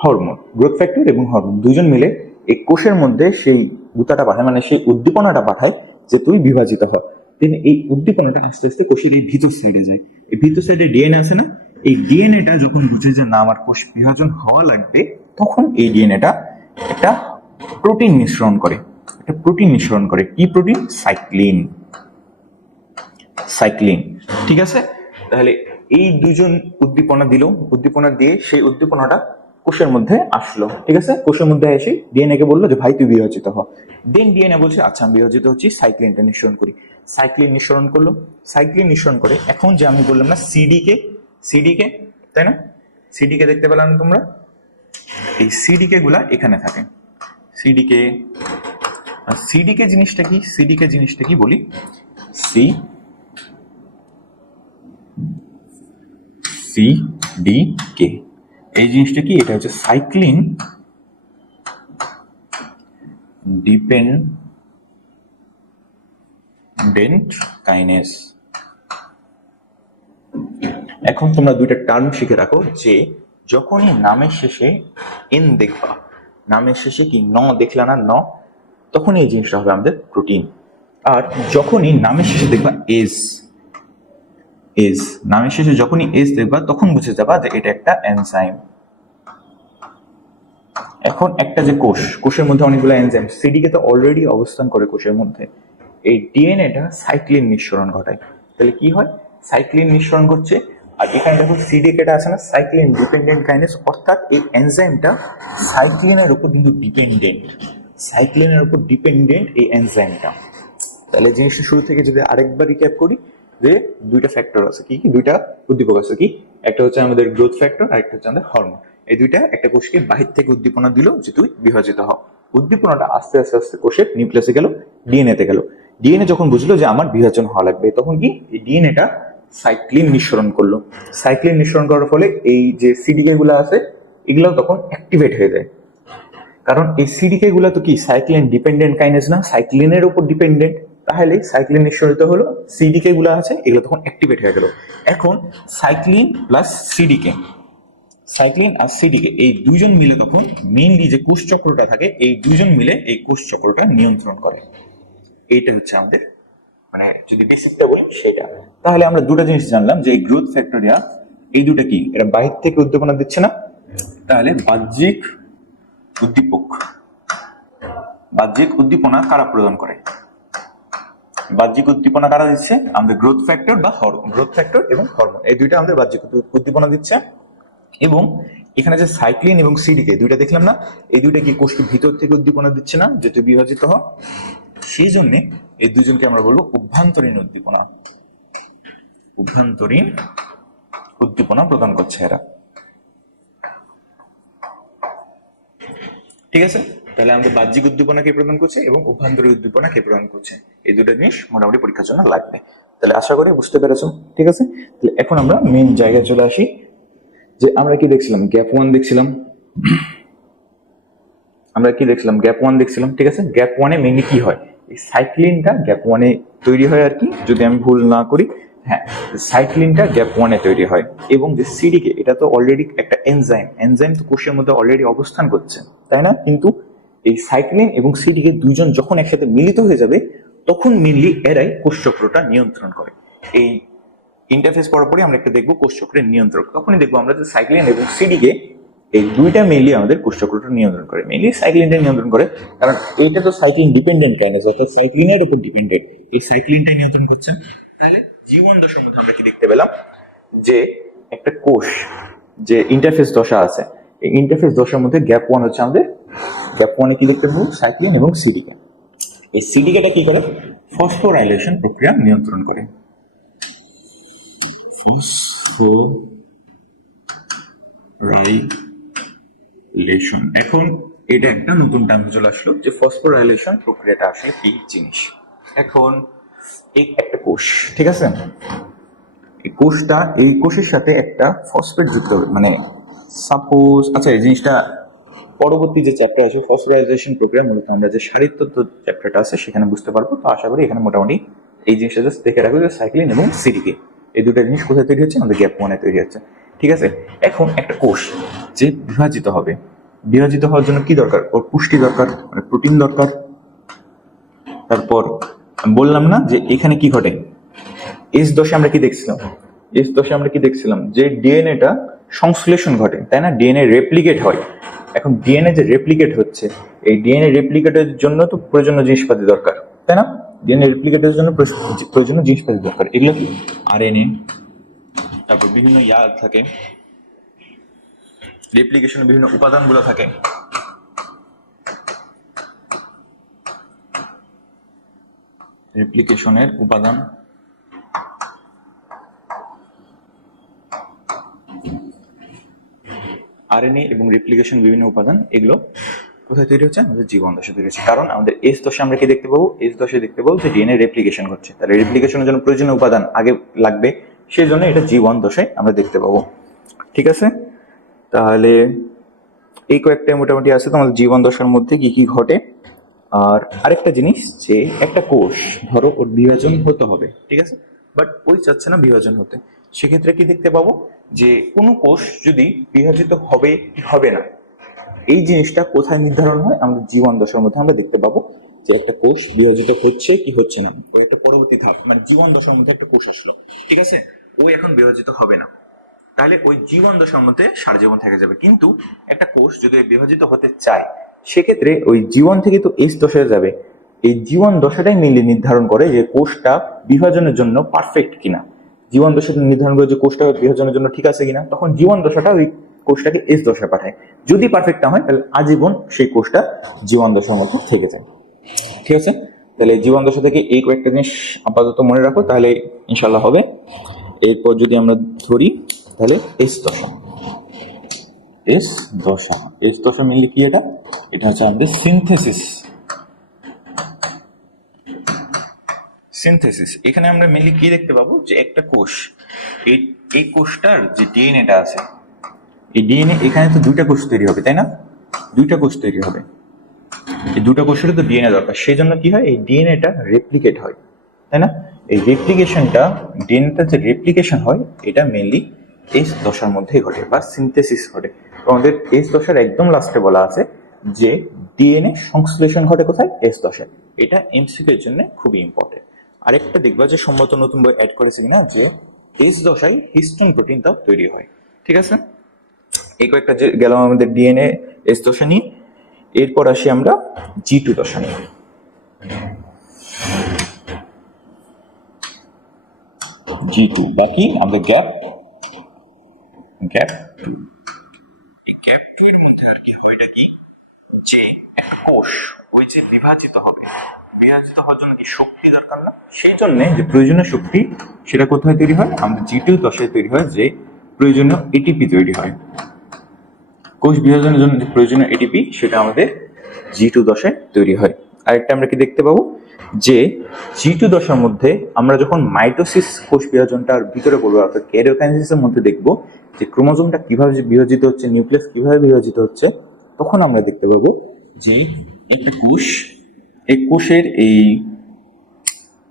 হরমোন, গ্রোথ ফ্যাক্টর এবং হরমোন দুজন মিলে এই কোষের মধ্যে সেই গুতাটা পাঠায়, মানে সেই উদ্দীপনাটা পাঠায় যে তুই বিভাজিত হ। দেন এই উদ্দীপনাটা আস্তে আস্তে কোষের এই ভিতর সাইডে যায়। এই ভিতর সাইডে ডিএনএ আছে না, এই ডিএনএটা যখন বুঝে যে না আমার কোষ বিভাজন হওয়া লাগবে, তখন এই ডিএনএটা একটা প্রোটিন নিঃসরণ করে। কি প্রোটিন? সাইক্লিন। ঠিক আছে, তাহলে এই দুজন উদ্দীপনা দিয়ে সেই উদ্দীপনাটা কোষের মধ্যে আসলো, ঠিক আছে? কোষের মধ্যে এসে ডিএনএ কে বললো যে ভাই তুই বিভাজিত হ। দেন ডিএনএ বলছে আচ্ছা আমি বিভাজিত হচ্ছি, সাইক্লিনটা নিঃসরণ করি। সাইক্লিন নিঃসরণ করে। এখন যে আমি বললাম না সিডিকে, তাই না? সিডিকে দেখতে পেলাম তোমরা, এই সিডিকে গুলা এখানে থাকে। সিডিকে জিনিসটা কি বলি, সিডিকে এই জিনিসটা কি, এটা হচ্ছে সাইক্লিন ডিপেন্ডেন্ট কাইনেজ। এখন তোমরা 2টা টার্ম শিখে রাখো, যে যখনই নামের শেষে এন দেখবা, নামের শেষে কি ন দেখলা না, ন, তখন এই জিনিসটা হবে আমাদের প্রোটিন। আর যখনই নামের শেষে দেখবা এজ, নামের শেষে যখনই এজ দেখবা, তখন বুঝে যাবা যে এটা একটা এনজাইম। এখন একটা যে কোষের মধ্যে অনেকগুলো এনজাইম, সিডিকে তো অলরেডি অবস্থান করে কোষের মধ্যে, এই ডিএনএটা সাইক্লিন নিঃসরণ ঘটায়। তাহলে কি হয়, সাইক্লিন নিঃসরণ করছে। আর এখানে দেখো সিডিকেটা আছে না, সাইক্লিন ডিপেন্ডেন্ট কাইনেজ, অর্থাৎ এই এনজাইমটা সাইক্লিনের উপর কিন্তু ডিপেন্ডেন্ট, সাইক্লিনের উপর ডিপেন্ডেন্ট এই এনজাইমটা। তাহলে জিনিসটা শুরু থেকে যদি আরেকবার রিক্যাপ করি, যে দুইটা ফ্যাক্টর আছে, কি কি দুইটা উদ্দীপক আছে, কি একটা হচ্ছে আমাদের গ্রোথ ফ্যাক্টর আর একটা হচ্ছে আমাদের হরমোন। এই দুইটা একটা কোষকে বাহির থেকে উদ্দীপনা দিল যে তুই বিভাজিত হ। উদ্দীপনাটা আস্তে আস্তে আস্তে কোষের নিউক্লিয়াসে গেল, ডিএনএ তে গেল। ডিএনএ যখন বুঝলো যে আমার বিভাজন হওয়া লাগবে, তখন কি এই ডিএনএটা সাইক্লিন নিঃসরণ করলো। সাইক্লিন নিঃসরণ করার ফলে এই যে সিডিকে গুলো আছে এগুলো তখন অ্যাক্টিভেট হয়ে যায়। কারণ এই সিডিকে গুলো তো কি সাইক্লিন ডিপেন্ডেন্ট কাইনেজ না, সাইক্লিনের উপর ডিপেন্ডেন্ট। তাহলে সাইক্লিন নিঃসরিত হলো, সিডিকে গুলো আছে এগুলো তখন অ্যাক্টিভেট হয়ে গেল। এখন সাইক্লিন প্লাস সিডিকে, সাইক্লিন আর সিডিকে এই দুইজন মিলে তখন মেইনলি যে কোষ চক্রটা থাকে, এই দুইজন মিলে এই কোষ চক্রটা নিয়ন্ত্রণ করে। এইটা হচ্ছে আমাদের মানে যদি বেসিকটা বলি সেটা। তাহলে আমরা দুটো জিনিস জানলাম যে এই গ্রোথ ফ্যাক্টরিয়া এই দুটা কি, এরা বাহির থেকে উদ্দীপনা দিচ্ছে না, তাহলে বাহ্যিক উদ্দীপক, বাহ্যিক উদ্দীপনা কারা প্রদান করে, বাহ্যিক উদ্দীপনা কারা দিচ্ছে, আমাদের গ্রোথ ফ্যাক্টর বা গ্রোথ ফ্যাক্টর এবং হরমোন, এই দুইটা আমাদের বাহ্যিক উদ্দীপনা দিচ্ছে। এবং এখানে যে সাইক্লিন এবং সিডিকে দুইটা দেখলাম না, এই দুইটা কি কোষকে ভিতর থেকে উদ্দীপনা দিচ্ছে না যে তুই বিভাজিত হ, সেই জন্য এই দুইজনকে আমরা বলবো অভ্যন্তরীণ উদ্দীপনা, অভ্যন্তরীণ উদ্দীপনা প্রদান করছে এরা। ঠিক আছে, তাহলে আমাদের বাহ্যিক উদ্দীপনা কে প্রদান করছে এবং অভ্যন্তরীণ উদ্দীপনা কে প্রদান করছে, এই দুটো জিনিস মোটামুটি পরীক্ষার জন্য লাগবে। তাহলে আশা করি বুঝতে পেরেছো। ঠিক আছে, তাহলে এখন আমরা মেইন জায়গায় চলে আসি, যে আমরা কি দেখছিলাম, গ্যাপ ওয়ান দেখছিলাম, আমরা কি দেখছিলাম, গ্যাপ ওয়ান দেখছিলাম। ঠিক আছে, গ্যাপ ওয়ানে মেইনলি কি হয়, এই সাইক্লিনটা গ্যাপ ওয়ানে তৈরি হয় আর কি, যদি আমি ভুল না করি, হ্যাঁ সাইক্লিনটা গ্যাপ ওয়ানে তৈরি হয়। এবং যে সিডিকে, এটা তো অলরেডি একটা এনজাইম, এনজাইম তো কোষের মধ্যে অলরেডি অবস্থান করছে, তাই না? কিন্তু এই সাইক্লিন এবং সিডিকে দুজন যখন একসাথে মিলিত হয়ে যাবে, তখন মেনলি এরাই কোষ চক্রটা নিয়ন্ত্রণ করে। এই ইন্টারফেস পরপরই আমরা একটা দেখবো কোষ চক্রের নিয়ন্ত্রক, তখনই দেখবো আমরা যে সাইক্লিন এবং সিডিকে এই দুইটা মেইনলি আমাদের কোষ চক্রটা নিয়ন্ত্রণ করে, মেইনলি সাইক্লিনটা নিয়ন্ত্রণ করে, কারণ এইটা তো সাইক্লিন ডিপেন্ডেন্ট কাইনেজ, অর্থাৎ সাইক্লিনের উপর ডিপেন্ডেন্ট, এই সাইক্লিনটাই নিয়ন্ত্রণ করছে। তাহলে জীবন দশার মধ্যে আমরা কি দেখতে পেলাম, যে একটা কোষ যে ইন্টারফেস দশা আছে, এই ইন্টারফেস দশার মধ্যে গ্যাপ ওয়ান হচ্ছে আমাদের, গ্যাপ ওয়ানে কি দেখতে পাবো, সাইক্লিন এবং সিডিকে। এই সিডিকেটা কি করে, ফসফোরাইলেশন প্রক্রিয়া নিয়ন্ত্রণ করে, ফসফোরাইলেশন। এখন এটা একটা নতুন টার্ম চলে আসলো যে ফসফোরাইলেশন প্রক্রিয়াটা আসলে কি জিনিস। এখন এই একটা কোষ, ঠিক আছে, এই কোষটা, এই কোষের সাথে একটা ফসফেট যুক্ত হবে, মানে সাপোজ, আচ্ছা এই জিনিসটা পরবর্তী যে চ্যাপ্টার আছে ফসফোরাইজেশন প্রক্রিয়া, মূলত আমরা যে শারীরতত্ত্ব চ্যাপ্টারটা আছে সেখানে বুঝতে পারবো। তো আশা করি এখানে মোটামুটি এই জিনিসটা জাস্ট দেখে রাখবো যে সাইক্লিন এবং সিডিকে এই দুটো জিনিস কোথায় তৈরি হচ্ছে, আমাদের গ্যাপ ওয়ানে তৈরি হচ্ছে। ঠিক আছে, এখন একটা কোষ যে বিভাজিত হবে, বিভাজিত হওয়ার জন্য কি দরকার, ওর পুষ্টি দরকার, মানে প্রোটিন দরকার। তারপর বললাম না যে এখানে কি ঘটে, এস দশে আমরা কি দেখছিলাম, এস দশে আমরা কি দেখছিলাম, যে ডিএনএটা সংশ্লেষণ ঘটে, তাই না, ডিএনএ রেপ্লিকেট হয়। এখন ডিএনএ যে রেপ্লিকেট হচ্ছে, এই ডিএনএ রেপ্লিকেটের জন্য তো প্রয়োজনীয় জিনিসপাতি দরকার, তাই না? ডিএনএ রেপ্লিকেটের জন্য প্রয়োজনীয় জিনিসপাতি দরকার, এগুলো কি আরএনএ, তারপর বিভিন্ন থাকে, রেপ্লিকেশনের বিভিন্ন উপাদানগুলো থাকে, রেপ্লিকেশনের উপাদান, আরএনএ এবং রেপ্লিকেশন বিভিন্ন উপাদান, এগুলো কোথায় তৈরি হচ্ছে, আমাদের জীবন দশা তৈরি হচ্ছে। কারণ আমাদের এস দশে আমরা কি দেখতে পাবো, এস দশে দেখতে পাবো যে ডিএনএ রেপ্লিকেশন ঘটছে, তাহলে রেপ্লিকেশনের জন্য প্রয়োজনীয় উপাদান আগে লাগবে, সেই জন্য এটা জীবন দশায় আমরা দেখতে পাবো। ঠিক আছে, তাহলে এই কয়েকটা মোটামুটি আছে তো আমাদের জীবন দশার মধ্যে কি কি ঘটে। আর আরেকটা জিনিস, যে একটা কোষ ধরো ওর বিভাজন হতে হবে, ঠিক আছে, বাট ওই চাচ্ছে না বিভাজন হতে, সেক্ষেত্রে কি দেখতে পাবো, যে কোনো কোষ যদি বিভাজিত হবে কি হবে না, এই জিনিসটা কোথায় নির্ধারণ হয়, আমাদের জীবন দশার মধ্যে আমরা দেখতে পাবো যে একটা কোষ বিভাজিত হচ্ছে কি হচ্ছে না। ওই একটা পরবর্তী ধাপ, মানে জীবন দশার মধ্যে একটা কোষ আসলো, ঠিক আছে, ও এখন বিভাজিত হবে না, তাহলে ওই জীবন দশার মধ্যে সারা জীবন থেকে যাবে। কিন্তু একটা কোষ যদি বিভাজিত হতে চায় সেক্ষেত্রে ওই জীবন থেকে তো এস দশায় যাবে। এই জীবন দশাটাই মেনলি নির্ধারণ করে যে কোষটা বিভাজনের জন্য পারফেক্ট কিনা। জীবন দশাটা নির্ধারণ করে যে কোষটা বিভাজনের জন্য ঠিক আছে কিনা, তখন জীবন দশাটা ওই কোষটাকে এস দশায় পাঠায়। যদি পারফেক্ট না হয় তাহলে আজীবন সেই কোষটা জীবন দশার মধ্যে থেকে যায়। ঠিক আছে, তাহলে জীবন দশা থেকে এই কয়েকটা জিনিস আপাতত মনে রাখো, তাহলে ইনশাল্লাহ হবে। এরপর যদি আমরা ধরি তাহলে এস দশা। এস দশা, এস দশা মেনলি কি? এটা হচ্ছে আমাদের সিনথেসিস। সিনথেসিস এখানে আমরা মেনলি কি দেখতে পাবো যে একটা কোষ, এই কোষটার যে ডিএনএটা আছে, এই ডিএনএ এখানে তো দুইটা কোষ তৈরি হবে, তাই না? দুইটা কোষ তৈরি হবে, এই দুটো কোষের তো ডিএনএ দরকার। সেই জন্য কি হয়, এই ডিএনএটা রেপ্লিকেট হয়, তাই না? এই রেপ্লিকেশনটা, ডিএনএটা যে রেপ্লিকেশন হয় এটা মেনলি এস দশার মধ্যেই ঘটে বা সিনথেসিস ঘটে। আমাদের এস দশার একদম লাস্টে বলা আছে যে ডিএনএ সংশ্লেষণ ঘটে কোথায়? এস দশায়। এটা এমসিকিউ এর জন্য খুবই ইম্পর্টেন্ট। আরেকটা দেখবা যে সম্ভবত নতুন বই অ্যাড করেছে কিনা, যে এস দশায় হিস্টোন প্রোটিনটাও তৈরি হয়। ঠিক আছে, এই কয়েকটা যে গেলাম আমাদের ডিএনএ এস দশা নিয়ে। এরপর আসি আমরা G2 দশা নিয়ে। G2 বাকি আমাদের গ্যাপ 2। এই গ্যাপ 2 এর মধ্যে আর কি হয়, এটা কি যে একটা কোষ ওই যে বিভাজিত হবে, বিভাজিত হওয়ার জন্য কি শক্তি দরকার না? সেই জন্য যে প্রয়োজনীয় শক্তি সেটা কোথায় তৈরি হয়? আমাদের G2 দশায় তৈরি হয়, যে প্রয়োজনীয় এটিপি তৈরি হয়। কোষ বিভাজনের জন্য যে প্রয়োজনীয় এটিপি সেটা আমাদের G2 দশায় তৈরি হয়। আরেকটা আমরা কি দেখতে পাবো যে G2 দশার মধ্যে আমরা যখন মাইটোসিস কোষ বিভাজনটার ভিতরে পড়বো, অর্থাৎ ক্যারিওকাইনেসিসের মধ্যে দেখবো যে ক্রোমোজোমটা কিভাবে বিভাজিত হচ্ছে, নিউক্লিয়াস কিভাবে বিভাজিত হচ্ছে, তখন আমরা দেখতে পাবো যে একটা কোষ, এই কোষের এই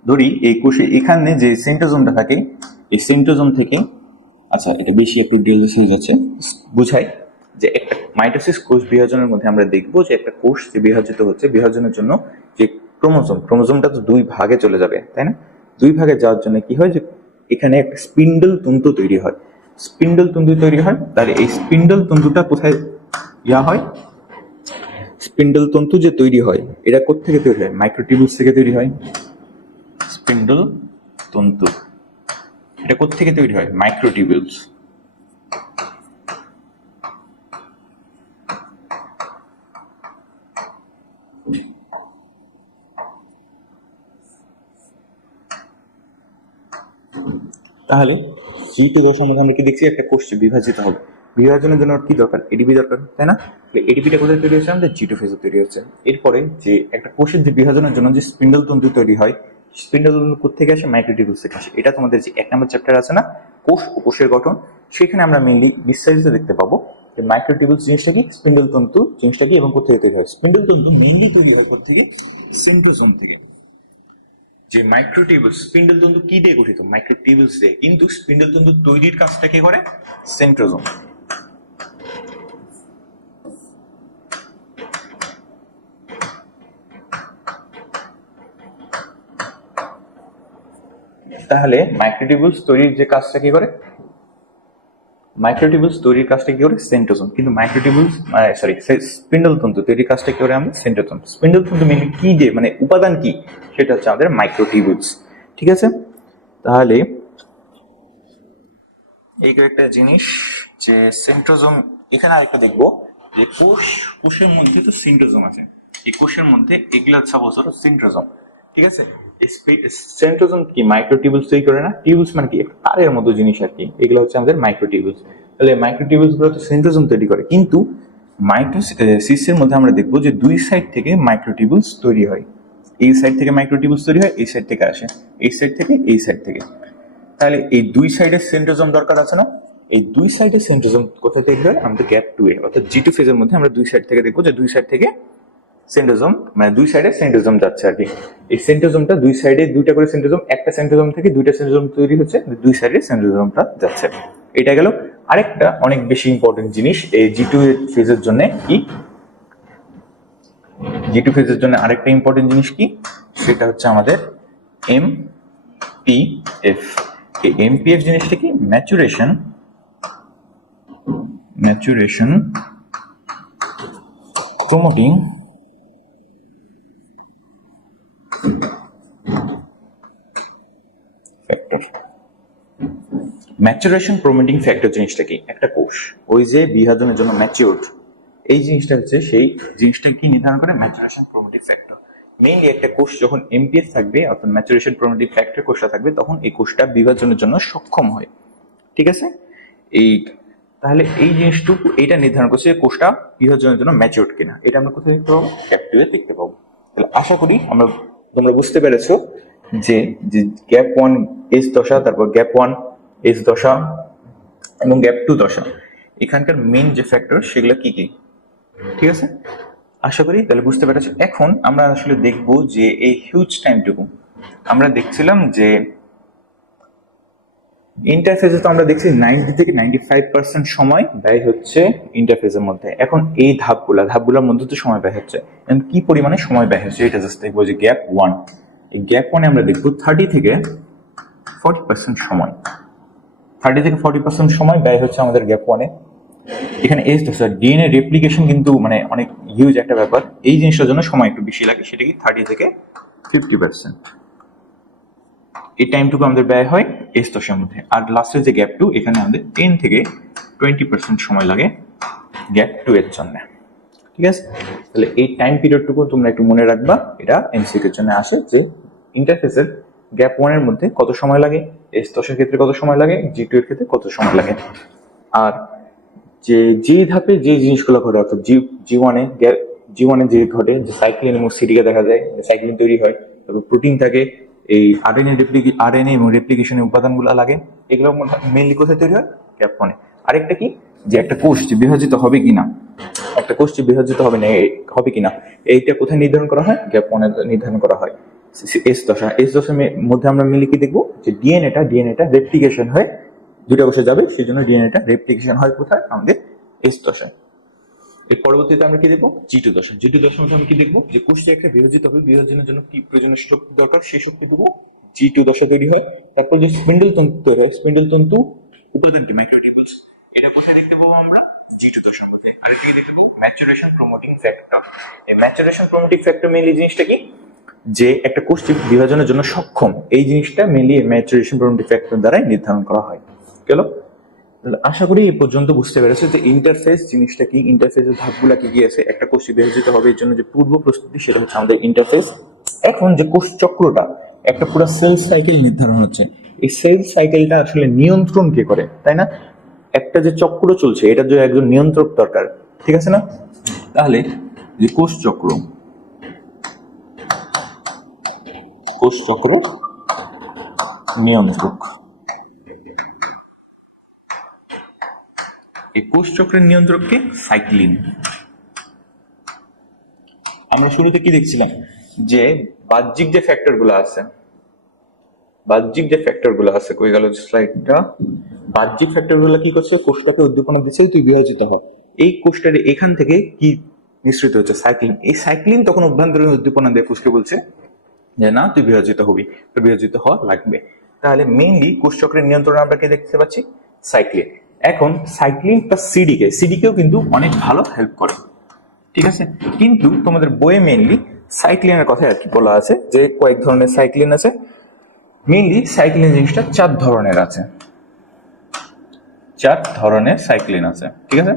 ধরি এই কোষে এখানে যে সেন্ট্রোজোমটা থাকে, এই সেন্ট্রোজোম থেকে, আচ্ছা এটা বেশি একটু ডিটেইলস হয়ে যাচ্ছে, বুঝাই যে একটা মাইটোসিস কোষ বিভাজনের মধ্যে আমরা দেখবো যে একটা কোষ যে বিভাজিত হচ্ছে, বিভাজনের জন্য যে ক্রোমোজোমটা তো দুই ভাগে চলে যাবে, তাই না? দুই ভাগে যাওয়ার জন্য কি হয় যে এখানে একটা স্পিন্ডল তন্তু তৈরি হয়। স্পিন্ডল তন্তু তৈরি হয়, তাহলে এই স্পিন্ডল তন্তুটা কোথায় হয়? স্পিন্ডল তন্তু যে তৈরি হয় এটা কোত্থেকে তৈরি হয়? মাইক্রোটিউবুলস থেকে তৈরি হয়। স্পিন্ডল তন্তু এটা কোত্থেকে তৈরি হয়? মাইক্রোটিউবুলস। তাহলে G2 দশার মধ্যে আমরা কি দেখছি? একটা কোষ বিভাজিত হবে, বিভাজনের জন্য কি দরকার? এডিপি দরকার, তাই না? এডিপিটা কোথায় তৈরি হচ্ছে? আমাদের G2 ফেজে তৈরি হচ্ছে। এরপরে যে একটা কোষের যে বিভাজনের জন্য যে স্পিন্ডল তন্তু তৈরি হয়, স্পিন্ডল তন্তু কোথেকে আসে? মাইক্রোটিউবুলস থেকে আসে। এটা তোমাদের যে 1 নম্বর চ্যাপ্টার আছে না, কোষ ও কোষের গঠন, সেখানে আমরা মেইনলি বিস্তারিত দেখতে পাবো যে মাইক্রোটিউবুলস জিনিসটা কি, স্পিন্ডল তন্তু জিনিসটা কি, এবং কোথেকে তৈরি হয়। স্পিন্ডল তন্তু মেইনলি তৈরি হয় কোথেকে? সেন্ট্রোজোম থেকে। যে মাইক্রোটিউবুলস, স্পিন্ডল তন্তু কি দিয়ে গঠিত? মাইক্রোটিউবুলস দিয়ে, কিন্তু স্পিন্ডল তন্তু তৈরির কাজটা কে করে? সেন্ট্রোজোম। তাহলে মাইক্রোটিউবুলস তৈরির যে কাজটা কি করে? মাইক্রোটিউবুলস তৈরির কাজটা কি করে? সেন্ট্রোজোম। কিন্তু মাইক্রোটিউবুলস স্পিন্ডল তন্তু তৈরির কাজটা কি করে? আমরা সেন্ট্রোজোম। স্পিন্ডল তন্তু মেনলি কি দিয়ে, মানে উপাদান কি, সেটা হচ্ছে আমাদের মাইক্রোটিউবুলস। ঠিক আছে, তাহলে এই কয়েকটা জিনিস যে সেন্ট্রোজোম, এখানে আরেকটা দেখবো যে কোষের মধ্যে তো সেন্ট্রোজোম আছে, এই কোষের মধ্যে এগুলা সাপোজ হলো সেন্ট্রোজোম। ঠিক আছে, সেন্ট্রোজোম কি মাইক্রোটিউবুলস তৈরি করে না? টিউবুলস মানে কি, একটা তারের মতো জিনিস আর কি, এগুলো হচ্ছে আমাদের মাইক্রোটিউবুলস। তাহলে মাইক্রোটিউবুলস গুলো তো সেন্ট্রোজোম তৈরি করে, কিন্তু মাইটোসিসের মধ্যে আমরা দেখবো যে দুই সাইড থেকে মাইক্রোটিউবুলস তৈরি হয়। এই সাইড থেকে মাইক্রোটিউবুলস তৈরি হয়, এই সাইড থেকে আসে, এই সাইড থেকে, এই সাইড থেকে। তাহলে এই দুই সাইডের সেন্ট্রোজোম দরকার আছে না? এই দুই সাইডের সেন্ট্রোজোম কোথা থেকে হয়? আমাদের গ্যাপ 2 এ, অর্থাৎ G2 ফেজের মধ্যে আমরা দুই সাইড থেকে দেখবো যে দুই সাইড থেকে সেন্ট্রোজোম, মানে দুই সাইডে সেন্ট্রোজোম যাচ্ছে আর কি। এই সেন্ট্রোজোমটা দুই সাইডে দুইটা করে সেন্ট্রোজোম, একটা সেন্ট্রোজোম থেকে দুইটা সেন্ট্রোজোম তৈরি হচ্ছে, দুই সাইডে সেন্ট্রোজোমটা যাচ্ছে। এটা গেল। আরেকটা অনেক বেশি ইম্পর্টেন্ট জিনিস এই G2 ফেজের জন্য কি, G2 ফেজের জন্য আরেকটা ইম্পর্টেন্ট জিনিস কি, সেটা হচ্ছে আমাদের MPF। এই MPF জিনিসটা কি? Maturation maturation promoting factor. Maturation promoting factor জিনিসটা কি? একটা কোষ ওই যে বিভাজনের জন্য ম্যাচিউরড, এই জিনিসটা হচ্ছে সেই জিনিসটা কি নির্ধারণ করে? Maturation প্রমোটিভ factor. মেইনলি একটা কোষ যখন এমপিএফ থাকবে অর্থাৎ ম্যাচুরেশন প্রমোটিভ ফ্যাক্টর কোষটা থাকবে, তখন এই কোষটা বিভাজনের জন্য সক্ষম হয়। ঠিক আছে, এই তাহলে এই জিনিসটুকু এইটা নির্ধারণ করছে কোষটা বিভাজনের জন্য ম্যাচিউরড কিনা। এটা আমরা কোথায় দেখতে পাবো? গ্যাপ 2 এ দেখতে পাবো। তাহলে আশা করি তোমরা বুঝতে পেরেছো যে গ্যাপ 1 এস দশা, তারপর গ্যাপ 1 এস দশা এবং গ্যাপ 2 দশা, এখানকার মেইন যে ফ্যাক্টর সেগুলো কি কি। ঠিক আছে, আশা করি তাহলে বুঝতে পেরেছি। এখন আমরা আসলে দেখব যে এই হিউজ টাইমটুকু আমরা দেখছিলাম যে ইন্টারফেসে তো আমরা দেখছি 90 থেকে 95% সময় ব্যয় হচ্ছে ইন্টারফেসের মধ্যে। এখন এই ধাপগুলোর মধ্যে তো সময় ব্যয় হচ্ছে, কি পরিমাণে সময় ব্যয় হচ্ছে এটা জাস্ট দেখবো। যে গ্যাপ 1, এই গ্যাপ 1 এ আমরা দেখবো 30 থেকে 40% সময়, 30 থেকে 40% সময় ব্যয় হচ্ছে আমাদের গ্যাপ 1 এ। এখানে এস দশা ডিএনএ রেপ্লিকেশন কিন্তু মানে অনেক হিউজ একটা ব্যাপার, এই জিনিসটার জন্য সময় একটু বেশি লাগে, সেটা কি 30 থেকে 50%। এই টাইমটুকু আমাদের ব্যয় হয় এস দশার মধ্যে। আর লাস্টের যে গ্যাপ 2, এখানে আমাদের 10 থেকে 20% সময় লাগে গ্যাপ 2 এর জন্য। ঠিক আছে, তাহলে এই টাইম পিরিয়ডটুকু তোমরা একটু মনে রাখবা, এটা এমসিকিউর জন্য আসে যে ইন্টারফেসের গ্যাপ 1 এর মধ্যে কত সময় লাগে, এস দশার ক্ষেত্রে কত সময় লাগে, জি2 এর ক্ষেত্রে কত সময় লাগে। আর যে ধাপে যে জিনিসগুলো ঘটে অর্থাৎ জি ওয়ানে যে ঘটে, যে সাইক্লিন এবং সিডিকে দেখা যায়, সাইক্লিন তৈরি হয়, তারপর প্রোটিন থাকে, এই আরএনএ এবং রেপ্লিকেশনের উপাদানগুলো লাগে, এগুলো মেইনলি কোথায় তৈরি হয়? গ্যাপ 1 এ। আরেকটা কি, যে একটা কোষ যে বিভাজিত হবে কিনা, একটা কোষ যে বিভাজিত হবে কিনা, এইটা কোথায় নির্ধারণ করা হয়? গ্যাপ 1 এ নির্ধারণ করা হয়। এস দশার মধ্যে আমরা মিলে কি দেখবো? যে ডিএনএটা রেপ্লিকেশন হয়, দুটা কোষে যাবে, সেই জন্য ডিএনএটা রেপ্লিকেশন হয় কোথায়? আমাদের এস দশায়। এর পরবর্তীতে আমরা কি দেখবো? জি2 দশার মধ্যে আমরা কি দেখবো? যে কোষটা একটা বিভাজিত হবে, বিভাজনের জন্য কি প্রয়োজনীয় শক্তি দরকার, সেই শক্তি দেবো জি2 দশা তৈরি হয়। তারপর যে স্পিন্ডল তন্তু তৈরি হয়, স্পিন্ডল তন্তু উপাদানটি মাইক্রোটিউবুলস, এটা কোথায় দেখতে পাবো আমরা? জি2 দশার মধ্যে। আরেকটি দেখতে পাবো ম্যাচুরেশন প্রমোটিং ফ্যাক্টর। এই ম্যাচুরেশন প্রমোটিং ফ্যাক্টর মেইনলি জিনিসটা কি, যে একটা কোষ বিভাজনের জন্য সক্ষম, এই জিনিসটা মেইনলি ম্যাচুরেশন প্রমোটিং ফ্যাক্টর দ্বারাই নির্ধারণ করা হয়। গেল? আশা করি এই পর্যন্ত বুঝতে পেরেছে যে ইন্টারফেস জিনিসটা কি, ইন্টারফেসের ধাপগুলা কি কি আছে, একটা কোষ বিভাজিত হবে এর জন্য যে পূর্ব প্রস্তুতি, সেটা হচ্ছে আমাদের ইন্টারফেস। এখন যে কোষ চক্রটা, একটা পুরো সেল সাইকেল নির্ধারণ হচ্ছে, এই সেল সাইকেলটা আসলে নিয়ন্ত্রণ কে করে, তাই না? একটা যে চক্র চলছে, এটার জন্য একজন নিয়ন্ত্রক দরকার, ঠিক আছে না? তাহলে যে কোষ চক্র নিয়ন্ত্রক, এই কোষ চক্রের নিয়ন্ত্রককে সাইক্লিন। আমরা শুরুতে কি দেখছিলাম? যে বাহ্যিক যে ফ্যাক্টর গুলো আছে, কই গেল স্লাইডটা? বাহ্যিক ফ্যাক্টর গুলো কি করছে? কোষটাকে উদ্দীপনা দিচ্ছে তুই বিভাজিত হ। এই কোষটার এখান থেকে কি নিঃসৃত হচ্ছে? সাইক্লিন। এই সাইক্লিন তখন অভ্যন্তরীণ উদ্দীপনা দিয়ে কোষকে বলছে যে না, তুই বিভাজিত হবি, তুই বিভাজিত হওয়া লাগবে। তাহলে মেইনলি কোষ চক্রের নিয়ন্ত্রণে আমরা কি দেখতে পাচ্ছি? সাইক্লিন। এখন সাইক্লিন প্লাস সিডিকেও কিন্তু অনেক ভালো হেল্প করে, ঠিক আছে? কিন্তু তোমাদের বইয়ে মেইনলি সাইক্লিনের কথা আর কি বলা আছে, যে কয়েক ধরনের সাইক্লিন আছে। মেইনলি সাইক্লিন জিনিসটা 4 ধরনের আছে, 4 ধরনের সাইক্লিন আছে, ঠিক আছে?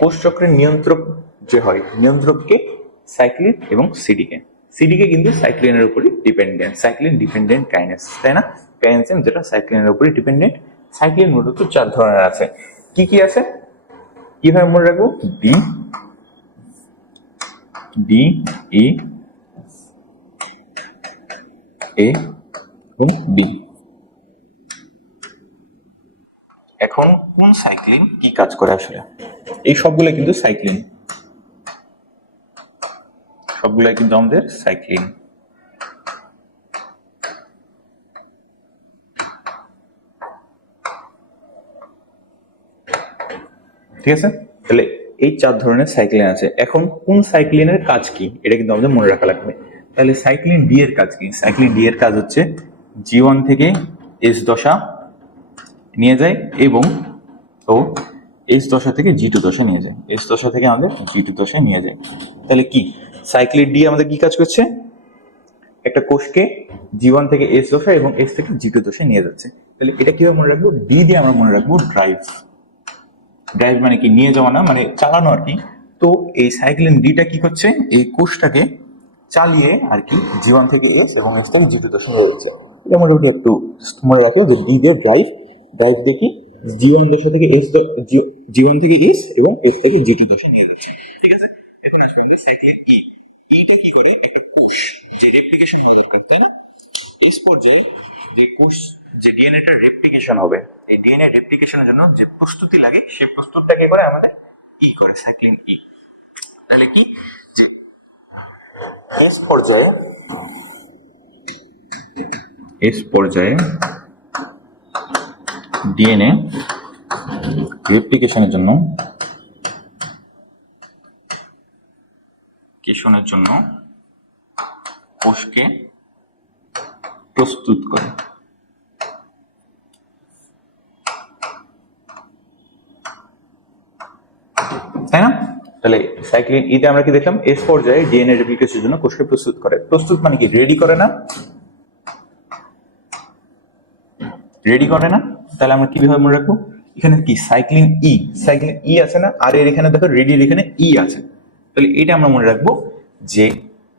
কোষ চক্রের নিয়ন্ত্রক যে হয়, নিয়ন্ত্রককে সাইক্লিন এবং সিডিকে কিন্তু সাইক্লিনের উপরই ডিপেন্ডেন্ট, সাইক্লিন ডিপেন্ডেন্ট কাইনেস, তাই না? কাইনেসিন যেটা সাইক্লিনের উপরই ডিপেন্ডেন্ট। সাইক্লিন মূলত 4 ধরনের আছে। কি কি আছে কিভাবে মনে রাখবো? ডি ই এ এবং বি। এখন কোন সাইক্লিন কি কাজ করে আসলে? এই সবগুলো কিন্তু সাইক্লিন, সবগুলাই কিন্তু আমাদের সাইক্লিন। ঠিক আছে, তাহলে এই 4 ধরনের সাইক্লিন আছে। এখন কোন সাইক্লিনের কাজ কি, এটা কিন্তু আমাদের মনে রাখা লাগবে। তাহলে সাইক্লিন ডি এর কাজ কি? সাইক্লিন ডি এর কাজ হচ্ছে জি1 থেকে এস দশা নিয়ে যায় এবং ও এস দশা থেকে জি টু দশা নিয়ে যায়, এস দশা থেকে আমাদের জি টু দশায় নিয়ে যায়। তাহলে কি সাইক্লিন ডি আমাদের কি কাজ করছে, একটা কোষকে জি1 থেকে এস দশা এবং এস থেকে জি টু দশায় নিয়ে যাচ্ছে। তাহলে এটা কিভাবে মনে রাখবো, ডি দিয়ে আমরা মনে রাখবো ড্রাইভ। ড্রাইভ মানে কি নিয়ে যাওয়া না, মানে চালানো আর কি। তো এই সাইক্লিন ডিটা কি করছে, এই কোষটাকে চালিয়ে আর কি জি1 থেকে এস এবং এস থেকে জি টু দশায় নিয়ে যাচ্ছে। এটা মোটামুটি একটু মনে রাখো যে ডি দিয়ে ড্রাইভ, ড্রাইভ দিয়ে কি জি1 দশা থেকে এস, জি1 থেকে এস এবং এস থেকে জি টু দশায় নিয়ে যাচ্ছে। ঠিক আছে, এখন আসবে আমাদের সাইক্লিন ই। ইটা কি করে, একটা কোষ যে রেপ্লিকেশন হওয়া দরকার, তাই না? এই পর্যায়ে যে কোষ যে ডিএনএটার রেপ্লিকেশন হবে, এই ডিএনএ রেপ্লিকেশনের জন্য যে প্রস্তুতি লাগে সেই প্রস্তুতটাকে করে আমাদের ই করে, সাইক্লিন ই। তাহলে কি যে এস পর্যায়ে ডিএনএ রেপ্লিকেশনের জন্য কোষকে প্রস্তুত করে। তাই না? তাহলে সাইক্লিন ইতে আমরা কি দেখলাম, এস পর্যায়ে ডিএনএ রেপ্লিকেশনের জন্য কোষকে প্রস্তুত করে। প্রস্তুত মানে কি রেডি করে না, রেডি করে না। তাহলে আমরা কিভাবে মনে রাখবো, এখানে কি সাইক্লিন ই আছে না, আর এর এখানে দেখো রেডির এখানে ই আছে। তাহলে এটা আমরা মনে রাখবো যে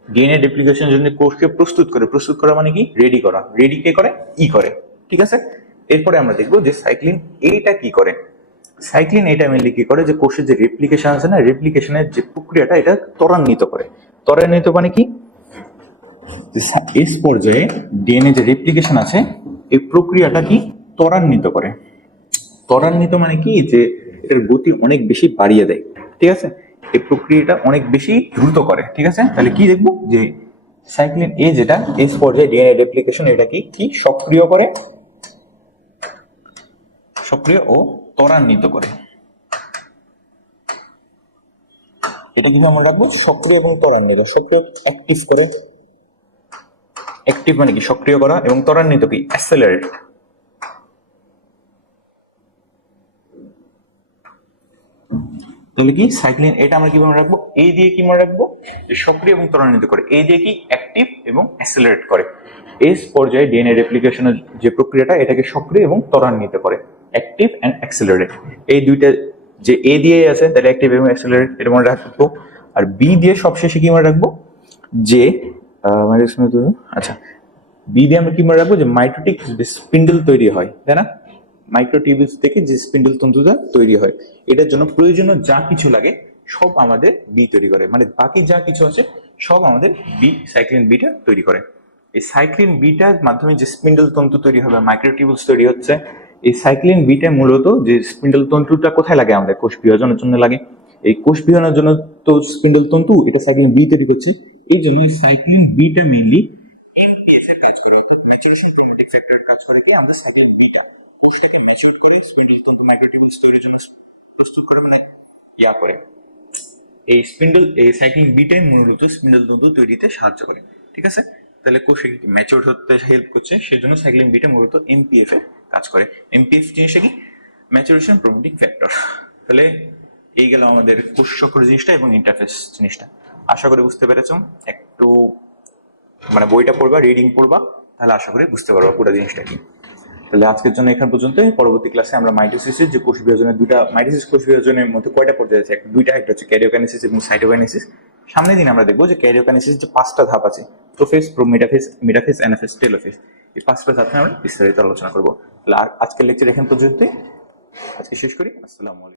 ডিএনএ রেপ্লিকেশনের জন্য কোষকে প্রস্তুত করে। প্রস্তুত করা মানে কি রেডি করা, রেডি কে করে, ই করে। ঠিক আছে, এরপরে আমরা দেখবো যে সাইক্লিন এইটা কি করে। সাইক্লিন এটা মেনলি কি করে, যে কোষের যে রেপ্লিকেশন আছে না, রেপ্লিকেশনের যে প্রক্রিয়াটা এটা ত্বরান্বিত করে। ত্বরান্বিত মানে কি, এস পর্যায়ে ডিএনএ যে রেপ্লিকেশন আছে এই প্রক্রিয়াটা কি ত্বরান্বিত করে। ত্বরান্বিত মানে কি, যে এটার গতি অনেক বেশি বাড়িয়ে দেয়। ঠিক আছে, এই প্রক্রিয়াটা অনেক বেশি দ্রুত করে। ঠিক আছে, তাহলে কি দেখবো যে সাইক্লিন এ যেটা এস পর্যায়ে ডিএনএ রেপ্লিকেশন এটা কি সক্রিয় করে, সক্রিয় ও ত্বরান্বিত করে। এটা কিন্তু আমরা রাখবো সক্রিয় এবং ত্বরান্বিত। সক্রিয় অ্যাক্টিভ করে, অ্যাক্টিভ মানে কি সক্রিয় করা, এবং ত্বরান্বিত কি অ্যাক্সেলারেট। তাহলে কি সাইক্লিন এটা আমরা কি মনে রাখবো, এ দিয়ে কি মনে রাখবো, যে সক্রিয় এবং ত্বরান্বিত করে। এ দিয়ে কি অ্যাক্টিভ এবং অ্যাক্সেলারেট করে। এস পর্যায়ে ডিএনএ রেপ্লিকেশনের যে প্রক্রিয়াটা এটাকে সক্রিয় এবং ত্বরান্বিত করে, অ্যাক্টিভ এন্ড অ্যাক্সেলারেট। এই দুইটা যে এ দিয়ে আছে তাহলে অ্যাক্টিভ এবং অ্যাক্সেলারেট এটা মনে রাখবো। আর বি দিয়ে সবশেষে কি মনে রাখবো, যে আচ্ছা বি দিয়ে আমরা কি মনে রাখবো, যে মাইটোটিক স্পিন্ডল তৈরি হয়, তাই না? মাইক্রোটিউবিউলস থেকে যে স্পিন্ডল তন্তুটা তৈরি হয়, এটার জন্য প্রয়োজনীয় যা কিছু লাগে সব আমাদের বি তৈরি করে। মানে বাকি যা কিছু আছে সব আমাদের বি, সাইক্লিন বিটা তৈরি করে। এই সাইক্লিন বিটার মাধ্যমে যে স্পিন্ডল তন্তু তৈরি হবে, মাইক্রোটিউবিউলস তৈরি হচ্ছে। এই সাইক্লিন বিটা মূলত যে স্পিন্ডল তন্তুটা কোথায় লাগে, আমাদের কোষ বিভাজনের জন্য লাগে। এই কোষ বিভাজনের জন্য তো স্পিন্ডল তন্তু এটা সাইক্লিন বি তৈরি করছে। এই জন্য সাইক্লিন বিটা মেইনলি আমাদের সাইক্লিন বিটা প্রস্তুত করে, মানে ইয়া করে। এই সাইক্লিন বিটাই মূলত স্পিন্ডল তন্তু তৈরিতে সাহায্য করে। ঠিক আছে, তাহলে কোষে ম্যাচিউর হতে হেল্প করছে, সেজন্য সাইক্লিন বিটা মূলত এমপিএফ এ কাজ করে। এমপিএফ জিনিসটা কি, ম্যাচুরেশন প্রমোটিং ফ্যাক্টর। তাহলে এই গেল আমাদের কোষ চক্র জিনিসটা এবং ইন্টারফেস জিনিসটা। আশা করি বুঝতে পেরেছো। একটু মানে বইটা পড়বা, রিডিং পড়বা, তাহলে আশা করি বুঝতে পারবা পুরো জিনিসটা কি। তাহলে আজকের জন্য এখান পর্যন্ত। পরবর্তী ক্লাসে আমরা মাইটোসিসের যে কোষ বিভাজনের দুটা, মাইটোসিস কোষ বিভাজনের মধ্যে কয়টা পর্যায়ে আছে, দুইটা, একটা হচ্ছে ক্যারিওকাইনেসিস এবং সাইটোকাইনেসিস। সামনের দিন আমরা দেখবো যে ক্যারিওকাইনেসিস যে 5টা ধাপ আছে, prophase, metaphase, metaphase, anaphase, telophase, এই 5টা ধাপে আমরা বিস্তারিত আলোচনা করবো। তাহলে আজকের লেকচার এখান পর্যন্তই, আজকে শেষ করি। আসসালামু আলাইকুম।